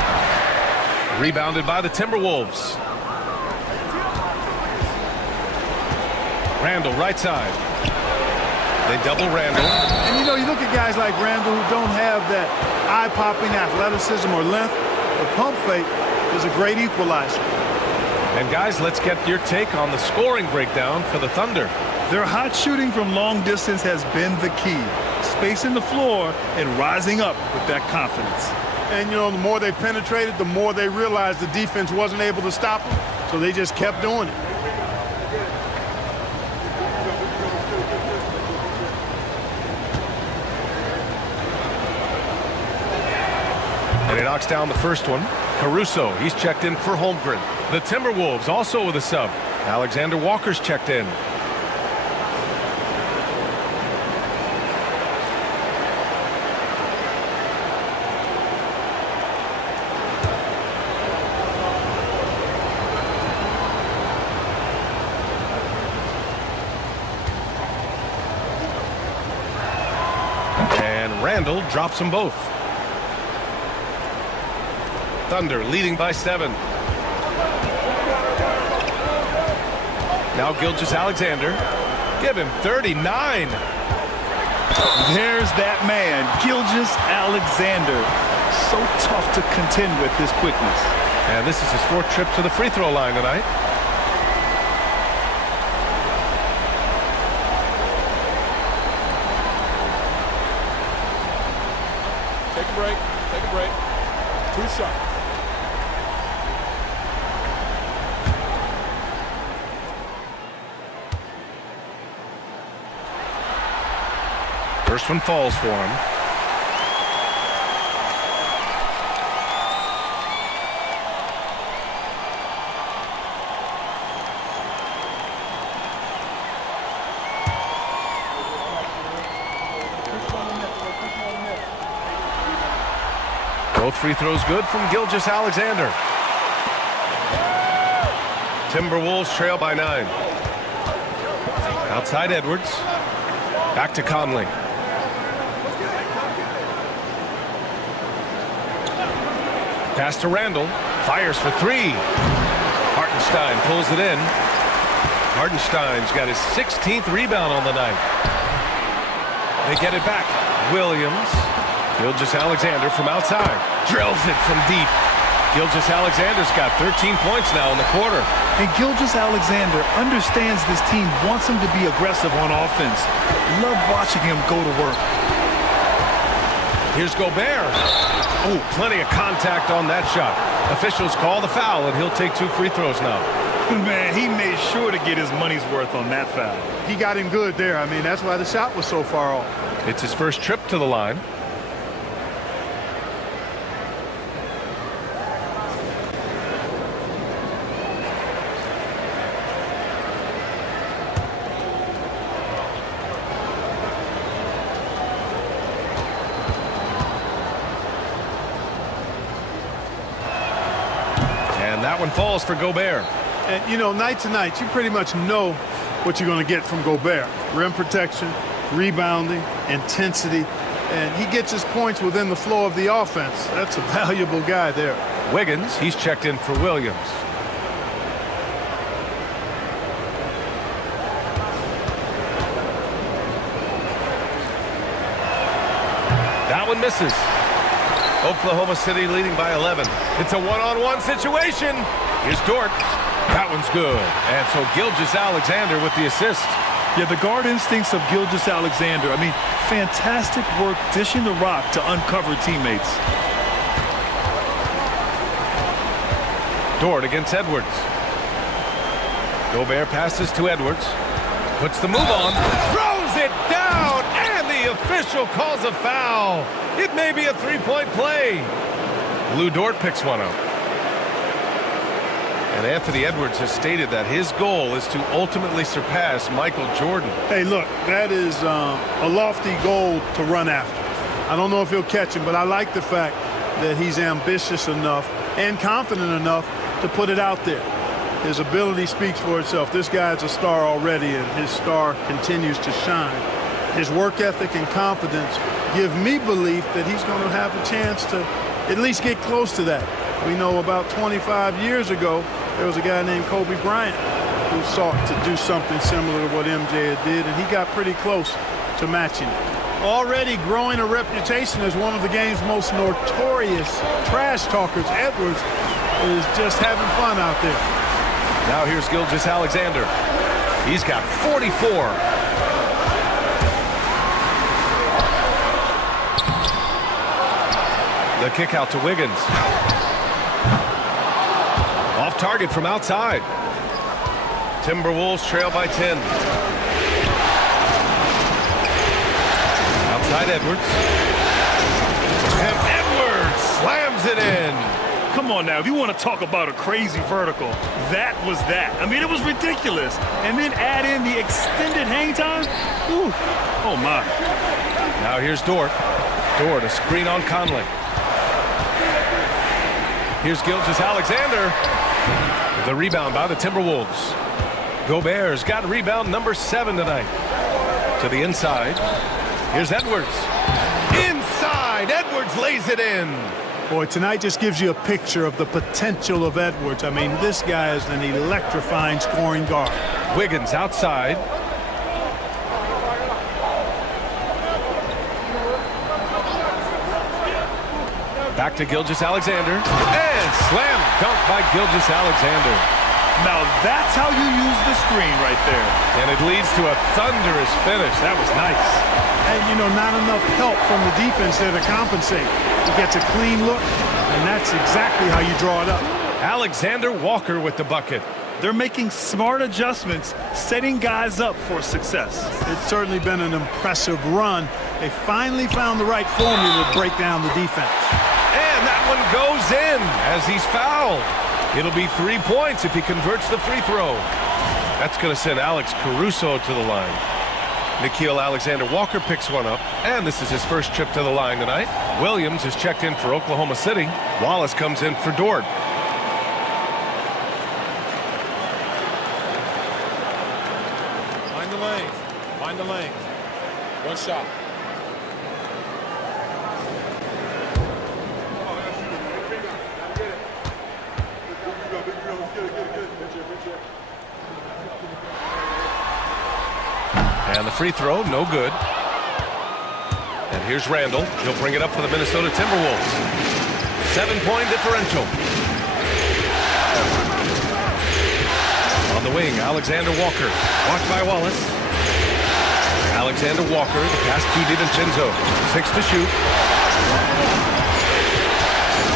Rebounded by the Timberwolves. Randall, right side. They double Randall. And, you know, you look at guys like Randall who don't have that eye-popping athleticism or length. The pump fake is a great equalizer. And, guys, let's get your take on the scoring breakdown for the Thunder. Their hot shooting from long distance has been the key. Spacing the floor and rising up with that confidence. And, you know, the more they penetrated, the more they realized the defense wasn't able to stop them, so they just kept doing it. And he knocks down the first one. Caruso, he's checked in for Holmgren. The Timberwolves also with a sub. Alexander Walker's checked in. And Randall drops them both. Thunder leading by 7. Now Gilgeous-Alexander. Give him 39. There's that man, Gilgeous-Alexander. So tough to contend with his quickness. And this is his 4th trip to the free throw line tonight. Take a break. Take a break. 2 shots. First one falls for him. Both free throws good from Gilgeous-Alexander. Timberwolves trail by 9. Outside Edwards. Back to Conley. Pass to Randall. Fires for 3. Hartenstein pulls it in. Hartenstein's got his 16th rebound on the night. They get it back. Williams. Gilgeous-Alexander from outside. Drills it from deep. Gilgeous-Alexander's got 13 points now in the quarter. And Gilgeous-Alexander understands this team wants him to be aggressive on offense. Love watching him go to work. Here's Gobert. Oh, plenty of contact on that shot. Officials call the foul, and he'll take 2 free throws now. Man, he made sure to get his money's worth on that foul. He got him good there. I mean, that's why the shot was so far off. It's his first trip to the line. That one falls for Gobert. And, you know, night to night, you pretty much know what you're going to get from Gobert. Rim protection, rebounding, intensity, and he gets his points within the flow of the offense. That's a valuable guy there. Wiggins, he's checked in for Williams. one misses. Oklahoma City leading by 11. It's a one-on-one situation. Here's Dort. That one's good. And so Gilgeous-Alexander with the assist. Yeah, the guard instincts of Gilgeous-Alexander. I mean, fantastic work dishing the rock to uncover teammates. Dort against Edwards. Gobert passes to Edwards. Puts the move on. Throws it down. And the official calls a foul. It may be a three-point play. Lou Dort picks one up. And Anthony Edwards has stated that his goal is to ultimately surpass Michael Jordan. Hey, look, that is a lofty goal to run after. I don't know if he'll catch him, but I like the fact that he's ambitious enough and confident enough to put it out there. His ability speaks for itself. This guy's a star already, and his star continues to shine. His work ethic and confidence give me belief that he's going to have a chance to at least get close to that. We know about 25 years ago, there was a guy named Kobe Bryant who sought to do something similar to what MJ did, and he got pretty close to matching it. Already growing a reputation as one of the game's most notorious trash talkers, Edwards is just having fun out there. Now here's Gilgeous-Alexander. He's got 44. The kick out to Wiggins. Off target from outside. Timberwolves trail by 10. Outside Edwards. And Edwards slams it in. Come on now, if you want to talk about a crazy vertical, that was that. I mean, it was ridiculous. And then add in the extended hang time. Ooh. Oh, my. Now here's Dort. Dort, a screen on Conley. Here's Gilgeous-Alexander. The rebound by the Timberwolves. Gobert's got rebound number 7 tonight. To the inside. Here's Edwards. Inside. Edwards lays it in. Boy, tonight just gives you a picture of the potential of Edwards. I mean, this guy is an electrifying scoring guard. Wiggins outside. Back to Gilgeous-Alexander. And slam dunk by Gilgeous-Alexander. Now that's how you use the screen right there. And it leads to a thunderous finish. That was nice. And, you know, not enough help from the defense there to compensate. He gets a clean look, and that's exactly how you draw it up. Alexander Walker with the bucket. They're making smart adjustments, setting guys up for success. It's certainly been an impressive run. They finally found the right formula to break down the defense. And that one goes in as he's fouled. It'll be 3 points if he converts the free throw. That's going to send Alex Caruso to the line. Nickeil Alexander-Walker picks one up, and this is his first trip to the line tonight. Williams is checked in for Oklahoma City. Wallace comes in for Dort. Find the lane. Find the lane. One shot. And the free throw, no good. And here's Randall. He'll bring it up for the Minnesota Timberwolves. 7-point differential. On the wing, Alexander Walker. Watched by Wallace. Alexander Walker, the pass to DiVincenzo. 6 to shoot.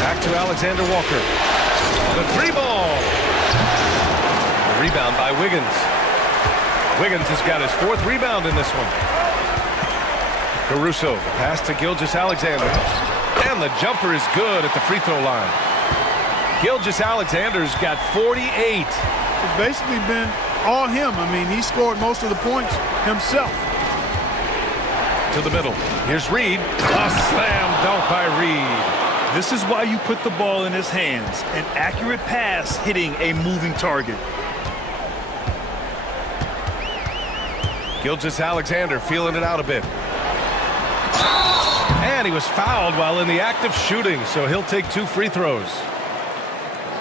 Back to Alexander Walker. The three ball. The rebound by Wiggins. Wiggins has got his 4th rebound in this one. Caruso, pass to Gilgeous-Alexander. And the jumper is good at the free throw line. Gilgeous-Alexander's got 48. It's basically been all him. I mean, he scored most of the points himself. To the middle. Here's Reed. A slam dunk by Reed. This is why you put the ball in his hands. An accurate pass hitting a moving target. Gilgeous-Alexander feeling it out a bit. And he was fouled while in the act of shooting, so he'll take 2 free throws.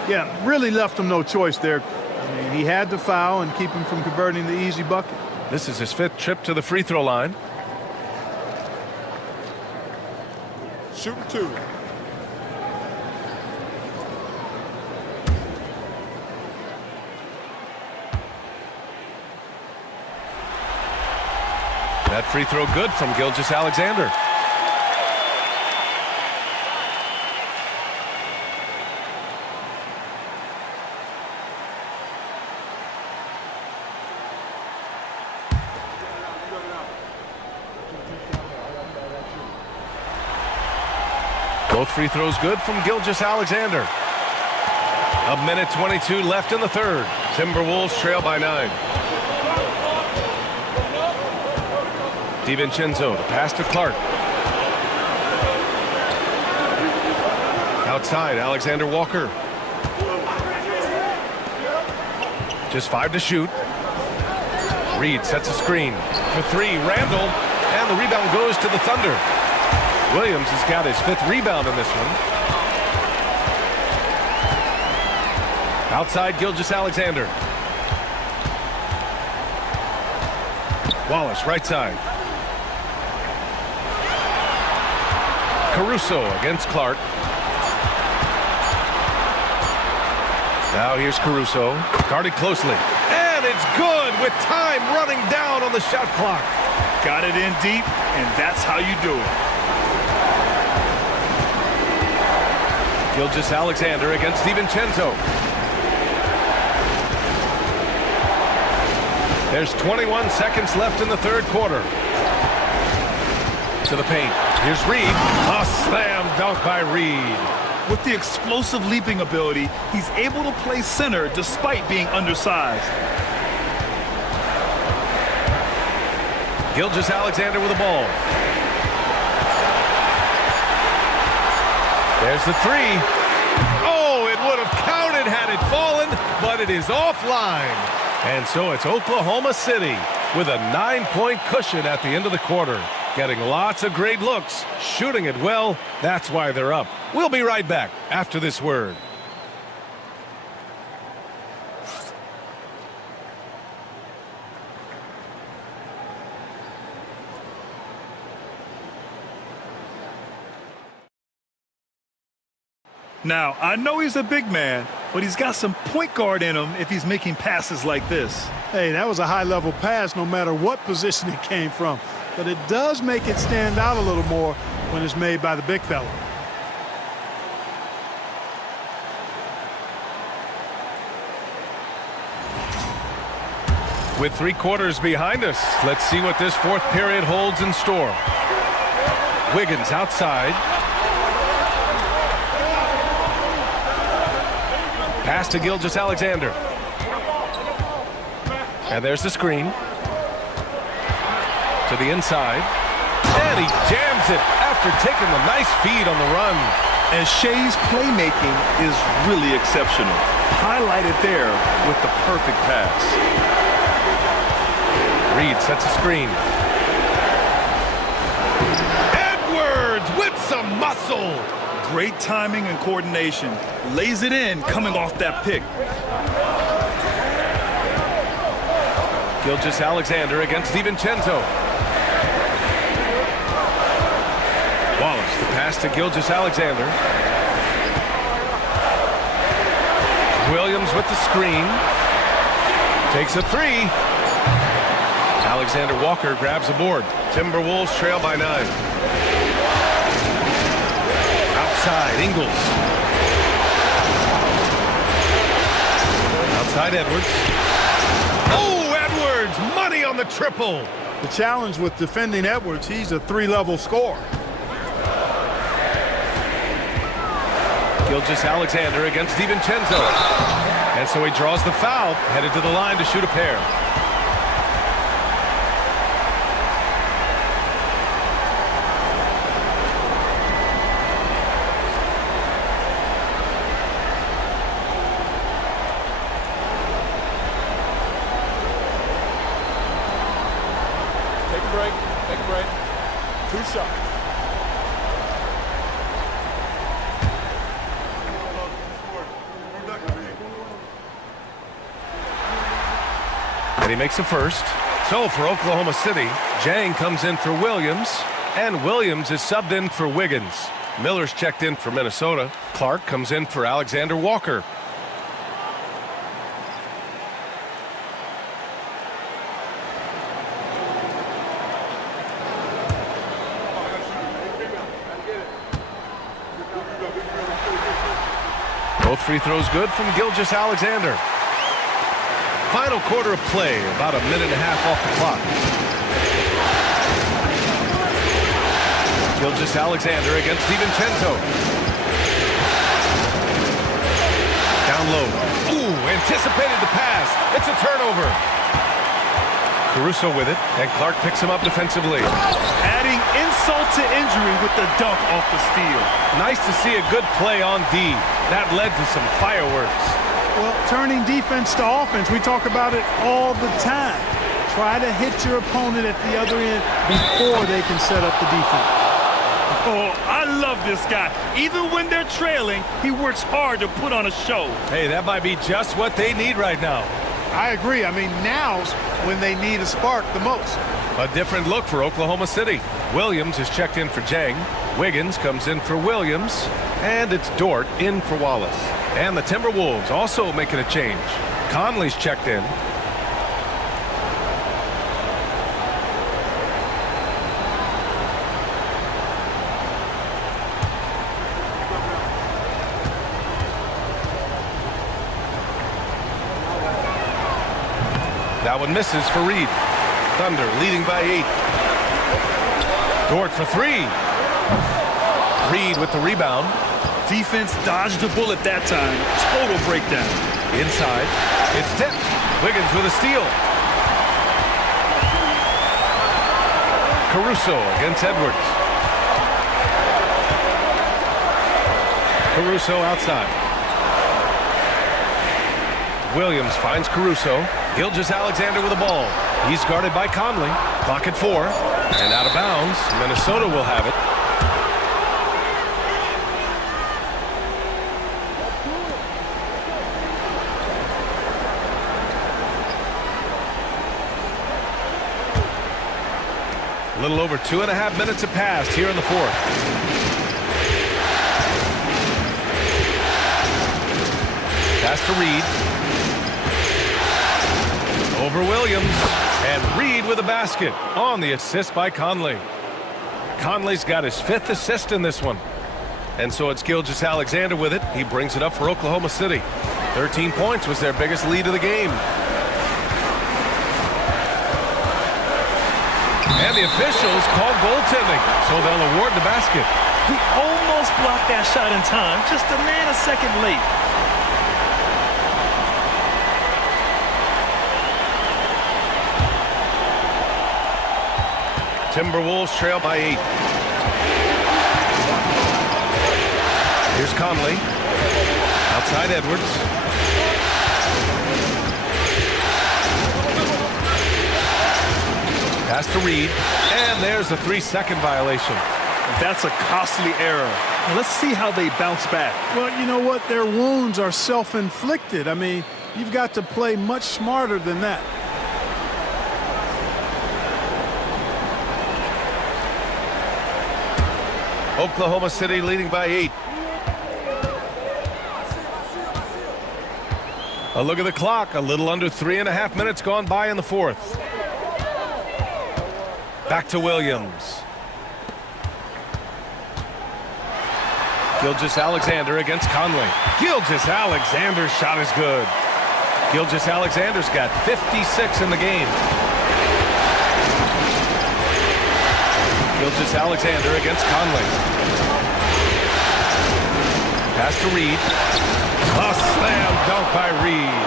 Yeah, really left him no choice there. I mean, he had to foul and keep him from converting the easy bucket. This is his 5th trip to the free throw line. Shooting 2. That free throw good from Gilgeous-Alexander. Both free throws good from Gilgeous-Alexander. A minute 22 left in the third. Timberwolves trail by 9. DiVincenzo, the pass to Clark. Outside, Alexander Walker. Just 5 to shoot. Reed sets a screen for 3. Randall, and the rebound goes to the Thunder. Williams has got his 5th rebound in this one. Outside, Gilgeous-Alexander. Wallace, right side. Caruso against Clark. Now here's Caruso, guarded closely. And it's good with time running down on the shot clock. Got it in deep, and that's how you do it. Gilgeous-Alexander against DiVincenzo. There's 21 seconds left in the third quarter. To the paint. Here's Reed. A slam dunk by Reed. With the explosive leaping ability, he's able to play center despite being undersized. Gilgeous-Alexander with the ball. There's the 3. Oh, it would have counted had it fallen, but it is offline. And so it's Oklahoma City with a 9-point cushion at the end of the quarter. Getting lots of great looks, shooting it well. That's why they're up. We'll be right back after this word. Now, I know he's a big man, but he's got some point guard in him if he's making passes like this. Hey, that was a high-level pass no matter what position it came from. But it does make it stand out a little more when it's made by the big fella. With 3 quarters behind us, let's see what this fourth period holds in store. Wiggins outside. Pass to Gilgeous-Alexander. And there's the screen. To the inside. And he jams it after taking the nice feed on the run. And Shea's playmaking is really exceptional. Highlighted there with the perfect pass. Reed sets a screen. Edwards with some muscle. Great timing and coordination. Lays it in coming off that pick. Gilgeous-Alexander against DiVincenzo. Wallace, the pass to Gilgeous-Alexander. Williams with the screen. Takes a 3. Alexander Walker grabs the board. Timberwolves trail by 9. Outside, Ingles. Outside, Edwards. Oh, Edwards! Money on the triple! The challenge with defending Edwards, he's a 3-level scorer. Gilgeous-Alexander against DiVincenzo. And so he draws the foul, headed to the line to shoot a pair. Take a break. Take a break. 2 shots. And he makes the first. So for Oklahoma City, Jang comes in for Williams, and Williams is subbed in for Wiggins. Miller's checked in for Minnesota. Clark comes in for Alexander Walker. Both free throws good from Gilgeous-Alexander. Final quarter of play, about a minute and a half off the clock. Gilgeous-Alexander against DiVincenzo. Down low. Ooh, anticipated the pass. It's a turnover. Caruso with it, and Clark picks him up defensively. Adding insult to injury with the dunk off the steal. Nice to see a good play on D. That led to some fireworks. Well, turning defense to offense, we talk about it all the time. Try to hit your opponent at the other end before they can set up the defense. Oh, I love this guy. Even when they're trailing, he works hard to put on a show. Hey, that might be just what they need right now. I agree. I mean, now's when they need a spark the most. A different look for Oklahoma City. Williams is checked in for Jang. Wiggins comes in for Williams. And it's Dort in for Wallace. And the Timberwolves also making a change. Conley's checked in. That one misses for Reed. Thunder leading by 8. Dort for 3. Reed with the rebound. Defense dodged the bullet that time. Total breakdown. Inside. It's tipped. Wiggins with a steal. Caruso against Edwards. Caruso outside. Williams finds Caruso. Gilgeous-Alexander with the ball. He's guarded by Conley. Clock at 4. And out of bounds. Minnesota will have it. A little over 2.5 minutes have passed here in the 4th. Pass to Reed. Over Williams, and Reed with a basket on the assist by Conley. Conley's got his 5th assist in this one. And so it's Gilgeous-Alexander with it. He brings it up for Oklahoma City. 13 points was their biggest lead of the game. And the officials called goaltending, so they'll award the basket. He almost blocked that shot in time, just a nanosecond late. Timberwolves trail by 8. Here's Conley. Outside Edwards. Pass to Reed. And there's a 3-second violation. That's a costly error. Now let's see how they bounce back. Well, you know what? Their wounds are self-inflicted. I mean, you've got to play much smarter than that. Oklahoma City leading by 8. A look at the clock. A little under 3.5 minutes gone by in the 4th. Back to Williams. Gilgeous-Alexander against Conley. Gilgeous-Alexander's shot is good. Gilgeous-Alexander's got 56 in the game. Gilgeous-Alexander against Conley. Pass to Reed. A slam dunk by Reed.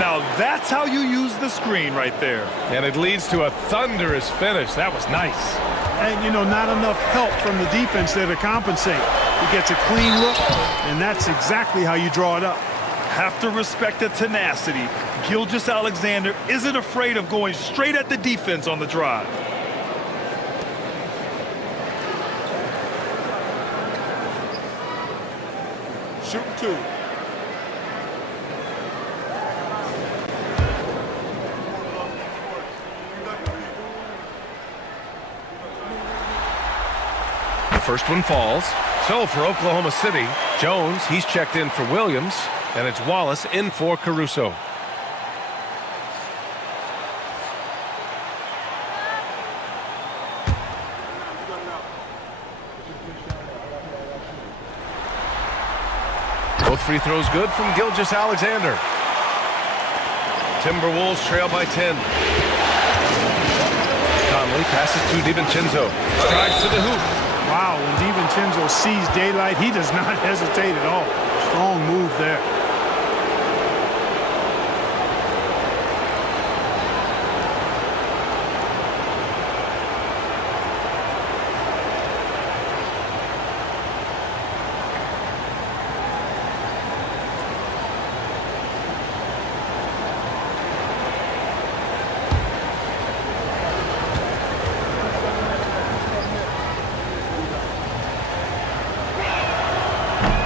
Now that's how you use the screen right there. And it leads to a thunderous finish. That was nice. And, you know, not enough help from the defense there to compensate. He gets a clean look, and that's exactly how you draw it up. Have to respect the tenacity. Gilgeous-Alexander isn't afraid of going straight at the defense on the drive. Shoot 2. first one falls. So for Oklahoma City, Jones, he's checked in for Williams, and it's Wallace in for Caruso. Both free throws good from Gilgeous-Alexander. Timberwolves trail by 10. Conley passes to DiVincenzo. Drives to the hoop. Wow, when DiVincenzo sees daylight, he does not hesitate at all. Strong move there.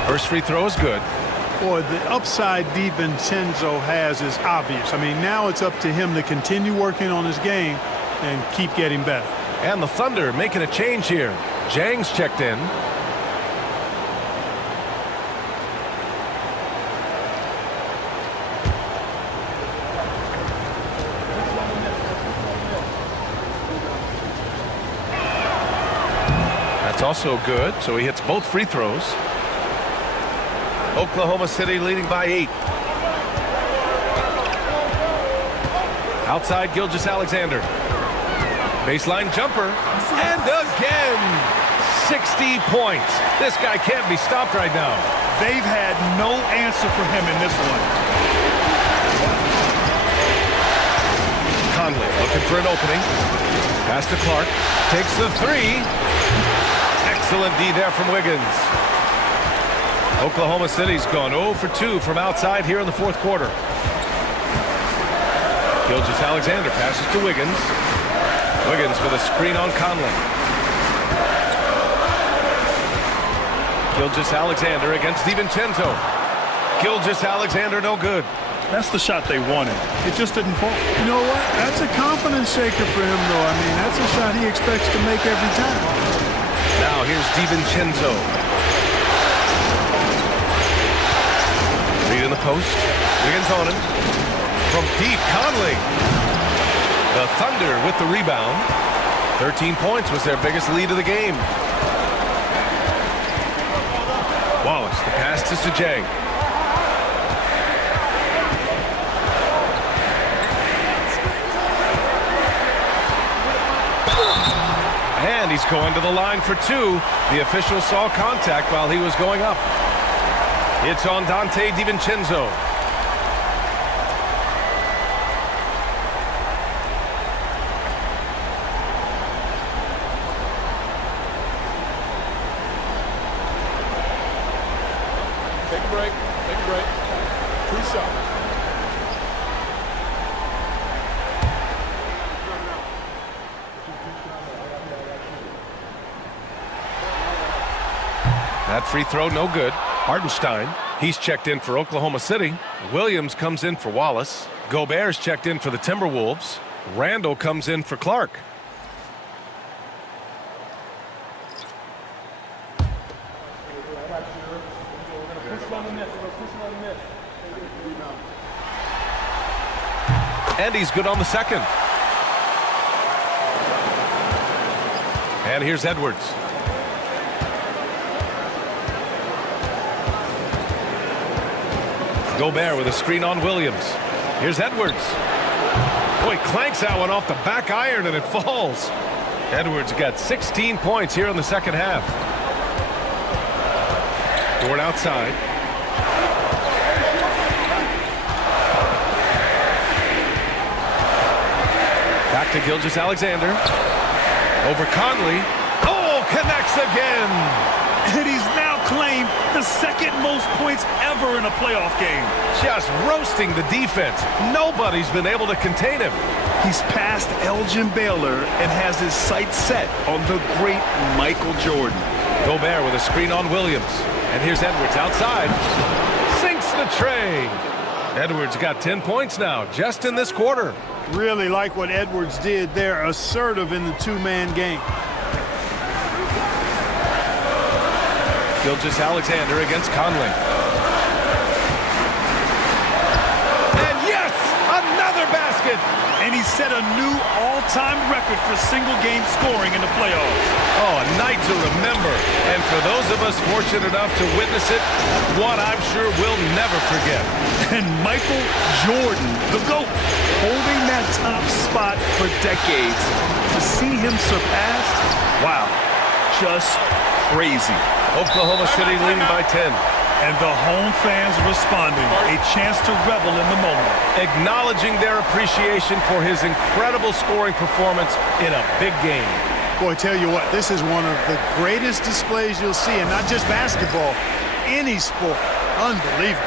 First free throw is good. Boy, the upside DiVincenzo has is obvious. I mean, now it's up to him to continue working on his game and keep getting better. And the Thunder making a change here. Jang's checked in. That's also good, so he hits both free throws. Oklahoma City leading by 8. Outside Gilgeous-Alexander. Baseline jumper. And again, 60 points. This guy can't be stopped right now. They've had no answer for him in this one. Conley looking for an opening. Pass to Clark. Takes the three. Excellent D there from Wiggins. Oklahoma City's gone 0 for 2 from outside here in the fourth quarter. Gilgeous-Alexander passes to Wiggins. Wiggins with a screen on Conley. Gilgeous-Alexander against DiVincenzo. Gilgeous-Alexander no good. That's the shot they wanted. It just didn't fall. You know what? That's a confidence shaker for him, though. I mean, that's a shot he expects to make every time. Now here's DiVincenzo. Lead in the post. Wiggins on him. From deep, Conley. The Thunder with the rebound. 13 points was their biggest lead of the game. Wallace, the pass to Sajang. And he's going to the line for 2. The official saw contact while he was going up. It's on Dante DiVincenzo. Take a break. Take a break. 2 shots. That free throw no good. Hartenstein, he's checked in for Oklahoma City. Williams comes in for Wallace. Gobert's checked in for the Timberwolves. Randall comes in for Clark. And he's good on the second. And here's Edwards. Gobert with a screen on Williams. Here's Edwards. Boy, clanks that one off the back iron and it falls. Edwards got 16 points here in the second half. Dort outside. Back to Gilgeous-Alexander. Over Conley. Oh, connects again. And he's now claimed the second most points ever in a playoff game. Just roasting the defense. Nobody's been able to contain him. He's past Elgin Baylor and has his sights set on the great Michael Jordan. Gobert with a screen on Williams. And here's Edwards outside. Sinks the tray. Edwards got 10 points now just in this quarter. Really like what Edwards did there, assertive in the two-man game. Gilgeous-Alexander against Conley. And yes, another basket. And he set a new all-time record for single-game scoring in the playoffs. Oh, a night to remember. And for those of us fortunate enough to witness it, one I'm sure we'll never forget. And Michael Jordan, the GOAT, holding that top spot for decades. To see him surpassed, wow, just crazy. Oklahoma City leading by 10. And the home fans responding, a chance to revel in the moment. Acknowledging their appreciation for his incredible scoring performance in a big game. Boy, tell you what, this is one of the greatest displays you'll see, and not just basketball, any sport. Unbelievable.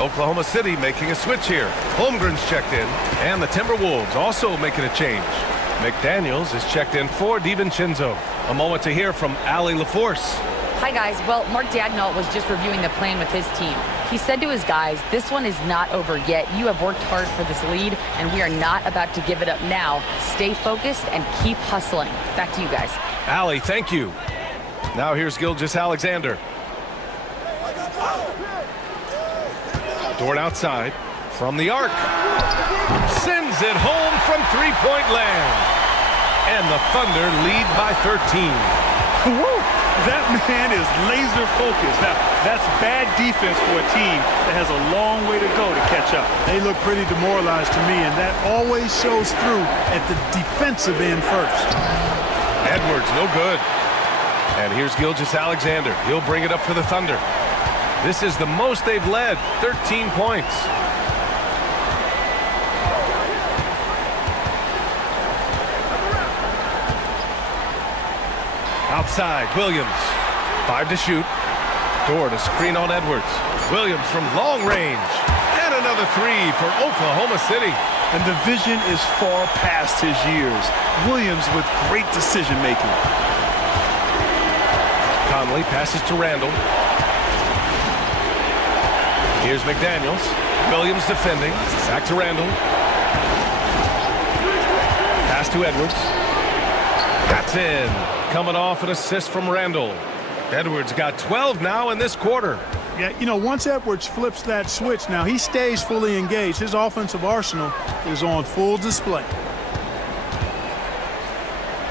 Oklahoma City making a switch here. Holmgren's checked in, and the Timberwolves also making a change. McDaniels is checked in for DiVincenzo. A moment to hear from Allie LaForce. Hi, guys. Well, Mark Daigneault was just reviewing the plan with his team. He said to his guys, this one is not over yet. You have worked hard for this lead, and we are not about to give it up now. Stay focused and keep hustling. Back to you guys. Allie, thank you. Now here's Gilgeous-Alexander. Dort outside from the arc. Sends it home from three-point land. And the Thunder lead by 13. Woo! That man is laser focused. Now, that's bad defense for a team that has a long way to go to catch up. They look pretty demoralized to me, and that always shows through at the defensive end first. Edwards, no good. And here's Gilgeous-Alexander. He'll bring it up for the Thunder. This is the most they've led, 13 points. Outside, Williams. 5 to shoot. Dort a screen on Edwards. Williams from long range. And another 3 for Oklahoma City. And the vision is far past his years. Williams with great decision-making. Conley passes to Randall. Here's McDaniels. Williams defending. Back to Randall. Pass to Edwards. That's in. Coming off an assist from Randall. Edwards got 12 now in this quarter. Yeah, you know, once Edwards flips that switch, now he stays fully engaged. His offensive arsenal is on full display.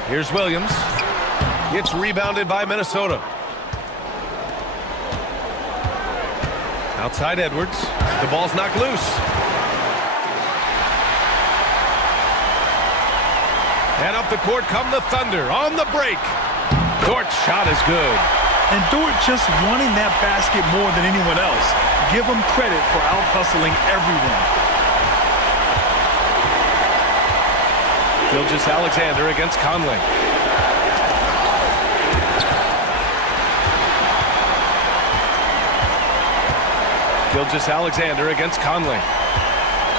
Here's Williams. It's rebounded by Minnesota. Outside Edwards. The ball's knocked loose. And up the court come the Thunder on the break. Dort's shot is good. And Dort just wanting that basket more than anyone else. Give him credit for out-hustling everyone. Gilgeous-Alexander against Conley. Gilgeous-Alexander against Conley.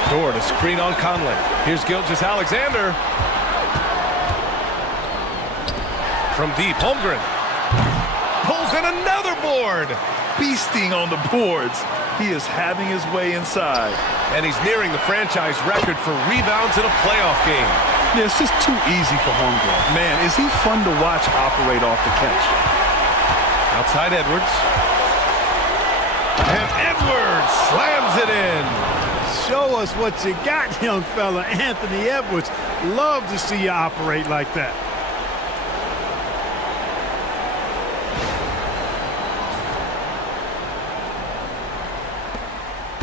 Dort a screen on Conley. Here's Gilgeous-Alexander. From deep, Holmgren. Pulls in another board. Feasting on the boards. He is having his way inside. And he's nearing the franchise record for rebounds in a playoff game. Yeah, it's just too easy for Holmgren. Man, is he fun to watch operate off the catch. Outside Edwards. And Edwards slams Show us what you got, young fella. Anthony Edwards, love to see you operate like that.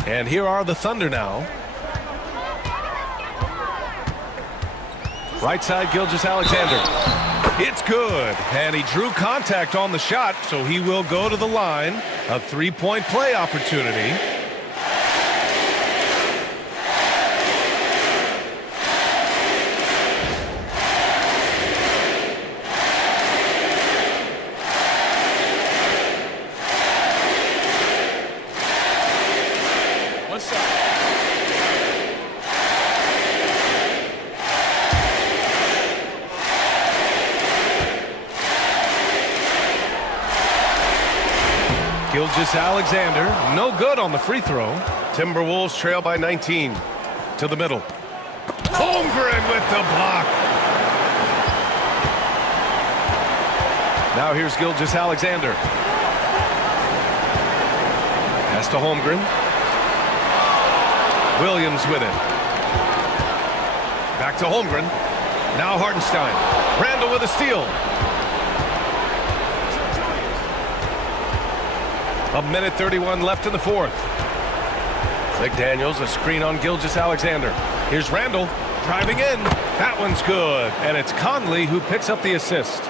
And here are the Thunder now. Right side, Gilgeous-Alexander. It's good. And he drew contact on the shot, so he will go to the line. A three-point play opportunity. Gilgeous-Alexander, no good on the free throw. Timberwolves trail by 19. To the middle. Holmgren with the block. Now here's Gilgeous-Alexander. Pass to Holmgren. Williams with it. Back to Holmgren. Now Hartenstein. Randall with a steal. A minute 31 left in the fourth. McDaniels, a screen on Gilgeous-Alexander. Here's Randall driving in. That one's good. And it's Conley who picks up the assist.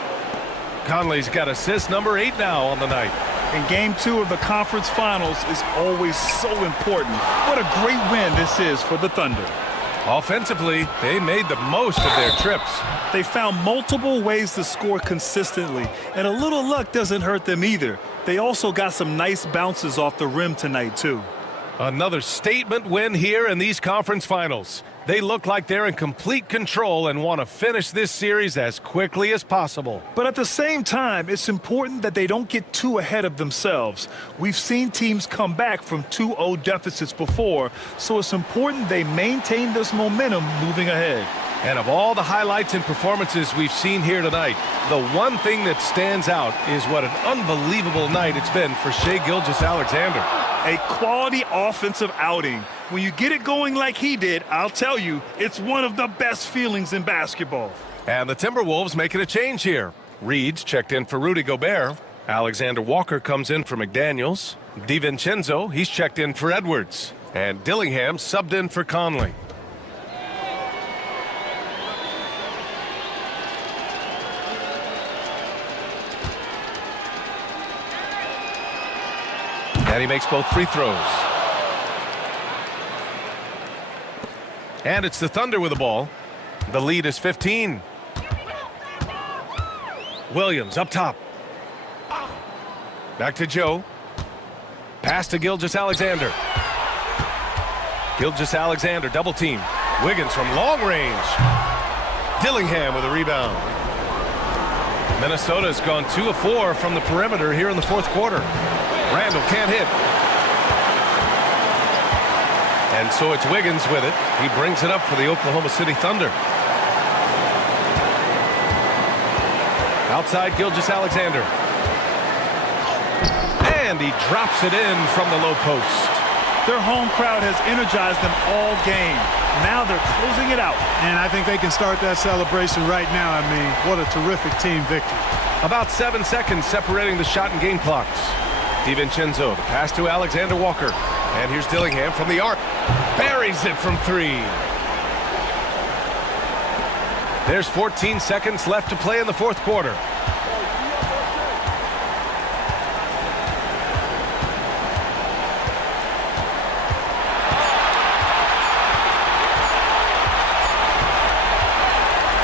Conley's got assist number 8 now on the night. And game 2 of the conference finals is always so important. What a great win this is for the Thunder. Offensively, they made the most of their trips. They found multiple ways to score consistently, and a little luck doesn't hurt them either. They also got some nice bounces off the rim tonight, too. Another statement win here in these conference finals. They look like they're in complete control and want to finish this series as quickly as possible. But at the same time, it's important that they don't get too ahead of themselves. We've seen teams come back from 2-0 deficits before, so it's important they maintain this momentum moving ahead. And of all the highlights and performances we've seen here tonight, the one thing that stands out is what an unbelievable night it's been for Shai Gilgeous-Alexander. A quality offensive outing. When you get it going like he did, I'll tell you, it's one of the best feelings in basketball. And the Timberwolves making a change here. Reed's checked in for Rudy Gobert. Alexander Walker comes in for McDaniels. DiVincenzo, he's checked in for Edwards. And Dillingham subbed in for Conley. And he makes both free throws. And it's the Thunder with the ball. The lead is 15. Williams up top. Back to Joe. Pass to Gilgeous-Alexander. Gilgeous-Alexander double team. Wiggins from long range. Dillingham with a rebound. Minnesota's gone 2 of 4 from the perimeter here in the fourth quarter. Randall can't hit. And so it's Wiggins with it. He brings it up for the Oklahoma City Thunder. Outside Gilgeous-Alexander. And he drops it in from the low post. Their home crowd has energized them all game. Now they're closing it out. And I think they can start that celebration right now. I mean, what a terrific team victory. About 7 seconds separating the shot and game clocks. DiVincenzo, the pass to Alexander Walker. And here's Dillingham from the arc. Buries it from 3. There's 14 seconds left to play in the fourth quarter.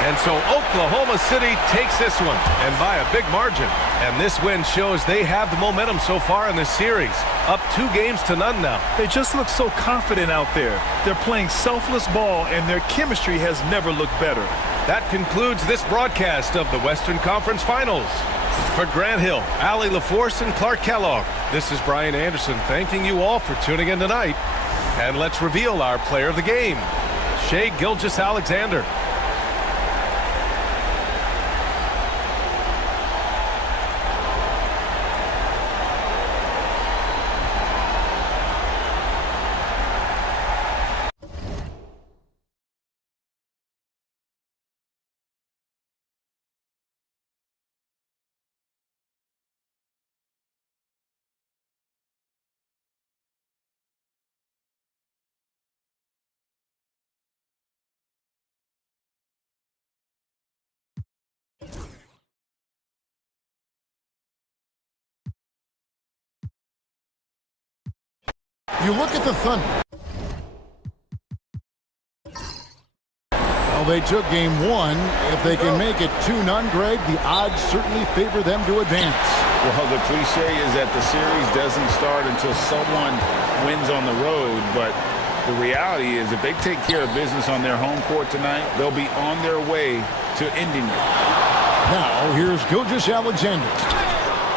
And so Oklahoma City takes this one, and by a big margin. And this win shows they have the momentum so far in this series. Up 2 games to none now. They just look so confident out there. They're playing selfless ball, and their chemistry has never looked better. That concludes this broadcast of the Western Conference Finals. For Grant Hill, Allie LaForce, and Clark Kellogg, this is Brian Anderson thanking you all for tuning in tonight. And let's reveal our player of the game, Shai Gilgeous-Alexander. You look at the Thunder. Well, they took game one. If they can make it 2-0, Greg, the odds certainly favor them to advance. Well, the cliche is that the series doesn't start until someone wins on the road, but the reality is if they take care of business on their home court tonight, they'll be on their way to ending it. Now, here's Gilgeous-Alexander.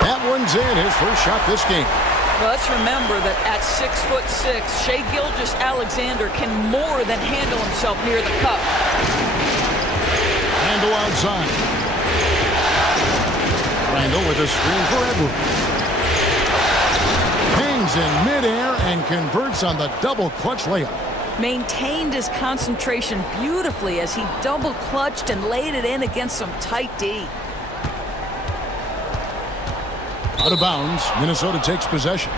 That one's in, his first shot this game. Well, let's remember that at 6'6", Shai Gilgeous-Alexander can more than handle himself near the cup. Randle outside. Randle with a screen for Edwards. Hangs in midair and converts on the double clutch layup. Maintained his concentration beautifully as he double clutched and laid it in against some tight D. Out of bounds, Minnesota takes possession.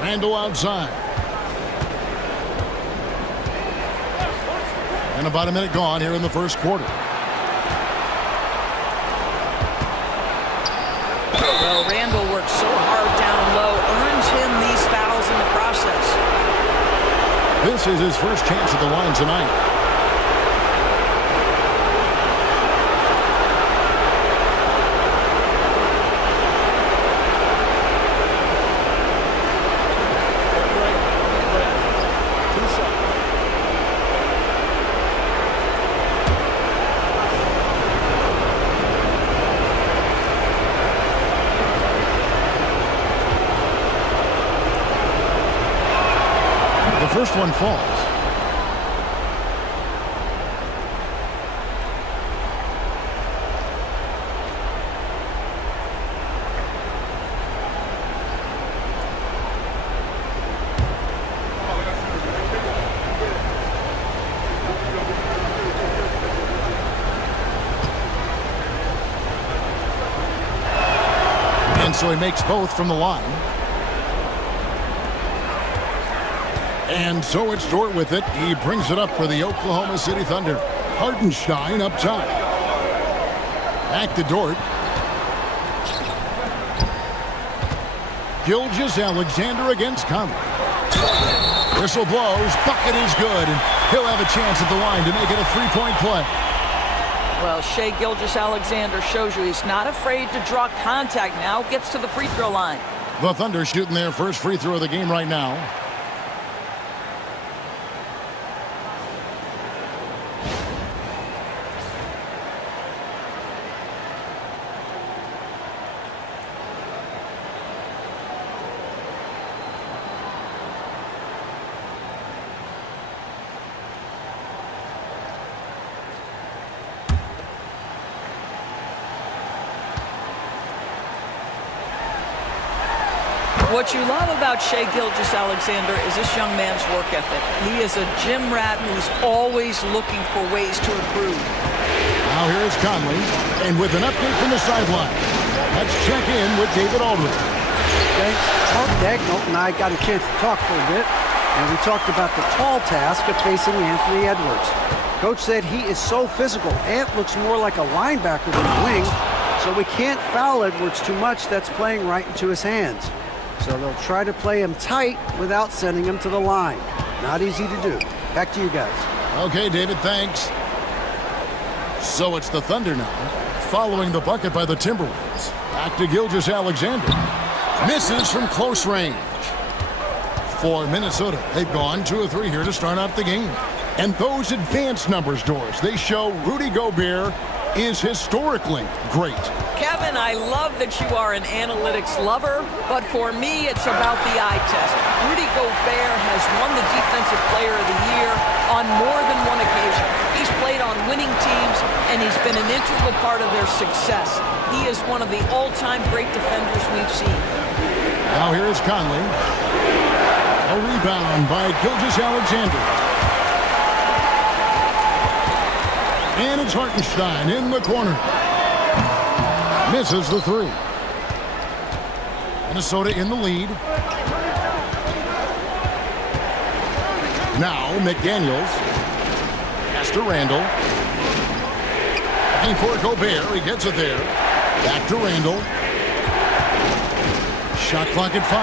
Randle outside. And about a minute gone here in the first quarter. Well, Randle works so hard down low, earns him these fouls in the process. This is his first chance at the line tonight. First one falls. And so he makes both from the line. And so it's Dort with it. He brings it up for the Oklahoma City Thunder. Hartenstein up top. Back to Dort. Gilgeous-Alexander against Conley. Whistle blows. Bucket is good. And he'll have a chance at the line to make it a three-point play. Well, Shai Gilgeous-Alexander shows you he's not afraid to draw contact now. Gets to the free throw line. The Thunder shooting their first free throw of the game right now. What you love about Shai Gilgeous-Alexander is this young man's work ethic. He is a gym rat who's always looking for ways to improve. Now here's Conley, and with an update from the sideline, let's check in with David Aldridge. Thanks. Mark Dagnall and I got a chance to talk for a bit, and we talked about the tall task of facing Anthony Edwards. Coach said he is so physical. Ant looks more like a linebacker than a wing, so we can't foul Edwards too much. That's playing right into his hands. So they'll try to play him tight without sending him to the line. Not easy to do. Back to you guys. Okay, David, thanks. So it's the Thunder now, following the bucket by the Timberwolves. Back to Gilgeous-Alexander. Misses from close range. For Minnesota, they've gone 2 of 3 here to start out the game. And those advanced numbers, Doris, they show Rudy Gobert is historically great. Kevin, I love that you are an analytics lover, but for me, it's about the eye test. Rudy Gobert has won the Defensive Player of the Year on more than one occasion. He's played on winning teams, and he's been an integral part of their success. He is one of the all-time great defenders we've seen. Now here's Conley. A rebound by Gilgeous-Alexander. And it's Hartenstein in the corner. Misses the 3. Minnesota in the lead. Now McDaniels. Pass to Randall. Looking for Gobert. He gets it there. Back to Randall. Shot clock at 5.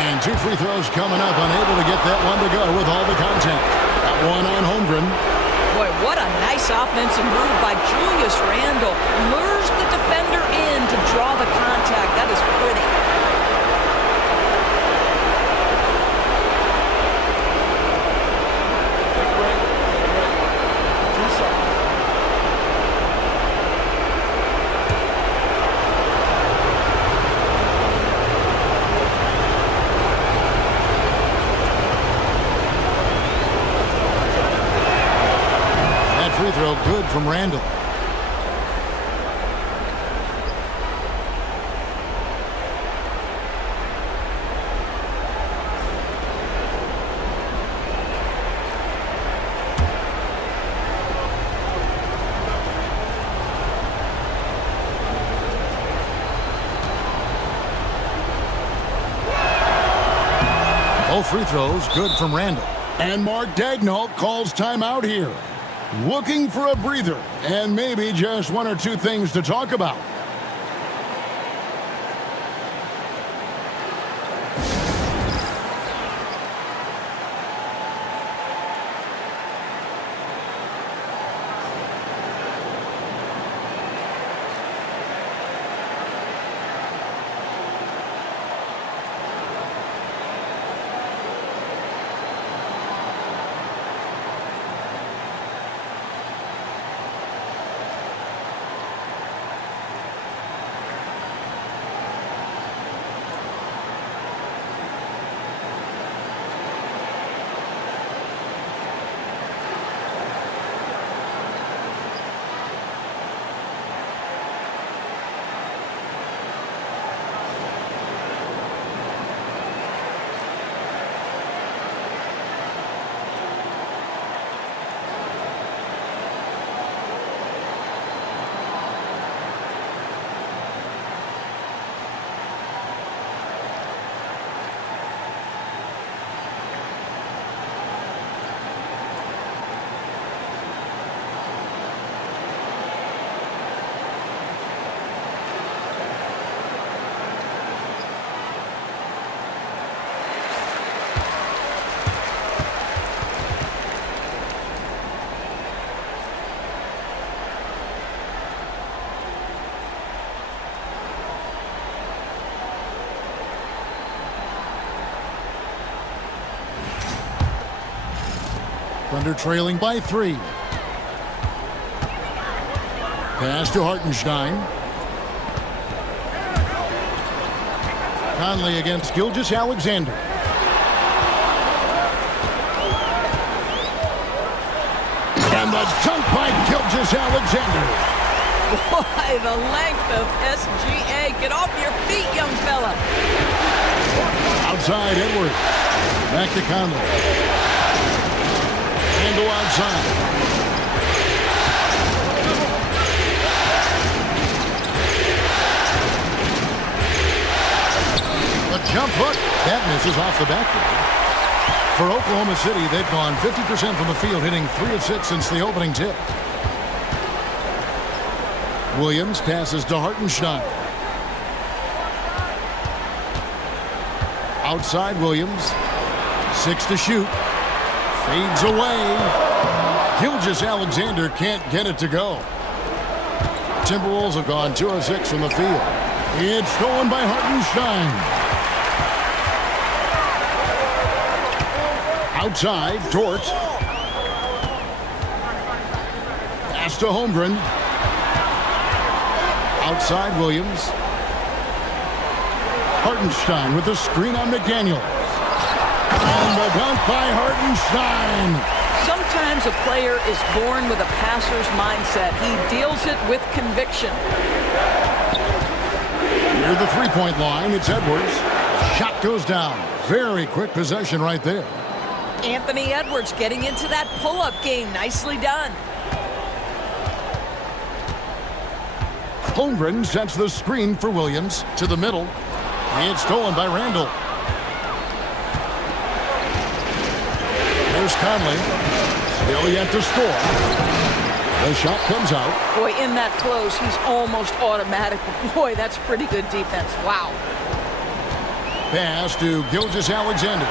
And 2 free throws coming up. Unable to get that one to go with all the contact. That one on Holmgren. Boy, what a nice offensive move by Julius Randle. Lures the defender in to draw the contact. That is pretty. Free throw good from Randall. Both free throws good from Randall. And Mark Daigneault calls timeout here. Looking for a breather and maybe just 1 or 2 things to talk about. Thunder trailing by 3. Pass to Hartenstein. Conley against Gilgeous-Alexander. And the dunk by Gilgeous-Alexander. Boy, the length of SGA. Get off your feet, young fella. Outside, Edwards. Back to Conley. Go outside. A jump hook. That misses off the backboard. For Oklahoma City, they've gone 50% from the field, hitting 3 of 6 since the opening tip. Williams passes to Hartenstein. Outside, Williams. 6 to shoot. Fades away. Gilgeous-Alexander can't get it to go. Timberwolves have gone 2 of 6 from the field. It's stolen by Hartenstein. Outside, Dort. Pass to Holmgren. Outside, Williams. Hartenstein with the screen on McDaniels. And the dunk by Hartenstein. Sometimes a player is born with a passer's mindset. He deals it with conviction. Near the three-point line, it's Edwards. Shot goes down. Very quick possession right there. Anthony Edwards getting into that pull-up game. Nicely done. Holmgren sets the screen for Williams to the middle. And it's stolen by Randall. Here's Conley. Still yet to score. The shot comes out. Boy, in that close, he's almost automatic. Boy, that's pretty good defense. Wow. Pass to Gilgeous-Alexander.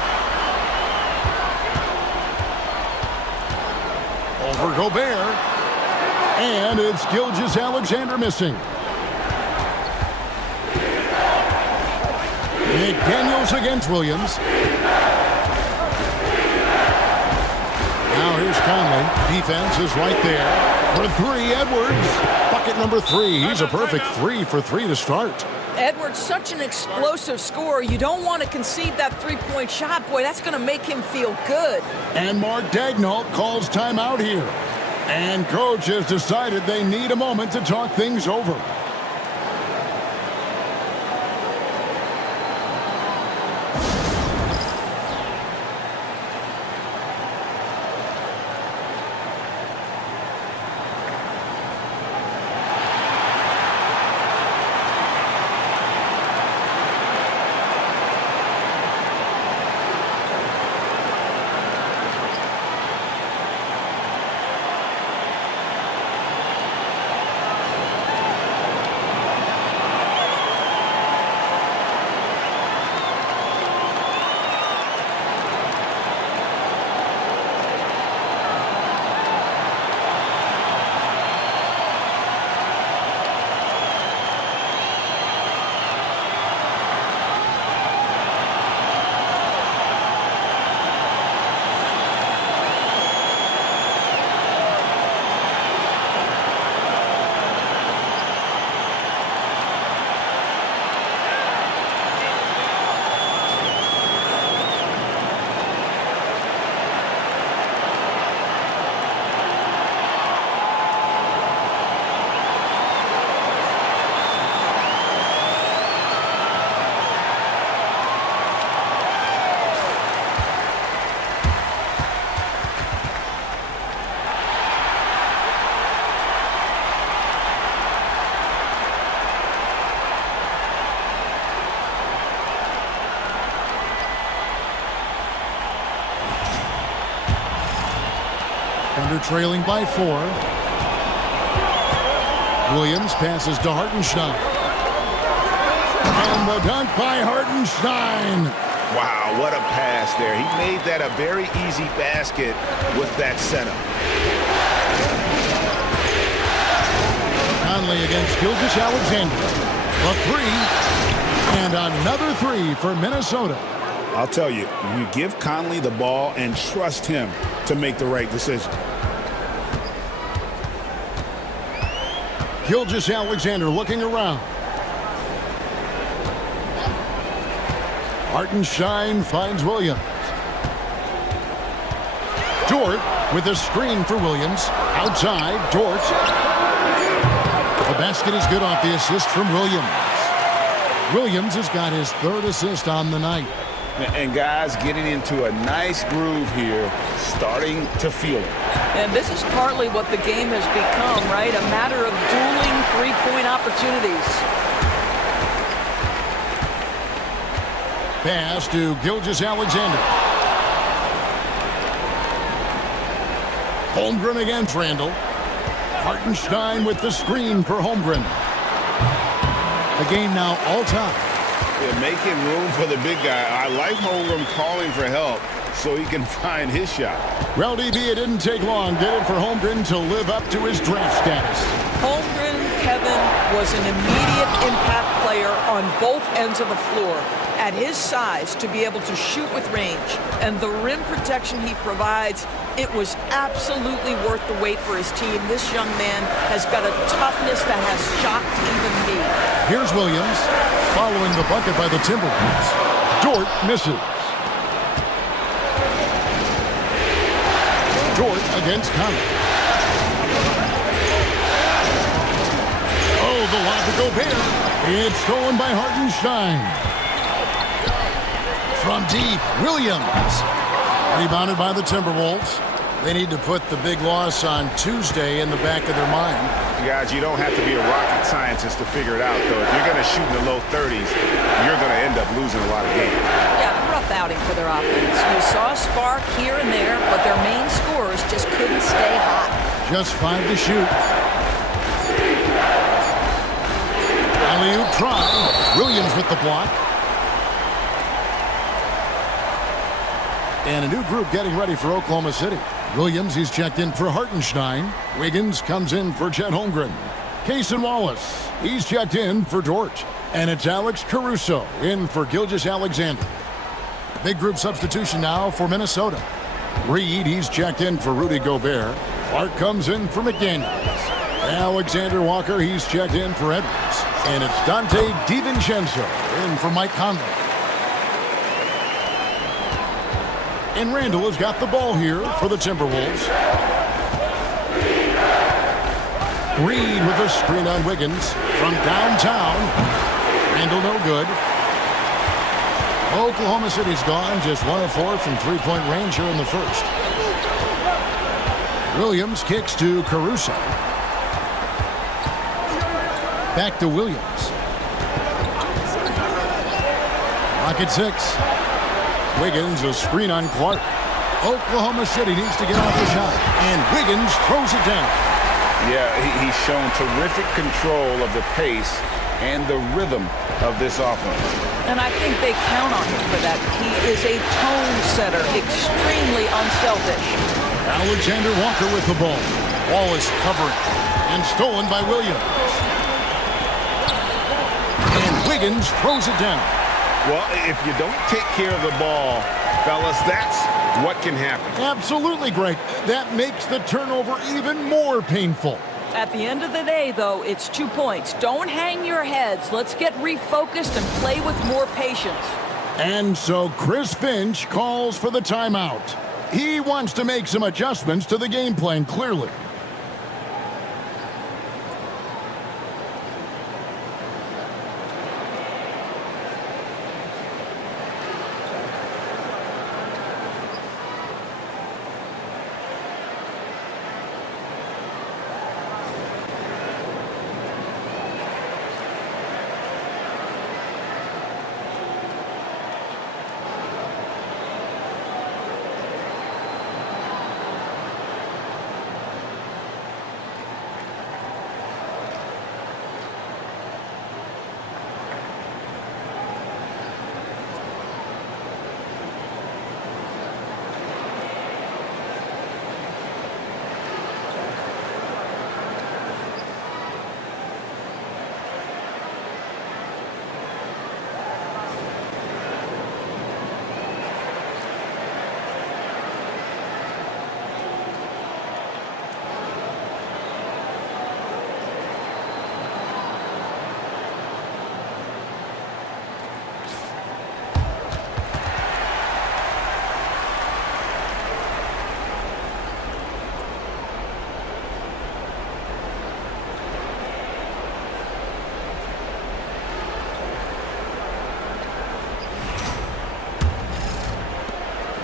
Over Gobert. And it's Gilgeous-Alexander missing. McDaniels against Williams. Now here's Conley. Defense is right there. For three, Edwards. Bucket number 3. He's a perfect 3 for 3 to start. Edwards, such an explosive scorer. You don't want to concede that three-point shot. Boy, that's going to make him feel good. And Mark Daigneault calls timeout here. And coach has decided they need a moment to talk things over. Thunder trailing by 4. Williams passes to Hartenstein. And the dunk by Hartenstein. Wow, what a pass there. He made that a very easy basket with that setup. Conley against Gilgeous-Alexander. A 3. And another 3 for Minnesota. I'll tell you, you give Conley the ball and trust him to make the right decision. Gilgeous-Alexander looking around. Hartenstein finds Williams. Dort with a screen for Williams. Outside, Dort. The basket is good off the assist from Williams. Williams has got his 3rd assist on the night. And guys getting into a nice groove here, starting to feel it. And this is partly what the game has become, right? A matter of dueling three-point opportunities. Pass to Gilgeous-Alexander. Holmgren against Randall. Hartenstein with the screen for Holmgren. The game now all time. Yeah, making room for the big guy. I like Holmgren calling for help so he can find his shot. Well, DB, it didn't take long, did it, for Holmgren to live up to his draft status? Holmgren, Kevin, was an immediate impact player on both ends of the floor. At his size, to be able to shoot with range and the rim protection he provides, it was absolutely worth the wait for his team. This young man has got a toughness that has shocked even me. Here's Williams following the bucket by the Timberwolves. Dort misses. Dort against Conley. Oh, the lob to Gobert. It's stolen by Hartenstein. From deep, Williams. Rebounded by the Timberwolves. They need to put the big loss on Tuesday in the back of their mind. Guys, you don't have to be a rocket scientist to figure it out, though. If you're going to shoot in the low 30s, you're going to end up losing a lot of games. Yeah, rough outing for their offense. You saw a spark here and there, but their main scorers just couldn't stay hot. Just 5 to shoot. Alley-oop try. Williams with the block. And a new group getting ready for Oklahoma City. Williams, he's checked in for Hartenstein. Wiggins comes in for Chet Holmgren. Cason Wallace, he's checked in for Dort. And it's Alex Caruso in for Gilgeous-Alexander. Big group substitution now for Minnesota. Reed, he's checked in for Rudy Gobert. Clark comes in for McDaniels. Alexander Walker, he's checked in for Edwards. And it's Dante DiVincenzo in for Mike Conley. And Randall has got the ball here for the Timberwolves. Reed with a screen on Wiggins from downtown. Randall no good. Oklahoma City's gone, just 1 of 4 from three-point range here in the first. Williams kicks to Caruso. Back to Williams. Rocket 6. Wiggins, a screen on Clark. Oklahoma City needs to get off the shot, and Wiggins throws it down. Yeah, he's shown terrific control of the pace and the rhythm of this offense. And I think they count on him for that. He is a tone setter, extremely unselfish. Alexander Walker with the ball. Wallace covering, and stolen by Williams. And Wiggins throws it down. Well, if you don't take care of the ball, fellas, that's what can happen. Absolutely, Greg. That makes the turnover even more painful. At the end of the day, though, it's 2 points. Don't hang your heads. Let's get refocused and play with more patience. And so Chris Finch calls for the timeout. He wants to make some adjustments to the game plan, clearly.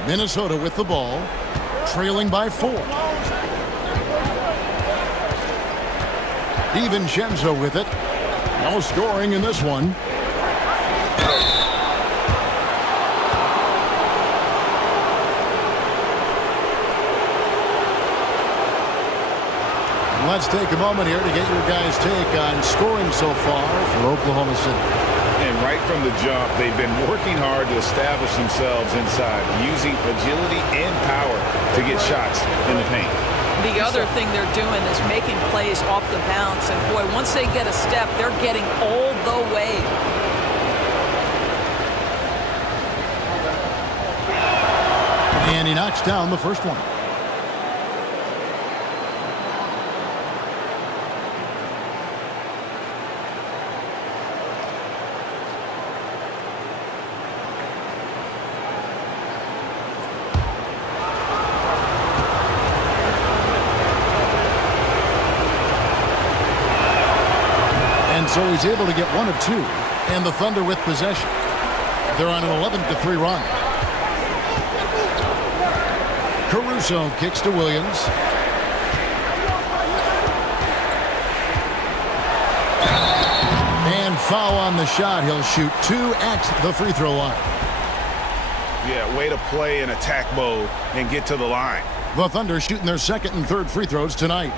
Minnesota with the ball, trailing by 4. DiVincenzo with it. No scoring in this one. And let's take a moment here to get your guys' take on scoring so far for Oklahoma City. And right from the jump, they've been working hard to establish themselves inside, using agility and power to get shots in the paint. The other thing they're doing is making plays off the bounce. And, boy, once they get a step, they're getting all the way. And he knocks down the first one. So he's able to get 1 of 2, and the Thunder with possession. They're on an 11-3 run. Caruso kicks to Williams. And foul on the shot. He'll shoot 2 at the free throw line. Yeah, way to play in attack mode and get to the line. The Thunder shooting their second and third free throws tonight.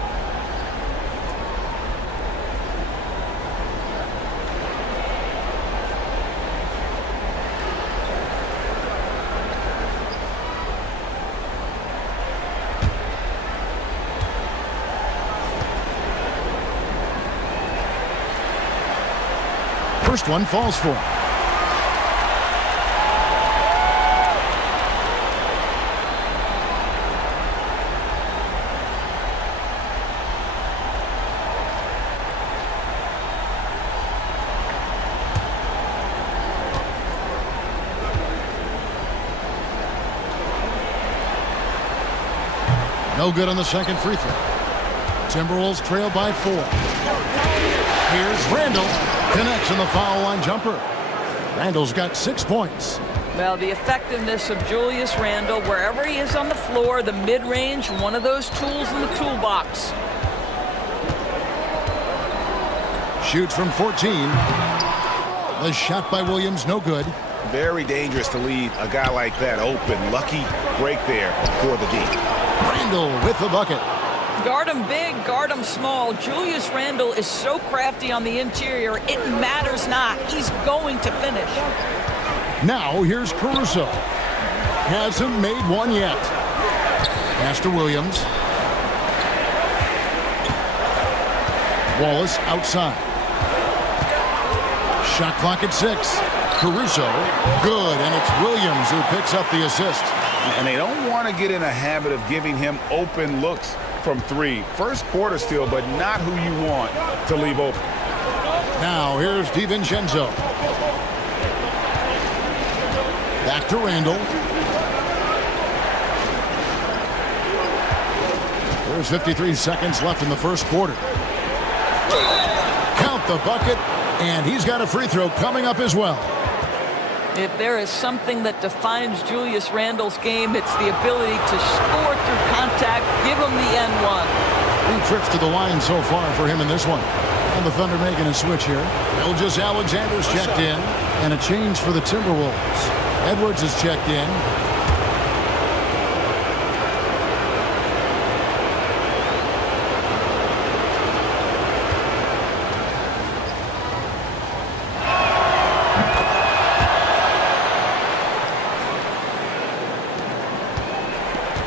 First one falls for him. No good on the second free throw. Timberwolves trail by 4. Here's Randall. Connects on the foul line jumper. Randall's got 6 points. Well, the effectiveness of Julius Randle, wherever he is on the floor, the mid-range, one of those tools in the toolbox. Shoots from 14. The shot by Williams, no good. Very dangerous to leave a guy like that open. Lucky break there for the D. Randle with the bucket. Guard him big, guard him small. Julius Randle is so crafty on the interior, it matters not. He's going to finish. Now here's Caruso. Hasn't made one yet. Pass to Williams. Wallace outside. Shot clock at 6. Caruso, good, and it's Williams who picks up the assist. And they don't want to get in a habit of giving him open looks from 3. First quarter still, but not who you want to leave open. Now here's DiVincenzo. Back to Randall. There's 53 seconds left in the first quarter. Count the bucket, and he's got a free throw coming up as well. If there is something that defines Julius Randle's game, it's the ability to score through contact, give him the N1. 3 trips to the line so far for him in this one. And the Thunder making a switch here. Gilgeous-Alexander's checked in, and a change for the Timberwolves. Edwards is checked in.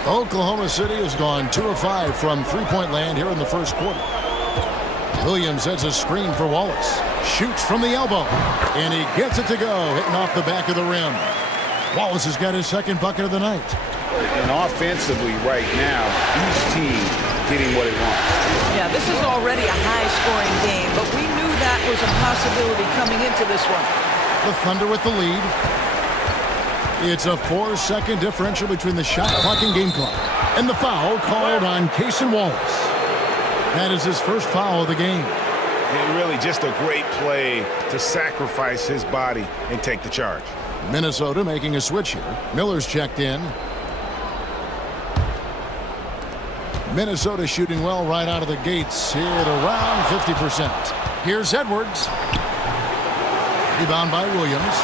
Oklahoma City has gone 2 of 5 from three-point land here in the first quarter. Williams sets a screen for Wallace. Shoots from the elbow, and he gets it to go, hitting off the back of the rim. Wallace has got his second bucket of the night. And offensively right now, each team getting what it wants. Yeah, this is already a high-scoring game, but we knew that was a possibility coming into this one. The Thunder with the lead. It's a 4-second differential between the shot clock and game clock. And the foul called on Cason Wallace. That is his first foul of the game. And really just a great play to sacrifice his body and take the charge. Minnesota making a switch here. Miller's checked in. Minnesota shooting well right out of the gates here at around 50%. Here's Edwards. Rebound by Williams.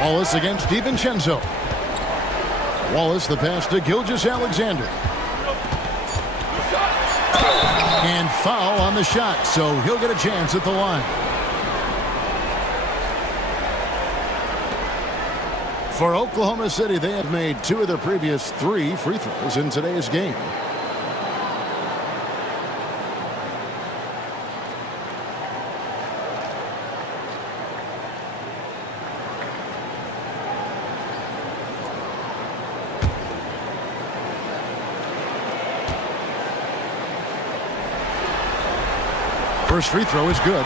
Wallace against DiVincenzo. Wallace the pass to Gilgeous-Alexander. And foul on the shot, so he'll get a chance at the line. For Oklahoma City, they have made 2 of their previous 3 free throws in today's game. First free throw is good.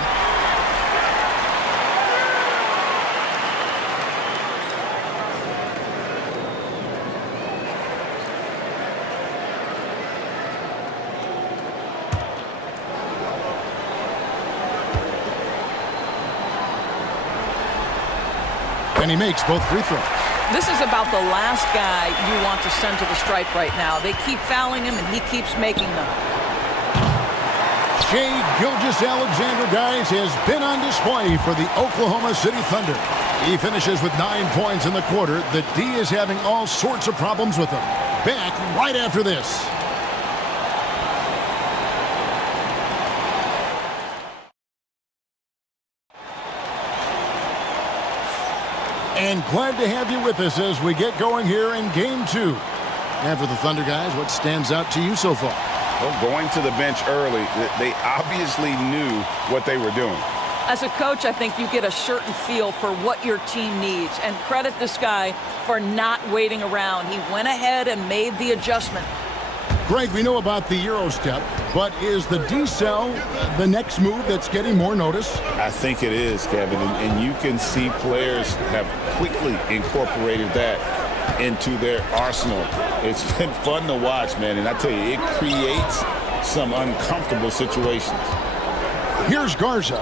And he makes both free throws. This is about the last guy you want to send to the stripe right now. They keep fouling him, and he keeps making them. Shai Gilgeous-Alexander, guys, has been on display for the Oklahoma City Thunder. He finishes with 9 points in the quarter. The D is having all sorts of problems with him. Back right after this. And glad to have you with us as we get going here in Game 2. And for the Thunder, guys, what stands out to you so far? Well, going to the bench early, they obviously knew what they were doing. As a coach, I think you get a certain feel for what your team needs. And credit this guy for not waiting around. He went ahead and made the adjustment. Greg, we know about the Euro step, but is the D-cell the next move that's getting more notice? I think it is, Kevin, and you can see players have quickly incorporated that into their arsenal. It's been fun to watch, man, and I tell you, it creates some uncomfortable situations. Here's Garza.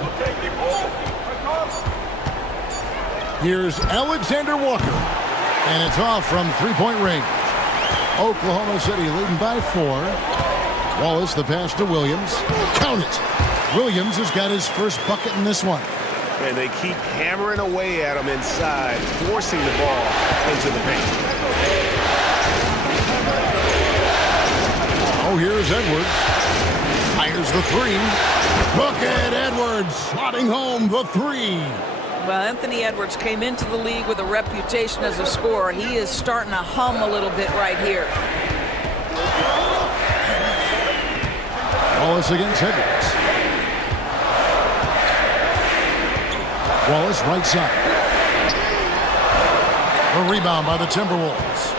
Here's Alexander Walker, and it's off from three-point range. Oklahoma City leading by 4. Wallace, the pass to Williams. Count it. Williams has got his first bucket in this one. And they keep hammering away at him inside, forcing the ball into the paint. Oh, here's Edwards. Fires the 3. Look at Edwards slotting home the 3. Well, Anthony Edwards came into the league with a reputation as a scorer. He is starting to hum a little bit right here. Wallace against Edwards. Wallace right side. A rebound by the Timberwolves.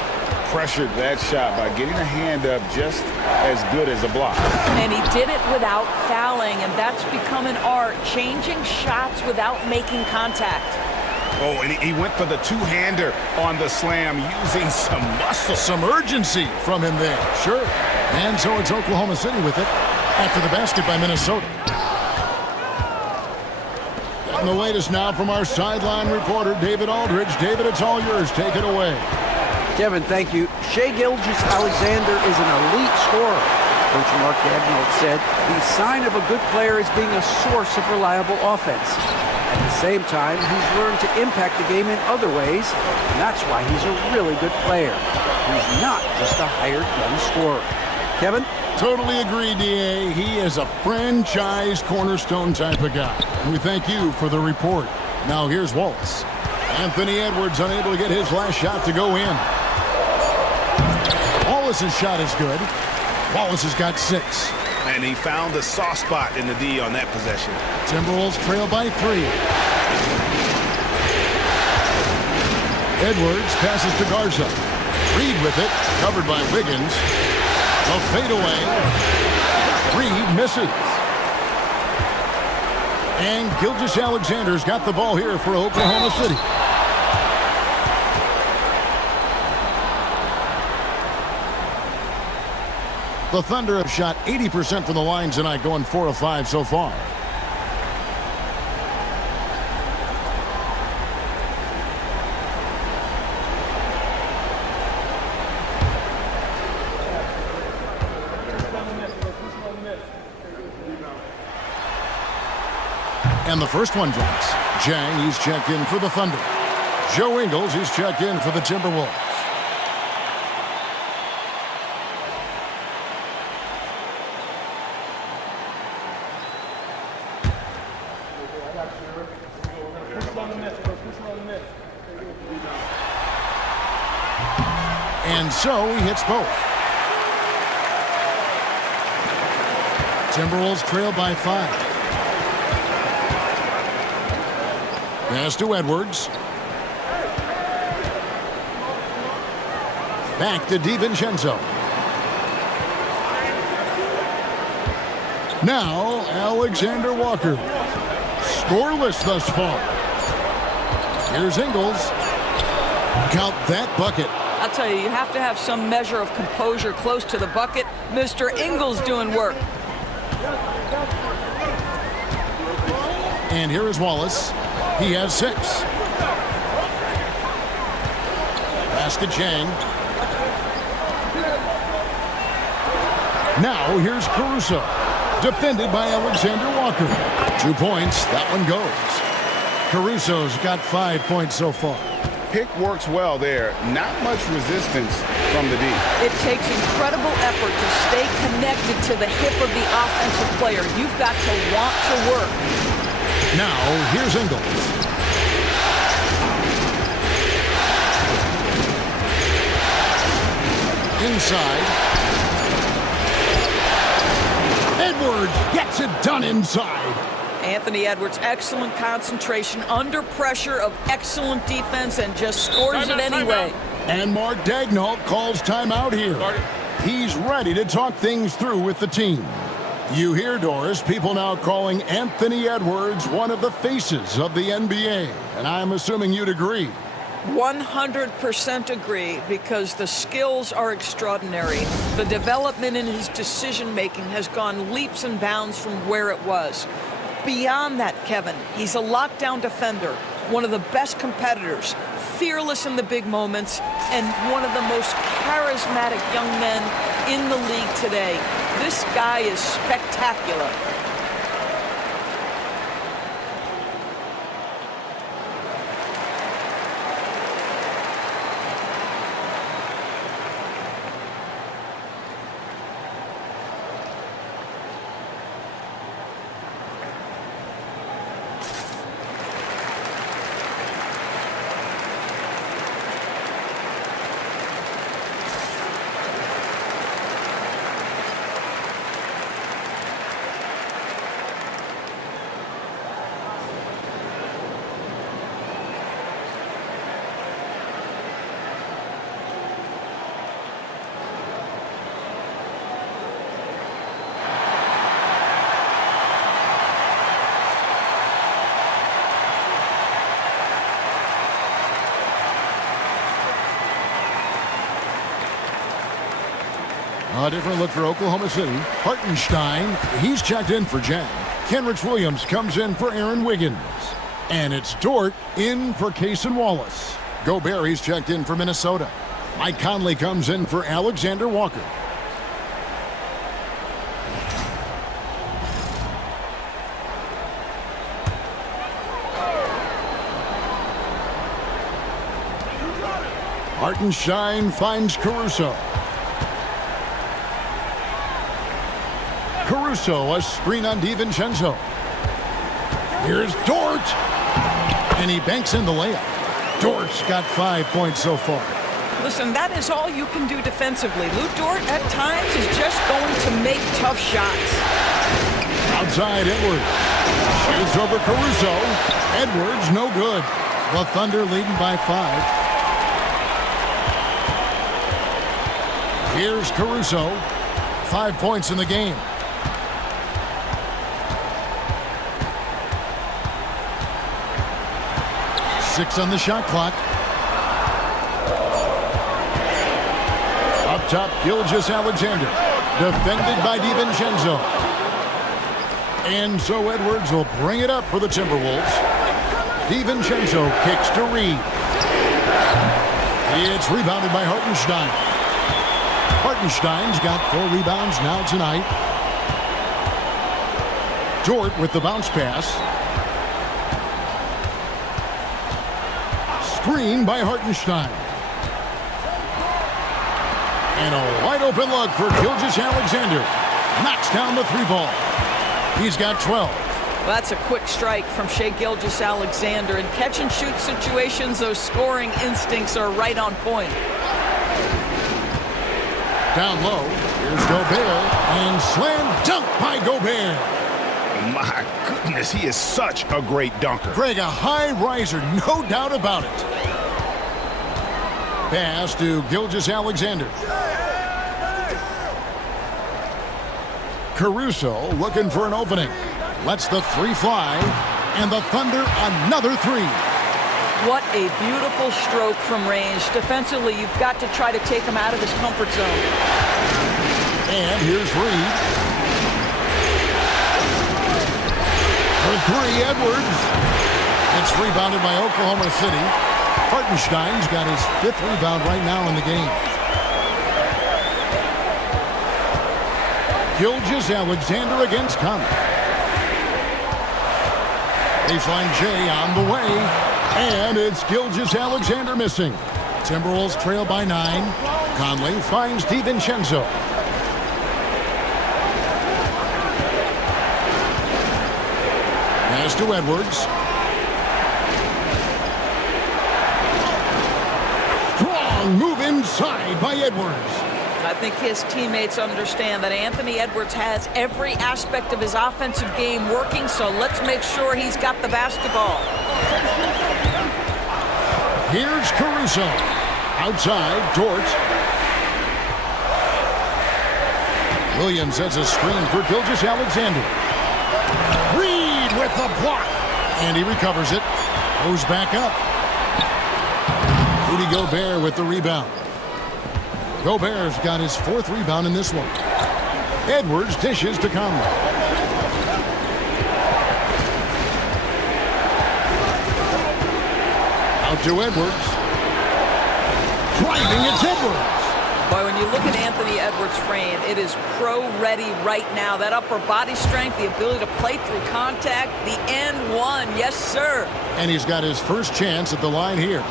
Pressured that shot by getting a hand up just as good as a block. And he did it without fouling, and that's become an art, changing shots without making contact. Oh, and he went for the two-hander on the slam, using some muscle. Some urgency from him there. Sure. And so it's Oklahoma City with it after the basket by Minnesota. Getting the latest now from our sideline reporter, David Aldridge. David, it's all yours. Take it away. Kevin, thank you. Shai Gilgeous-Alexander is an elite scorer. Coach Mark Daigneault said the sign of a good player is being a source of reliable offense. At the same time, he's learned to impact the game in other ways, and that's why he's a really good player. He's not just a hired gun scorer. Kevin? Totally agree, D.A. He is a franchise cornerstone type of guy. And we thank you for the report. Now here's Wallace. Anthony Edwards unable to get his last shot to go in. Wallace's shot is good. Wallace has got 6. And he found the soft spot in the D on that possession. Timberwolves trail by 3. Edwards passes to Garza. Reed with it, covered by Wiggins. A fadeaway. Reed misses. And Gilgeous-Alexander's got the ball here for Oklahoma City. The Thunder have shot 80% from the line tonight, going 4 of 5 so far. And the first one drops. Jang, he's checked in for the Thunder. Joe Ingles, he's checked in for the Timberwolves. And so he hits both. Timberwolves trail by 5. Pass to Edwards. Back to DiVincenzo. Now Alexander Walker. Scoreless thus far. Here's Ingles. Count that bucket. I'll tell you, you have to have some measure of composure close to the bucket. Mr. Ingles doing work. And here is Wallace. He has 6. Pass to Chang. Now here's Caruso. Defended by Alexander Walker. 2 points. That one goes. Caruso's got 5 points so far. Pick works well there. Not much resistance from the D. It takes incredible effort to stay connected to the hip of the offensive player. You've got to want to work. Now, here's Ingles. Inside. Edwards gets it done inside. Anthony Edwards, excellent concentration, under pressure of excellent defense, and just scores it anyway. And Mark Daigneault calls timeout here. He's ready to talk things through with the team. You hear, Doris, people now calling Anthony Edwards one of the faces of the NBA. And I'm assuming you'd agree. 100% agree, because the skills are extraordinary. The development in his decision-making has gone leaps and bounds from where it was. Beyond that, Kevin, he's a lockdown defender, one of the best competitors, fearless in the big moments, and one of the most charismatic young men in the league today. This guy is spectacular. A different look for Oklahoma City. Hartenstein, he's checked in for Jen. Kenrich Williams comes in for Aaron Wiggins. And it's Dort in for Cason Wallace. Gobert, he's checked in for Minnesota. Mike Conley comes in for Alexander Walker. Hartenstein finds Caruso. Caruso, a screen on DiVincenzo. Here's Dort. And he banks in the layup. Dort's got 5 points so far. Listen, that is all you can do defensively. Lou Dort, at times, is just going to make tough shots. Outside, Edwards. Shoots over Caruso. Edwards, no good. The Thunder leading by 5. Here's Caruso. 5 points in the game. Six on the shot clock. Up top, Gilgeous-Alexander. Defended by DiVincenzo. And so Edwards will bring it up for the Timberwolves. DiVincenzo kicks to Reed. It's rebounded by Hartenstein. Hartenstein's got 4 rebounds now tonight. Dort with the bounce pass. Screen by Hartenstein. And a wide open look for Gilgeous-Alexander. Knocks down the 3 ball. He's got 12. Well, that's a quick strike from Shai Gilgeous-Alexander. In catch-and-shoot situations, those scoring instincts are right on point. Down low, here's Gobert, and slam dunk by Gobert. My goodness, he is such a great dunker. Greg, a high riser, no doubt about it. Pass to Gilgeous-Alexander. Caruso looking for an opening. Lets the 3 fly, and the Thunder another 3. What a beautiful stroke from range. Defensively, you've got to try to take him out of his comfort zone. And here's Reed. For 3, Edwards. It's rebounded by Oklahoma City. Hartenstein's got his 5th rebound right now in the game. Gilgeous-Alexander against Conley. Baseline J on the way. And it's Gilgeous-Alexander missing. Timberwolves trail by 9. Conley finds DiVincenzo. Pass to Edwards. Strong move inside by Edwards. I think his teammates understand that Anthony Edwards has every aspect of his offensive game working, so let's make sure he's got the basketball. Here's Caruso. Outside, Dort. Williams has a screen for Gilgeous-Alexander. Reed with the block. And he recovers it. Goes back up. Rudy Gobert with the rebound. Gobert's got his 4th rebound in this one. Edwards dishes to Conley. Out to Edwards. Driving, it's Edwards. Boy, when you look at Anthony Edwards' frame, it is pro-ready right now. That upper body strength, the ability to play through contact, the and one, yes, sir. And he's got his first chance at the line here.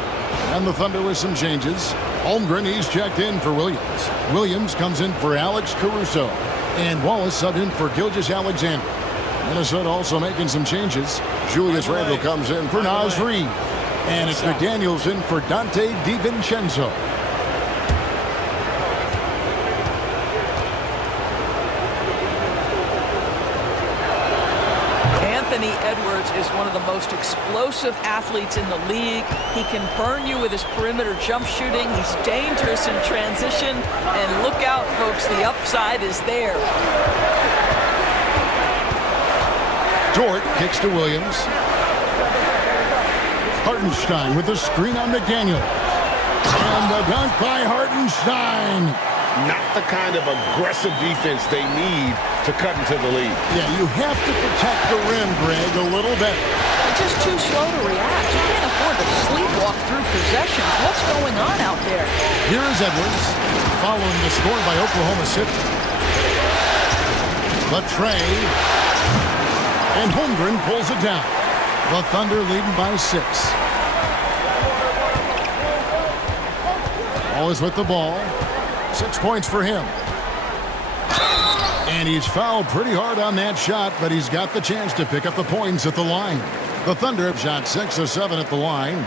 And the Thunder with some changes. Holmgren, he's checked in for Williams. Williams comes in for Alex Caruso. And Wallace subbed in for Gilgeous-Alexander. Minnesota also making some changes. Julius Randle comes in for Naz Reid. And it's McDaniels in for Dante DiVincenzo. Anthony Edwards is one of the most explosive athletes in the league. He can burn you with his perimeter jump shooting. He's dangerous in transition. And look out, folks, the upside is there. Dort kicks to Williams. Hartenstein with the screen on McDaniel. And the dunk by Hartenstein. Not the kind of aggressive defense they need to cut into the lead. Yeah, you have to protect the rim, Greg, a little bit. They're just too slow to react. You can't afford to sleepwalk through possessions. What's going on out there? Here is Edwards, following the score by Oklahoma City. Latrey. And Holmgren pulls it down. The Thunder leading by 6. Always with the ball. 6 points for him. And he's fouled pretty hard on that shot, but he's got the chance to pick up the points at the line. The Thunder have shot 6 of 7 at the line.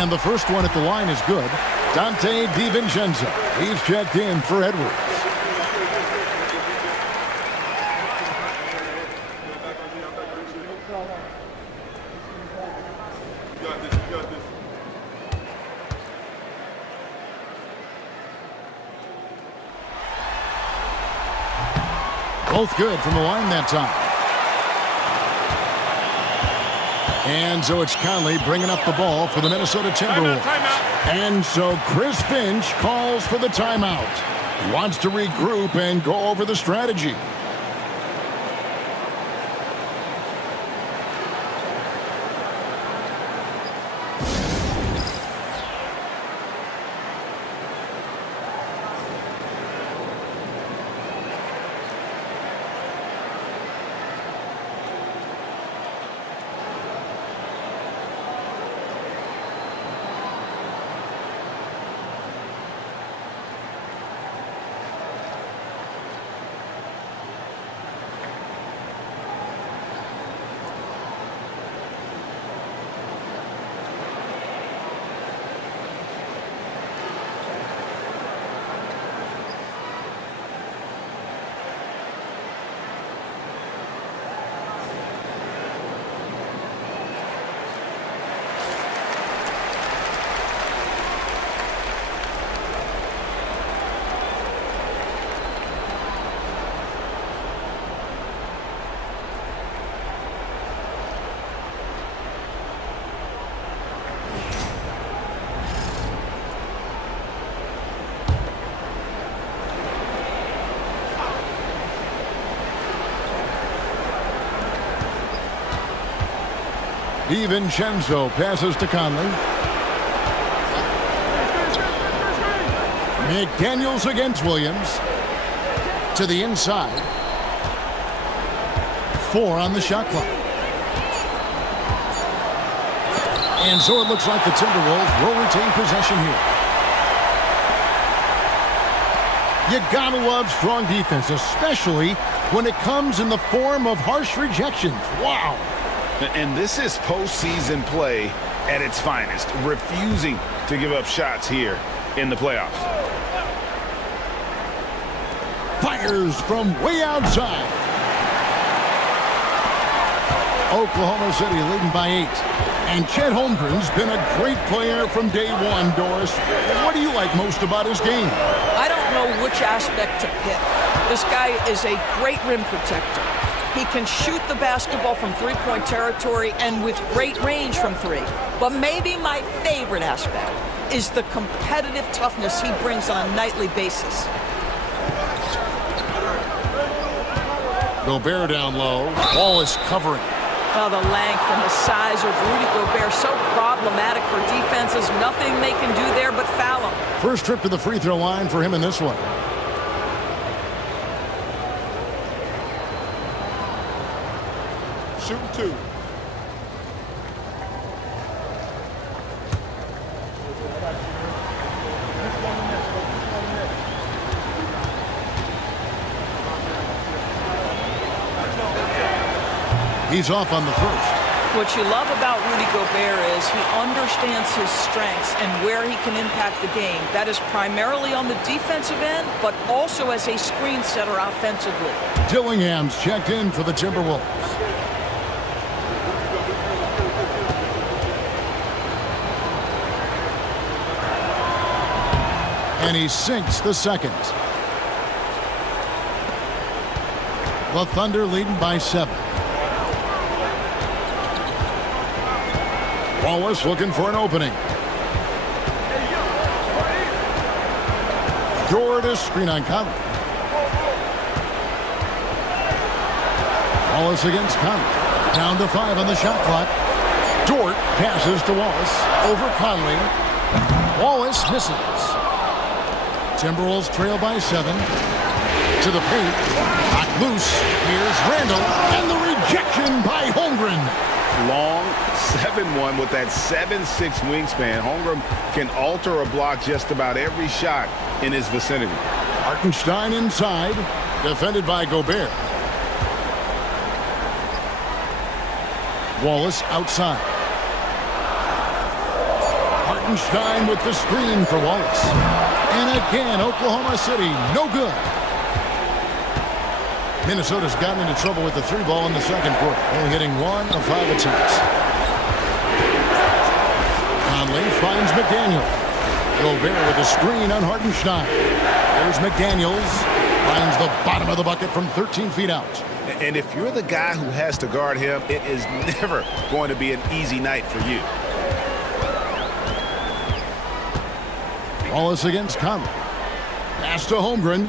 And the first one at the line is good. Dante DiVincenzo. He's checked in for Edwards. Both good from the line that time. And so it's Conley bringing up the ball for the Minnesota Timberwolves. And so Chris Finch calls for the timeout. He wants to regroup and go over the strategy. DiVincenzo passes to Conley. McDaniels against Williams. To the inside. 4 on the shot clock. And so it looks like the Timberwolves will retain possession here. You gotta love strong defense, especially when it comes in the form of harsh rejections. Wow. And this is postseason play at its finest, refusing to give up shots here in the playoffs. Fires from way outside. Oklahoma City leading by 8. And Chet Holmgren's been a great player from day one, Doris. What do you like most about his game? I don't know which aspect to pick. This guy is a great rim protector. He can shoot the basketball from three-point territory and with great range from 3. But maybe my favorite aspect is the competitive toughness he brings on a nightly basis. Gobert down low. Wallace covering. Oh, the length and the size of Rudy Gobert, so problematic for defenses. Nothing they can do there but foul him. First trip to the free throw line for him in this one. Shooting 2. He's off on the first. What you love about Rudy Gobert is he understands his strengths and where he can impact the game. That is primarily on the defensive end, but also as a screen setter offensively. Dillingham's checked in for the Timberwolves. And he sinks the second. The Thunder leading by 7. Wallace looking for an opening. Dort is screen on Conley. Wallace against Conley. Down to 5 on the shot clock. Dort passes to Wallace. Over Conley. Wallace misses. Timberwolves trail by 7. To the paint. Knocked loose. Here's Randall. And the rejection by Holmgren. Long 7-1 with that 7'6" wingspan. Holmgren can alter a block just about every shot in his vicinity. Hartenstein inside. Defended by Gobert. Wallace outside. Hartenstein with the screen for Wallace. And again, Oklahoma City, no good. Minnesota's gotten into trouble with the 3 ball in the second quarter, only hitting 1 of 5 attempts. Conley finds McDaniels. Gobert with a screen on Hartenstein. There's McDaniels. Finds the bottom of the bucket from 13 feet out. And if you're the guy who has to guard him, it is never going to be an easy night for you. Wallace against Conley. Pass to Holmgren.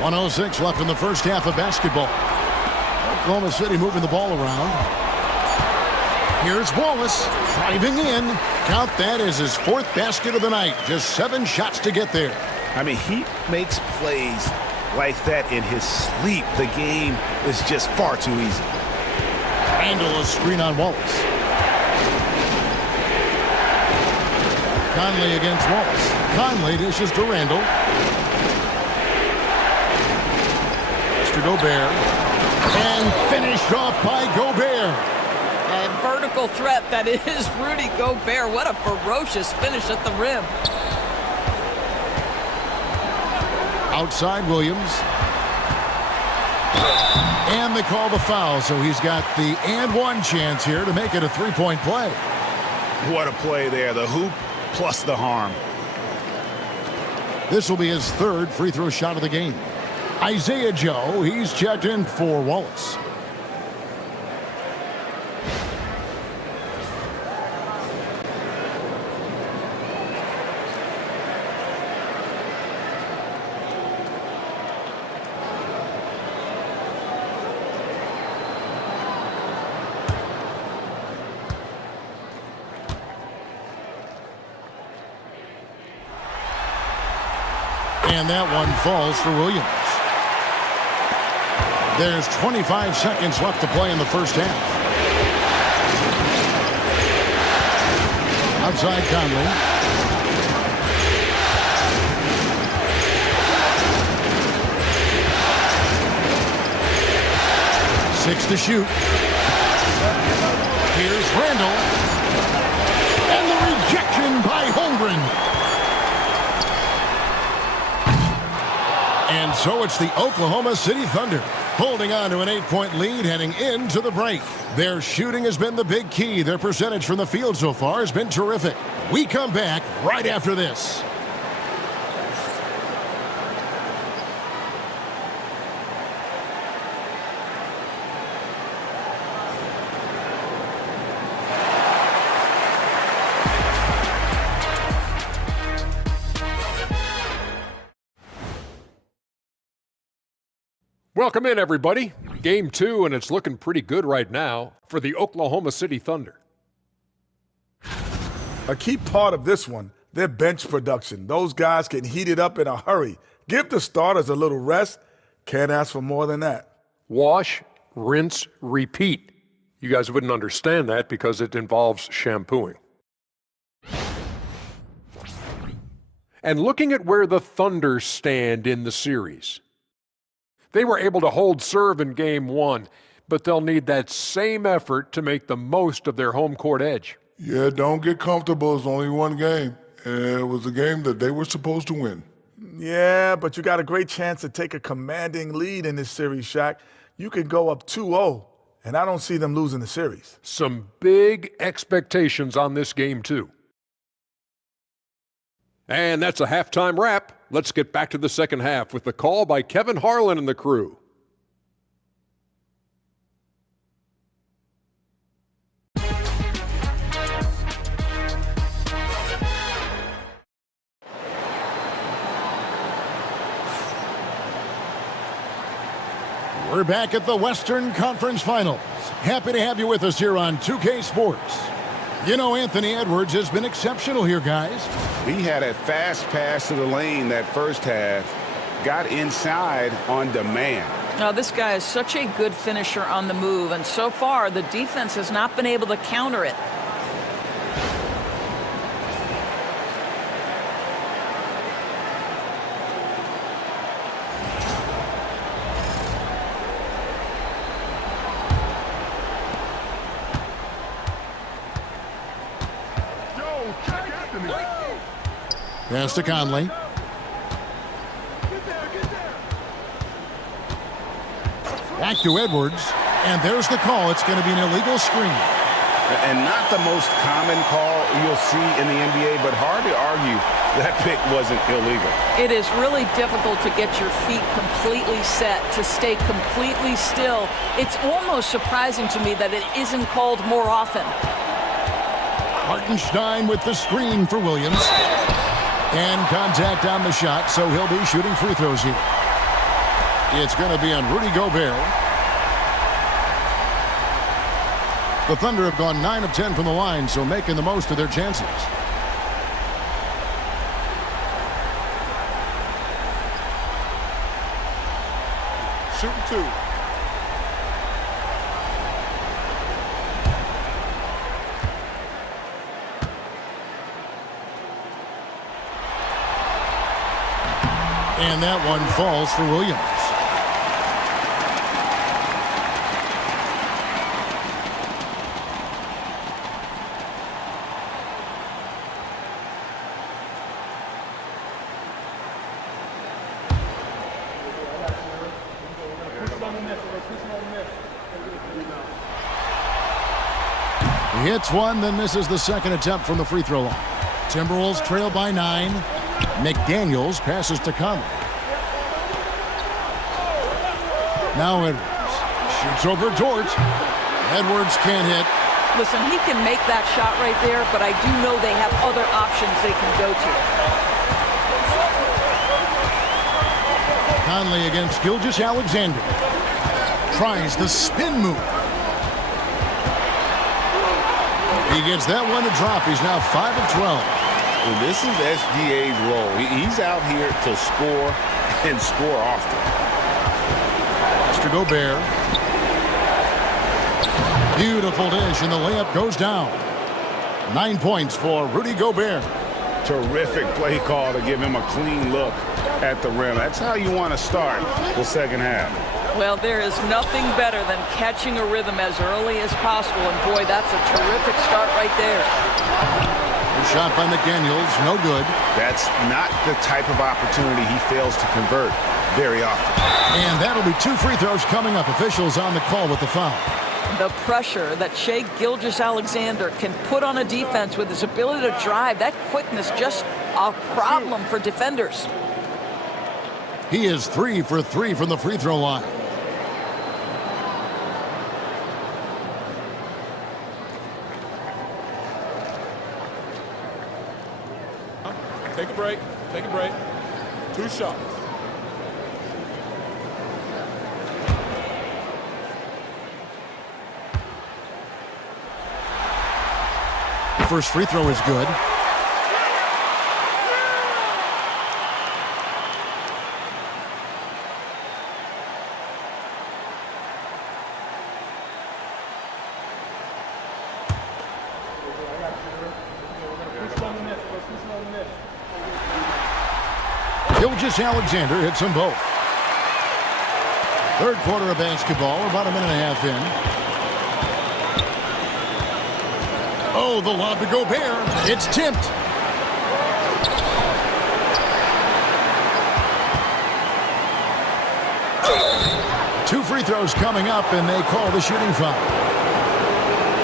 1:06 left in the first half of basketball. Oklahoma City moving the ball around. Here's Wallace driving in. Count that as his 4th basket of the night. Just 7 shots to get there. I mean, he makes plays like that in his sleep. The game is just far too easy. Randall a screen on Wallace. Conley against Wallace. Conley dishes to Randall. To Gobert. And finished off by Gobert. A vertical threat that is Rudy Gobert. What a ferocious finish at the rim. Outside Williams. And they call the foul, so he's got the and one chance here to make it a 3-point play. What a play there. The hoop plus the harm. This will be his 3rd free throw shot of the game. Isaiah Joe, he's checked in for Wallace. And that one falls for Williams. There's 25 seconds left to play in the first half. Outside Conley. Six to shoot. Here's Randall. And the rejection by Holmgren. And so it's the Oklahoma City Thunder holding on to an 8-point lead heading into the break. Their shooting has been the big key. Their percentage from the field so far has been terrific. We come back right after this. Welcome in, everybody. Game 2, and it's looking pretty good right now for the Oklahoma City Thunder. A key part of this one, their bench production. Those guys can heat it up in a hurry. Give the starters a little rest. Can't ask for more than that. Wash, rinse, repeat. You guys wouldn't understand that because it involves shampooing. And looking at where the Thunder stand in the series. They were able to hold serve in Game 1, but they'll need that same effort to make the most of their home court edge. Yeah, don't get comfortable. It's only one game. And it was a game that they were supposed to win. Yeah, but you got a great chance to take a commanding lead in this series, Shaq. You could go up 2-0, and I don't see them losing the series. Some big expectations on this game, too. And that's a halftime wrap. Let's get back to the second half with the call by Kevin Harlan and the crew. We're back at the Western Conference Finals. Happy to have you with us here on 2K Sports. You know, Anthony Edwards has been exceptional here, guys. He had a fast pass to the lane that first half, got inside on demand. Now, this guy is such a good finisher on the move, and so far the defense has not been able to counter it. Pass to Conley. Back to Edwards. And there's the call. It's going to be an illegal screen. And not the most common call you'll see in the NBA, but hard to argue that pick wasn't illegal. It is really difficult to get your feet completely set, to stay completely still. It's almost surprising to me that it isn't called more often. Hartenstein with the screen for Williams. And contact on the shot, so he'll be shooting free throws here. It's going to be on Rudy Gobert. The Thunder have gone 9 of 10 from the line, so making the most of their chances. Shooting 2. And that one falls for Williams. He hits one, then misses the second attempt from the free throw line. Timberwolves trail by 9. McDaniels passes to Conley. Now Edwards shoots over Dort. Edwards can't hit. Listen, he can make that shot right there, but I do know they have other options they can go to. Conley against Gilgeous-Alexander. Tries the spin move. He gets that one to drop. He's now 5 of 12. This is SGA's role. He's out here to score and score often. Mr. Gobert. Beautiful dish, and the layup goes down. 9 points for Rudy Gobert. Terrific play call to give him a clean look at the rim. That's how you want to start the second half. Well, there is nothing better than catching a rhythm as early as possible, and boy, that's a terrific start right there. The shot by McDaniels, no good. That's not the type of opportunity he fails to convert very often. And that'll be 2 free throws coming up. Officials on the call with the foul. The pressure that Shai Gilgeous-Alexander can put on a defense with his ability to drive, that quickness, just a problem for defenders. He is 3 for 3 from the free throw line. Take a break. Take a break. 2 shots. First free throw is good. Gilgeous-Alexander hits them both. Third quarter of basketball. We're about a minute and a half in. Oh, the lob to Gobert. It's tipped. Two free throws coming up, and they call the shooting foul.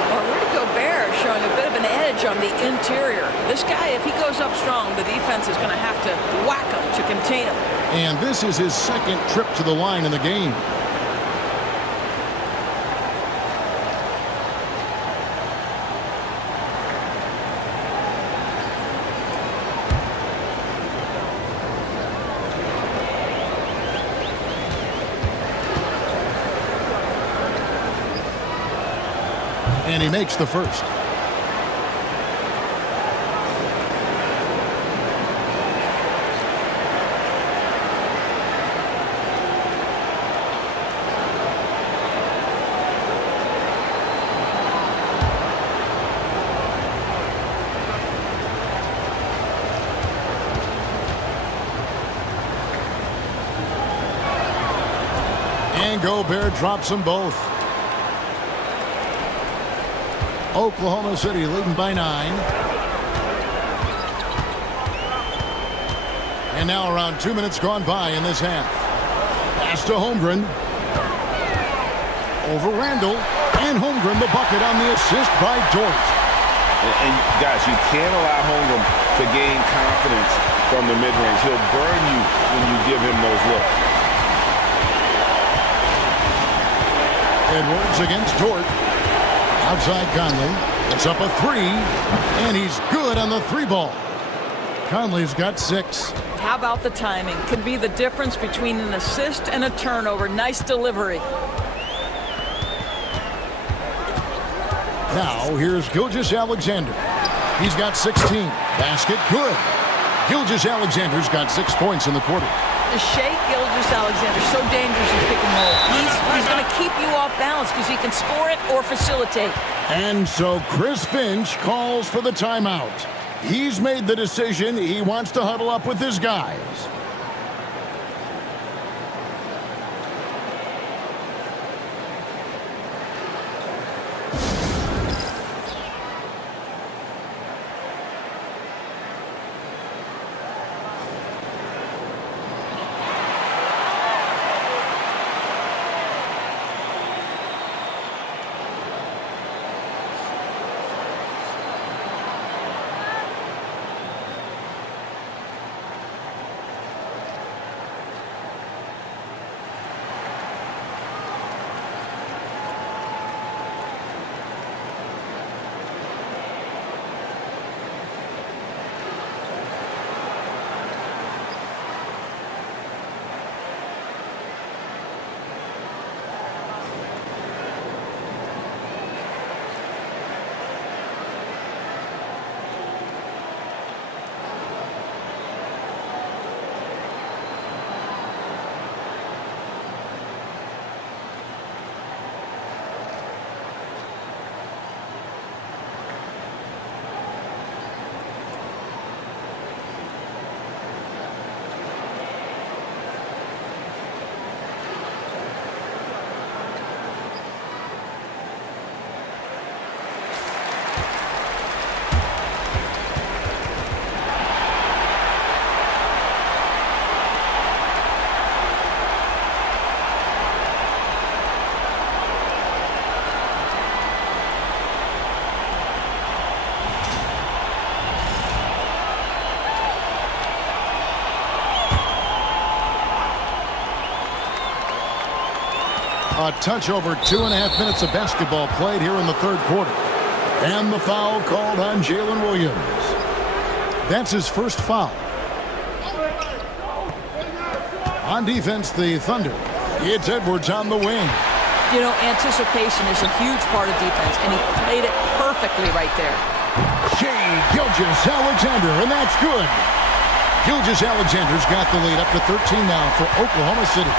Well, Rudy Gobert showing a bit of an edge on the interior. This guy, if he goes up strong, the defense is going to have to whack him to contain him. And this is his second trip to the line in the game. And he makes the first. And Gobert drops them both. Oklahoma City leading by 9. And now around 2 minutes gone by in this half. Pass to Holmgren. Over Randall. And Holmgren the bucket on the assist by Dort. And guys, you can't allow Holmgren to gain confidence from the mid-range. He'll burn you when you give him those looks. Edwards against Dort. Outside Conley. It's up a 3. And he's good on the 3 ball. Conley's got 6. How about the timing? Could be the difference between an assist and a turnover. Nice delivery. Now here's Gilgeous-Alexander. He's got 16. Basket good. Gilgeous-Alexander's got 6 points in the quarter. Shai Gilgeous-Alexander, so dangerous in pick and roll. He's going to keep you off balance because he can score it or facilitate. And so Chris Finch calls for the timeout. He's made the decision. He wants to huddle up with his guys. A touch over 2.5 minutes of basketball played here in the third quarter. And the foul called on Jalen Williams. That's his first foul. On defense, the Thunder. It's Edwards on the wing. You know, anticipation is a huge part of defense, and he played it perfectly right there. Gilgeous-Alexander, and that's good. Gilgeous-Alexander's got the lead up to 13 now for Oklahoma City.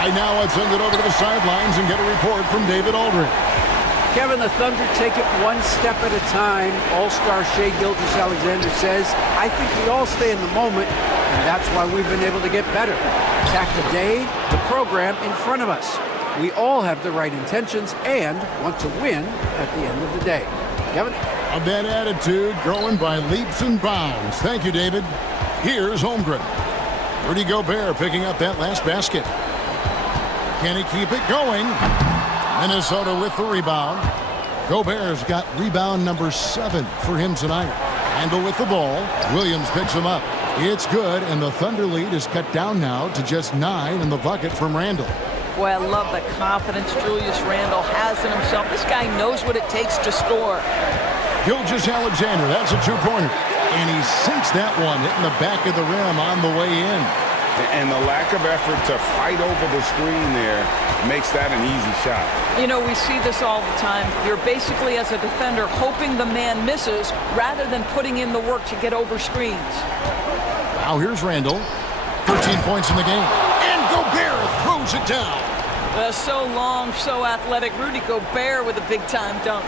Right now, let's send it over to the sidelines and get a report from David Aldridge. Kevin, the Thunder take it one step at a time. All-star Shai Gilgeous-Alexander says, I think we all stay in the moment, and that's why we've been able to get better. Attack the day, the program in front of us. We all have the right intentions and want to win at the end of the day. Kevin? A bad attitude growing by leaps and bounds. Thank you, David. Here's Holmgren. Rudy Gobert picking up that last basket. Can he keep it going? Minnesota with the rebound. Gobert's got rebound number 7 for him tonight. Randle with the ball. Williams picks him up. It's good, and the Thunder lead is cut down now to just 9 in the bucket from Randle. Boy, I love the confidence Julius Randle has in himself. This guy knows what it takes to score. Gilgeous-Alexander, that's a two-pointer. And he sinks that one, hitting the back of the rim on the way in. And the lack of effort to fight over the screen there makes that an easy shot. You know, we see this all the time. You're basically, as a defender, hoping the man misses rather than putting in the work to get over screens. Now here's Randle. 13 points in the game. And Gobert throws it down. So long, so athletic. Rudy Gobert with a big-time dunk.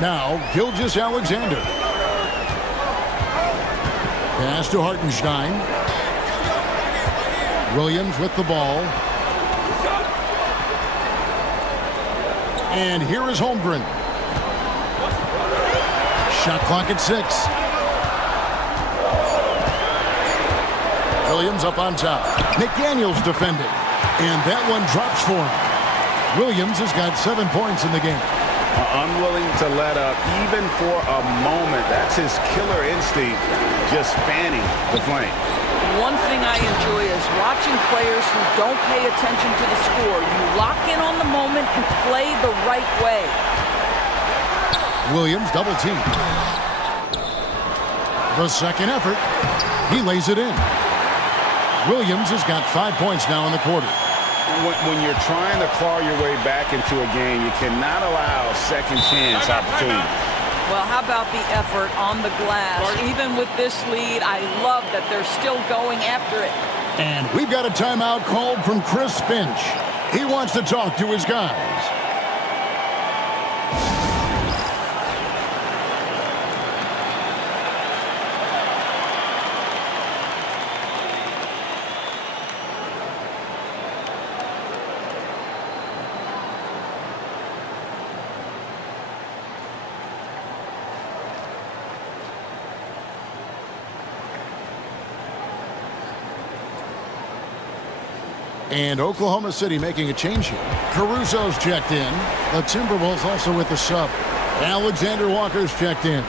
Now, Gilgeous-Alexander. Pass to Hartenstein. Williams with the ball. And here is Holmgren. Shot clock at 6. Williams up on top. McDaniels defending. And that one drops for him. Williams has got 7 points in the game. Unwilling to let up even for a moment. That's his killer instinct, just fanning the flame. One thing I enjoy is watching players who don't pay attention to the score. You lock in on the moment and play the right way. Williams double team. The second effort. He lays it in. Williams has got 5 points now in the quarter. When you're trying to claw your way back into a game, you cannot allow second chance opportunity. Well, how about the effort on the glass? Even with this lead, I love that they're still going after it. And we've got a timeout called from Chris Finch. He wants to talk to his guys. And Oklahoma City making a change here. Caruso's checked in. The Timberwolves also with the sub. Alexander Walker's checked in.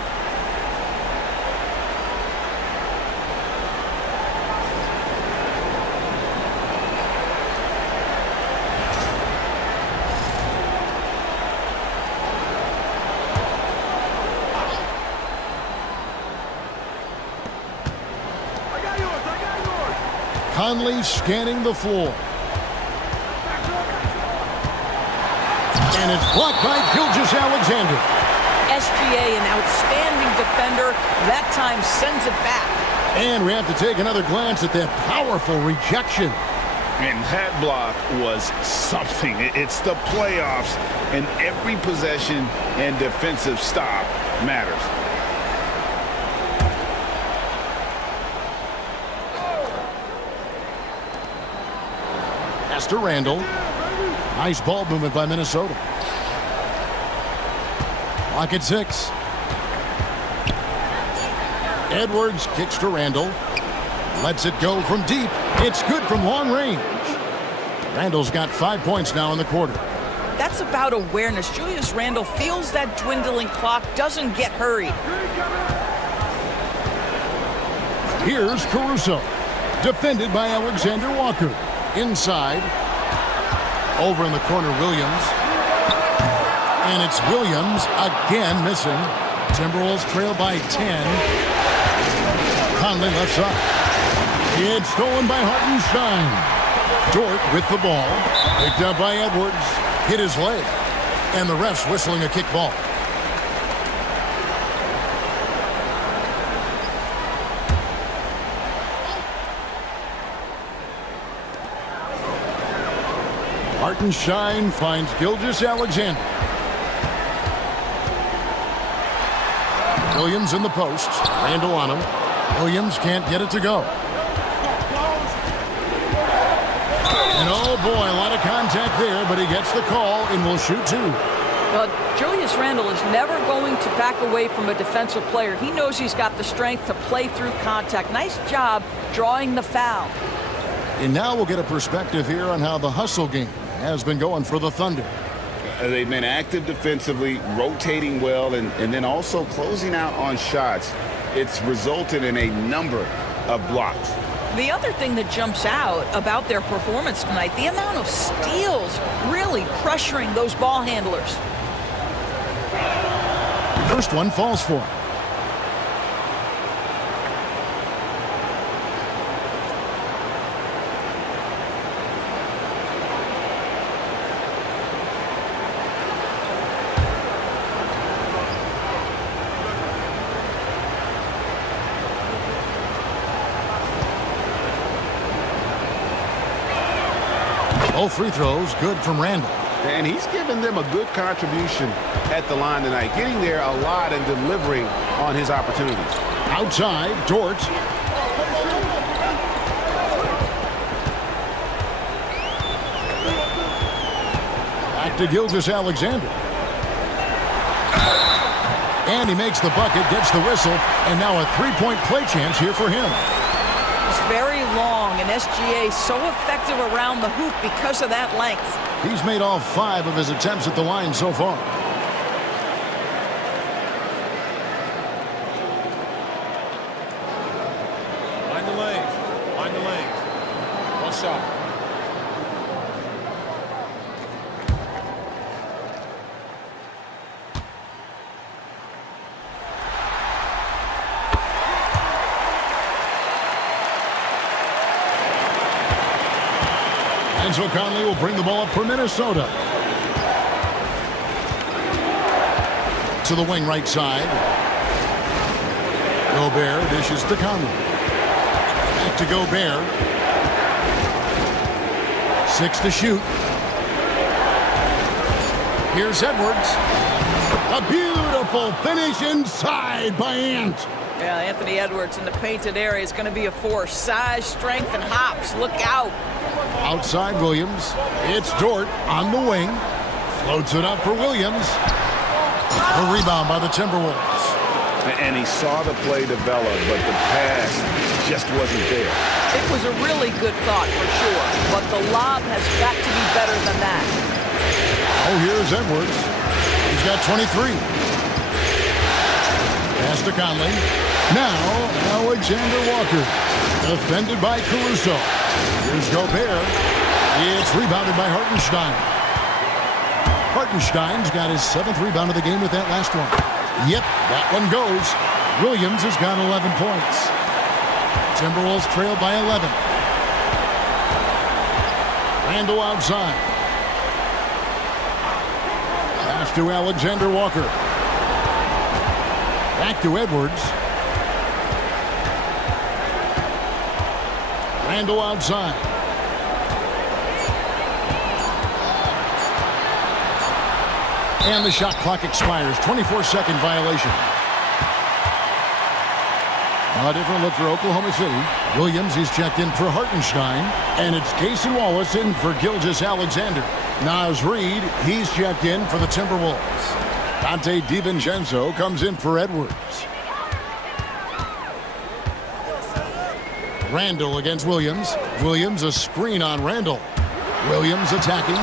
Conley scanning the floor. And it's blocked by Gilgeous-Alexander. SGA, an outstanding defender, that time sends it back. And we have to take another glance at that powerful rejection. And that block was something. It's the playoffs, and every possession and defensive stop matters. Pass to Randle. Nice ball movement by Minnesota. Clock at 6. Edwards kicks to Randle. Lets it go from deep. It's good from long range. Randle's got 5 points now in the quarter. That's about awareness. Julius Randle feels that dwindling clock, doesn't get hurried. Here's Caruso. Defended by Alexander Walker. Inside. Over in the corner, Williams. And it's Williams again missing. Timberwolves trail by 10. Conley left side. It's stolen by Hartenstein. Dort with the ball. Picked up by Edwards. Hit his leg. And the ref's whistling a kick ball. Hartenstein finds Gilgeous-Alexander. Williams in the post. Randall on him. Williams can't get it to go. And oh boy, a lot of contact there, but he gets the call and will shoot two. Well, Julius Randle is never going to back away from a defensive player. He knows he's got the strength to play through contact. Nice job drawing the foul. And now we'll get a perspective here on how the hustle game has been going for the Thunder. They've been active defensively, rotating well, and then also closing out on shots. It's resulted in a number of blocks. The other thing that jumps out about their performance tonight, the amount of steals really pressuring those ball handlers. First one falls for him. Both free throws good from Randall. And he's given them a good contribution at the line tonight, getting there a lot and delivering on his opportunities. Outside, Dort. Back to Gilgeous-Alexander. And he makes the bucket, gets the whistle, and now a three-point play chance here for him. It's very long, and SGA so effective around the hoop because of that length. He's made all 5 of his attempts at the line so far. Find the lanes. Find the lanes. One shot. And so Conley will bring the ball up for Minnesota. To the wing right side. Gobert dishes to Conley. Back to Gobert. 6 to shoot. Here's Edwards. A beautiful finish inside by Ant. Yeah, Anthony Edwards in the painted area is going to be a force. Size, strength, and hops. Look out. Outside Williams. It's Dort on the wing. Floats it up for Williams. A rebound by the Timberwolves. And he saw the play develop, but the pass just wasn't there. It was a really good thought for sure, but the lob has got to be better than that. Oh, here's Edwards. He's got 23. Pass to Conley. Now, Alexander Walker. Defended by Caruso. Here's Gobert. It's rebounded by Hartenstein. Hartenstein's got his 7th rebound of the game with that last one. Yep, that one goes. Williams has got 11 points. Timberwolves trail by 11. Randall outside. Pass to Alexander Walker. Back to Edwards. Randall outside. And the shot clock expires. 24-second violation. A different look for Oklahoma City. Williams, he's checked in for Hartenstein. And it's Cason Wallace in for Gilgeous-Alexander. Naz Reid, he's checked in for the Timberwolves. Dante DiVincenzo comes in for Edwards. Randall against Williams. Williams a screen on Randall. Williams attacking.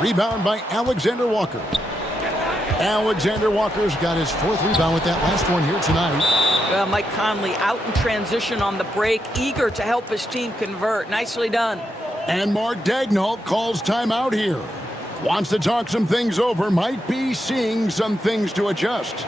Rebound by Alexander Walker. Alexander Walker's got his 4th rebound with that last one here tonight. Mike Conley out in transition on the break, eager to help his team convert. Nicely done. And Mark Daigneault calls timeout here. Wants to talk some things over, might be seeing some things to adjust.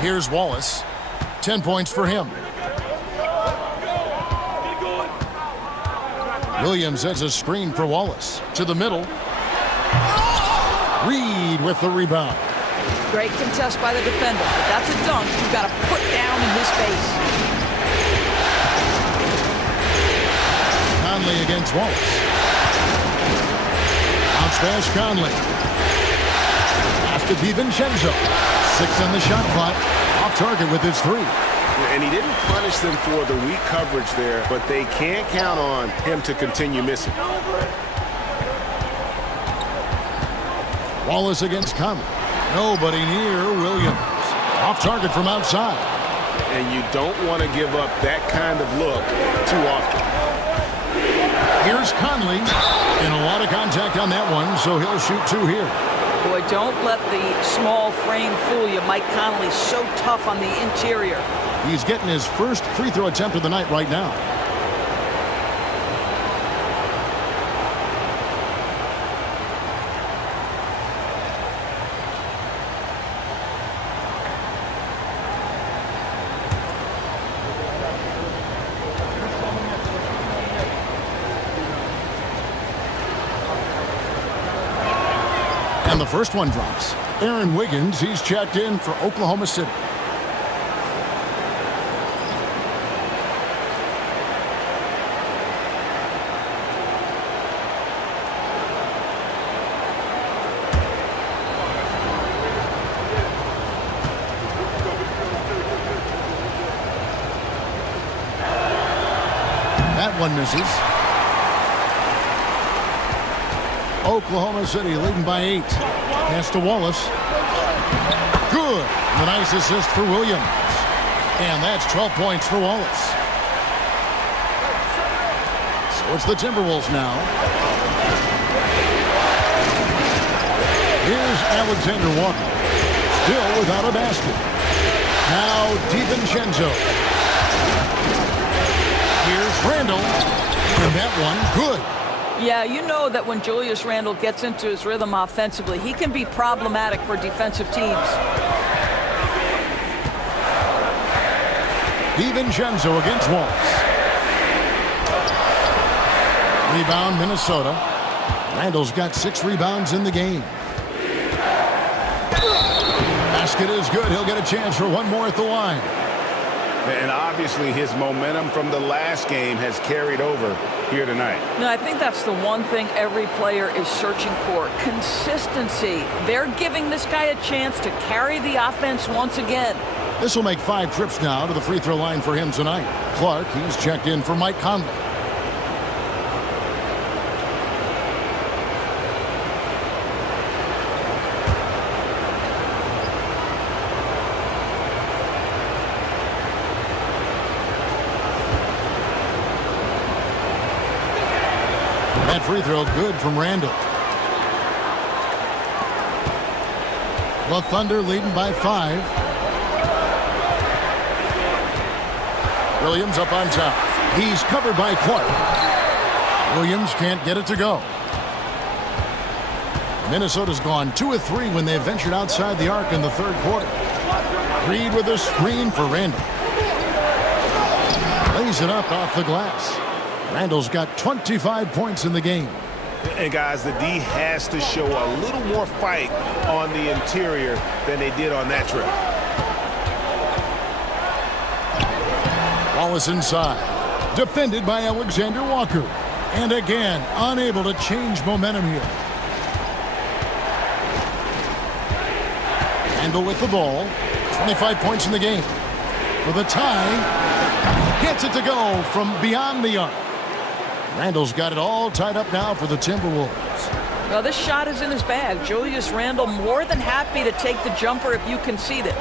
Here's Wallace. 10 points for him. Williams has a screen for Wallace. To the middle. Reed with the rebound. Great contest by the defender. But that's a dunk you've got to put down in his face. Conley against Wallace. Bounce pass Conley. Pass to DiVincenzo. 6 on the shot clock. Off target with his 3. And he didn't punish them for the weak coverage there, but they can't count on him to continue missing. Wallace against Conley. Nobody near Williams. Off target from outside. And you don't want to give up that kind of look too often. Here's Conley. And a lot of contact on that one, so he'll shoot 2 here. Boy, don't let the small frame fool you. Mike Conley's so tough on the interior. He's getting his first free throw attempt of the night right now. And the first one drops. Aaron Wiggins, he's checked in for Oklahoma City. That one misses. Oklahoma City leading by 8. Pass to Wallace. Good. The nice assist for Williams. And that's 12 points for Wallace. So it's the Timberwolves now. Here's Alexander Walker. Still without a basket. Now DiVincenzo. Here's Randle. And that one, good. Yeah, you know that when Julius Randle gets into his rhythm offensively, he can be problematic for defensive teams. DiVincenzo against Wallace. Rebound, Minnesota. Randle's got 6 rebounds in the game. Basket is good. He'll get a chance for one more at the line. And obviously his momentum from the last game has carried over here tonight. No, I think that's the one thing every player is searching for. Consistency. They're giving this guy a chance to carry the offense once again. This will make 5 trips now to the free throw line for him tonight. Clark, he's checked in for Mike Conley. free throw, good from Randall. The Thunder leading by 5. Williams up on top. He's covered by Clark. Williams can't get it to go. Minnesota's gone 2 of 3 when they ventured outside the arc in the third quarter. Reed with a screen for Randall. Lays it up off the glass. Randall's got 25 points in the game. And guys, the D has to show a little more fight on the interior than they did on that trip. Wallace inside. Defended by Alexander Walker. And again, unable to change momentum here. Randall with the ball. 25 points in the game. For the tie. Gets it to go from beyond the arc. Randall's got it all tied up now for the Timberwolves. Well, this shot is in his bag. Julius Randle more than happy to take the jumper if you concede it.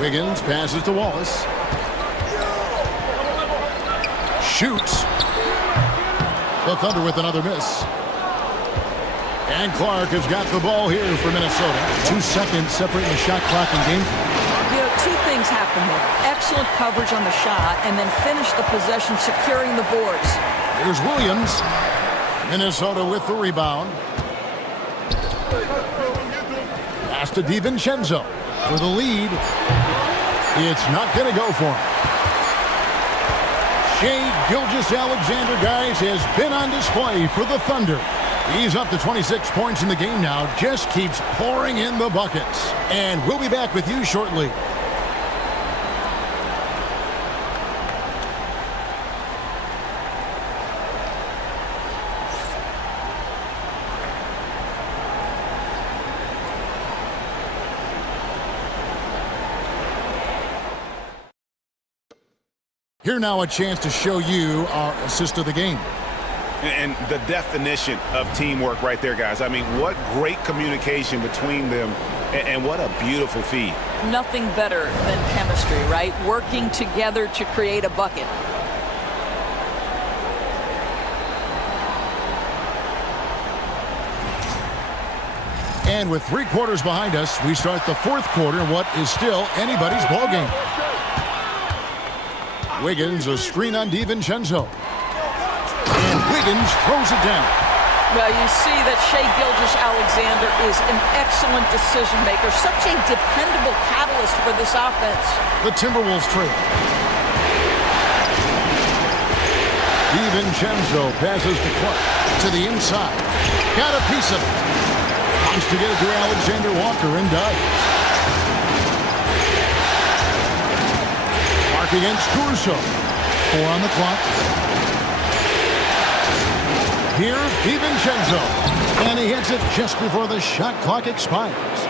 Wiggins passes to Wallace. Shoots. The Thunder with another miss. And Clark has got the ball here for Minnesota. 2 seconds separating the shot clock and game clock. You know, 2 things happen there. Excellent coverage on the shot, and then finish the possession securing the boards. Here's Williams. Minnesota with the rebound. Pass to DiVincenzo for the lead. It's not going to go for him. Shai Gilgeous-Alexander, guys, has been on display for the Thunder. He's up to 26 points in the game now. Just keeps pouring in the buckets. And we'll be back with you shortly. Here now a chance to show you our assist of the game. And the definition of teamwork right there, guys. I mean, what great communication between them, and what a beautiful feed. Nothing better than chemistry, right? Working together to create a bucket. And with 3 quarters behind us, we start the fourth quarter in what is still anybody's ballgame. Wiggins, a screen on DiVincenzo. And Wiggins throws it down. Well, you see that Shai Gilgeous-Alexander is an excellent decision maker, such a dependable catalyst for this offense. The Timberwolves trail. DiVincenzo passes to Clark to the inside. Got a piece of it. Wants to get it to Alexander Walker and does. Mark against Caruso. 4 on the clock. Here's DiVincenzo. And he hits it just before the shot clock expires.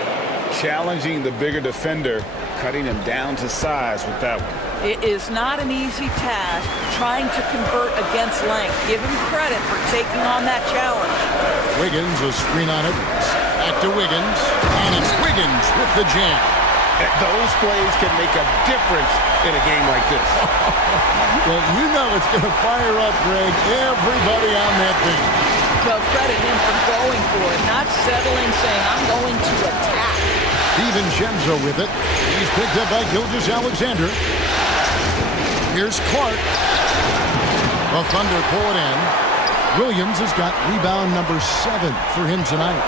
Challenging the bigger defender, cutting him down to size with that one. It is not an easy task trying to convert against length. Give him credit for taking on that challenge. Wiggins, a screen on Edwards. Back to Wiggins. And it's Wiggins with the jam. Those plays can make a difference in a game like this. Well, you know it's going to fire up, Greg, everybody on that team. Well, credit him for going for it, not settling, saying, I'm going to attack. DiVincenzo with it. He's picked up by Gilgeous-Alexander. Here's Clark. The Thunder pull it in. Williams has got rebound number 7 for him tonight.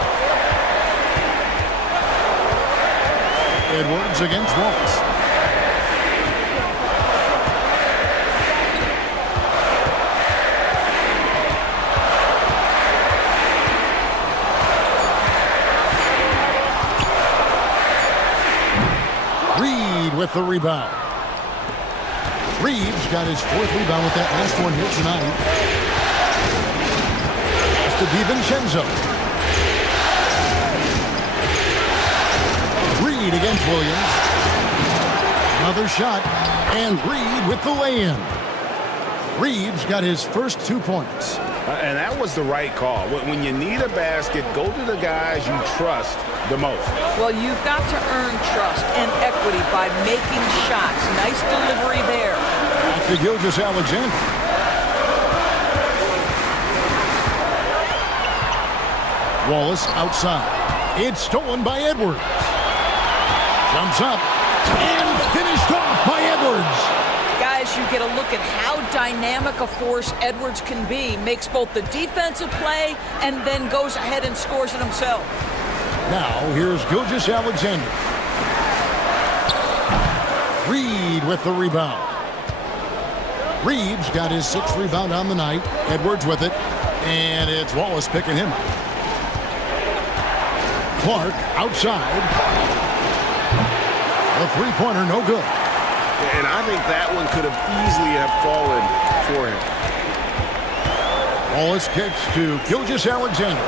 Edwards against Wallace. Reed with the rebound. Reed's got his 4th rebound with that last one here tonight. Pass to DiVincenzo. Reed against Williams. Another shot. And Reed with the lay-in. Reed's got his first 2 points. And that was the right call. When you need a basket, go to the guys you trust the most. Well, you've got to earn trust and equity by making shots. Nice delivery there. Back to Gilgeous-Alexander. Wallace outside. It's stolen by Edwards. Jumps up and finished off by Edwards. Guys, you get a look at how dynamic a force Edwards can be. Makes both the defensive play and then goes ahead and scores it himself. Now, here's Gilgeous-Alexander. Reed with the rebound. Reeves got his 6th rebound on the night. Edwards with it. And it's Wallace picking him up. Clark outside. The three-pointer no good. And I think that one could have easily have fallen for him. Wallace kicks to Gilgeous-Alexander.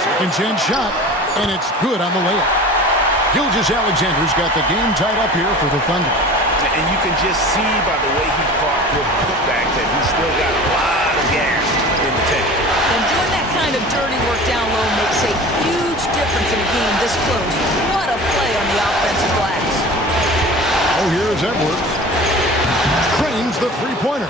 Second chance shot, and it's good on the layup. Gilgeous-Alexander's got the game tied up here for the Thunder. And you can just see by the way he fought for the putback that he's still got a lot of gas in the tank. And doing that kind of dirty work down low makes a huge difference in a game this close. What a play on the offensive glass. Oh, here's Edwards. Cranes the three-pointer.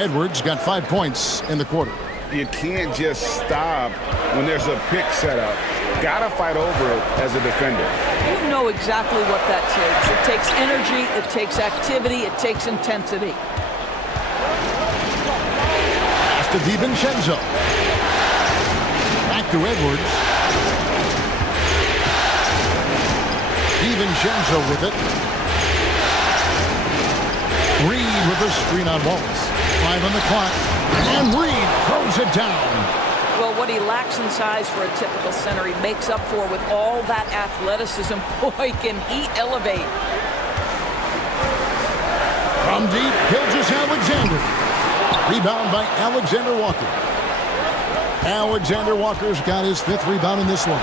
Edwards got 5 points in the quarter. You can't just stop when there's a pick set up. Gotta fight over it as a defender. You know exactly what that takes. It takes energy, it takes activity, it takes intensity. Pass to DiVincenzo. Back to Edwards. DiVincenzo with it. Reed with a screen on Wallace. 5 on the clock. And Reed throws it down. Well, what he lacks in size for a typical center, he makes up for with all that athleticism. Boy, can he elevate. From deep, Gilgeous-Alexander. Rebound by Alexander Walker. Alexander Walker's got his 5th rebound in this one.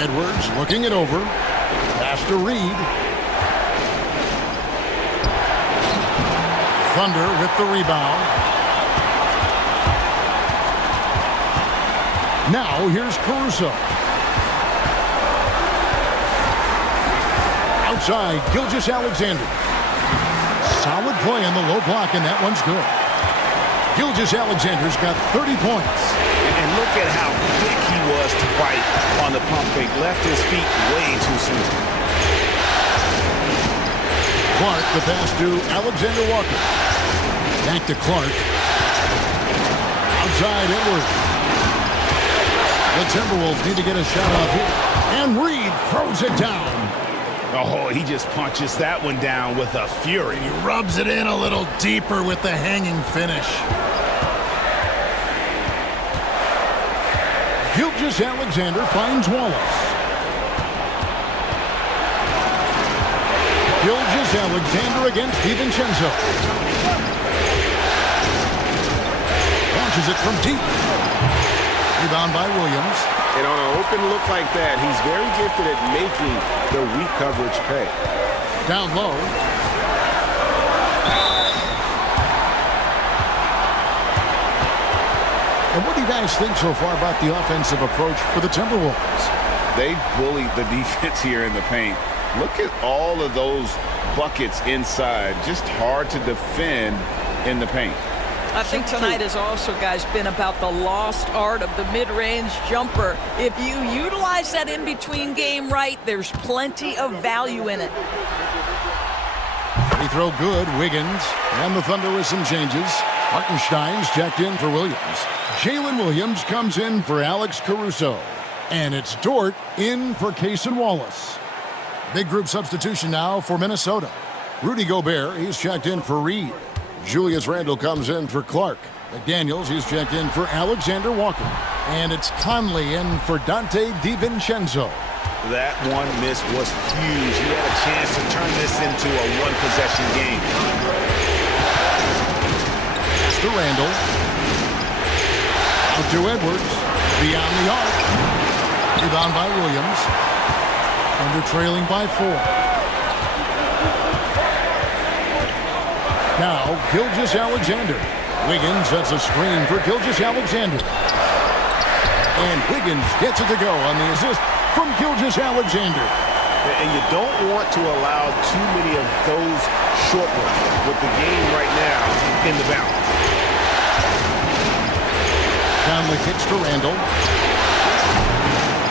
Edwards looking it over. Pass to Reed. Thunder with the rebound. Now here's Caruso. Outside, Gilgeous-Alexander. Solid play on the low block, and that one's good. Gilgeous-Alexander's got 30 points. And look at how quick he was to bite on the pump fake. Left his feet way too soon. Clark, the pass to Alexander Walker. Back to Clark. Outside Edwards. The Timberwolves need to get a shot off here. And Reed throws it down. Oh, he just punches that one down with a fury. He rubs it in a little deeper with the hanging finish. Gilgeous-Alexander finds Wallace. Gilgeous-Alexander against DiVincenzo. Launches it from deep. Rebound by Williams. And on an open look like that, he's very gifted at making the weak coverage pay. Down low. And what do you guys think so far about the offensive approach for the Timberwolves? They bullied the defense here in the paint. Look at all of those buckets inside. Just hard to defend in the paint. I think tonight has also, guys, been about the lost art of the mid-range jumper. If you utilize that in-between game right, there's plenty of value in it. Free throw good, Wiggins. And the Thunder with some changes. Hartenstein's checked in for Williams. Jalen Williams comes in for Alex Caruso. And it's Dort in for Cason Wallace. Big group substitution now for Minnesota. Rudy Gobert, he's checked in for Reed. Julius Randle comes in for Clark. McDaniels, he's checked in for Alexander Walker. And it's Conley in for Dante DiVincenzo. That one miss was huge. He had a chance to turn this into a one-possession game. Pass to Randle. Out to Edwards. Beyond the arc. Rebound by Williams. Under trailing by 4. Now, Gilgeous-Alexander. Wiggins sets a screen for Gilgeous-Alexander. And Wiggins gets it to go on the assist from Gilgeous-Alexander. And you don't want to allow too many of those short ones with the game right now in the balance. Conley kicks to Randall.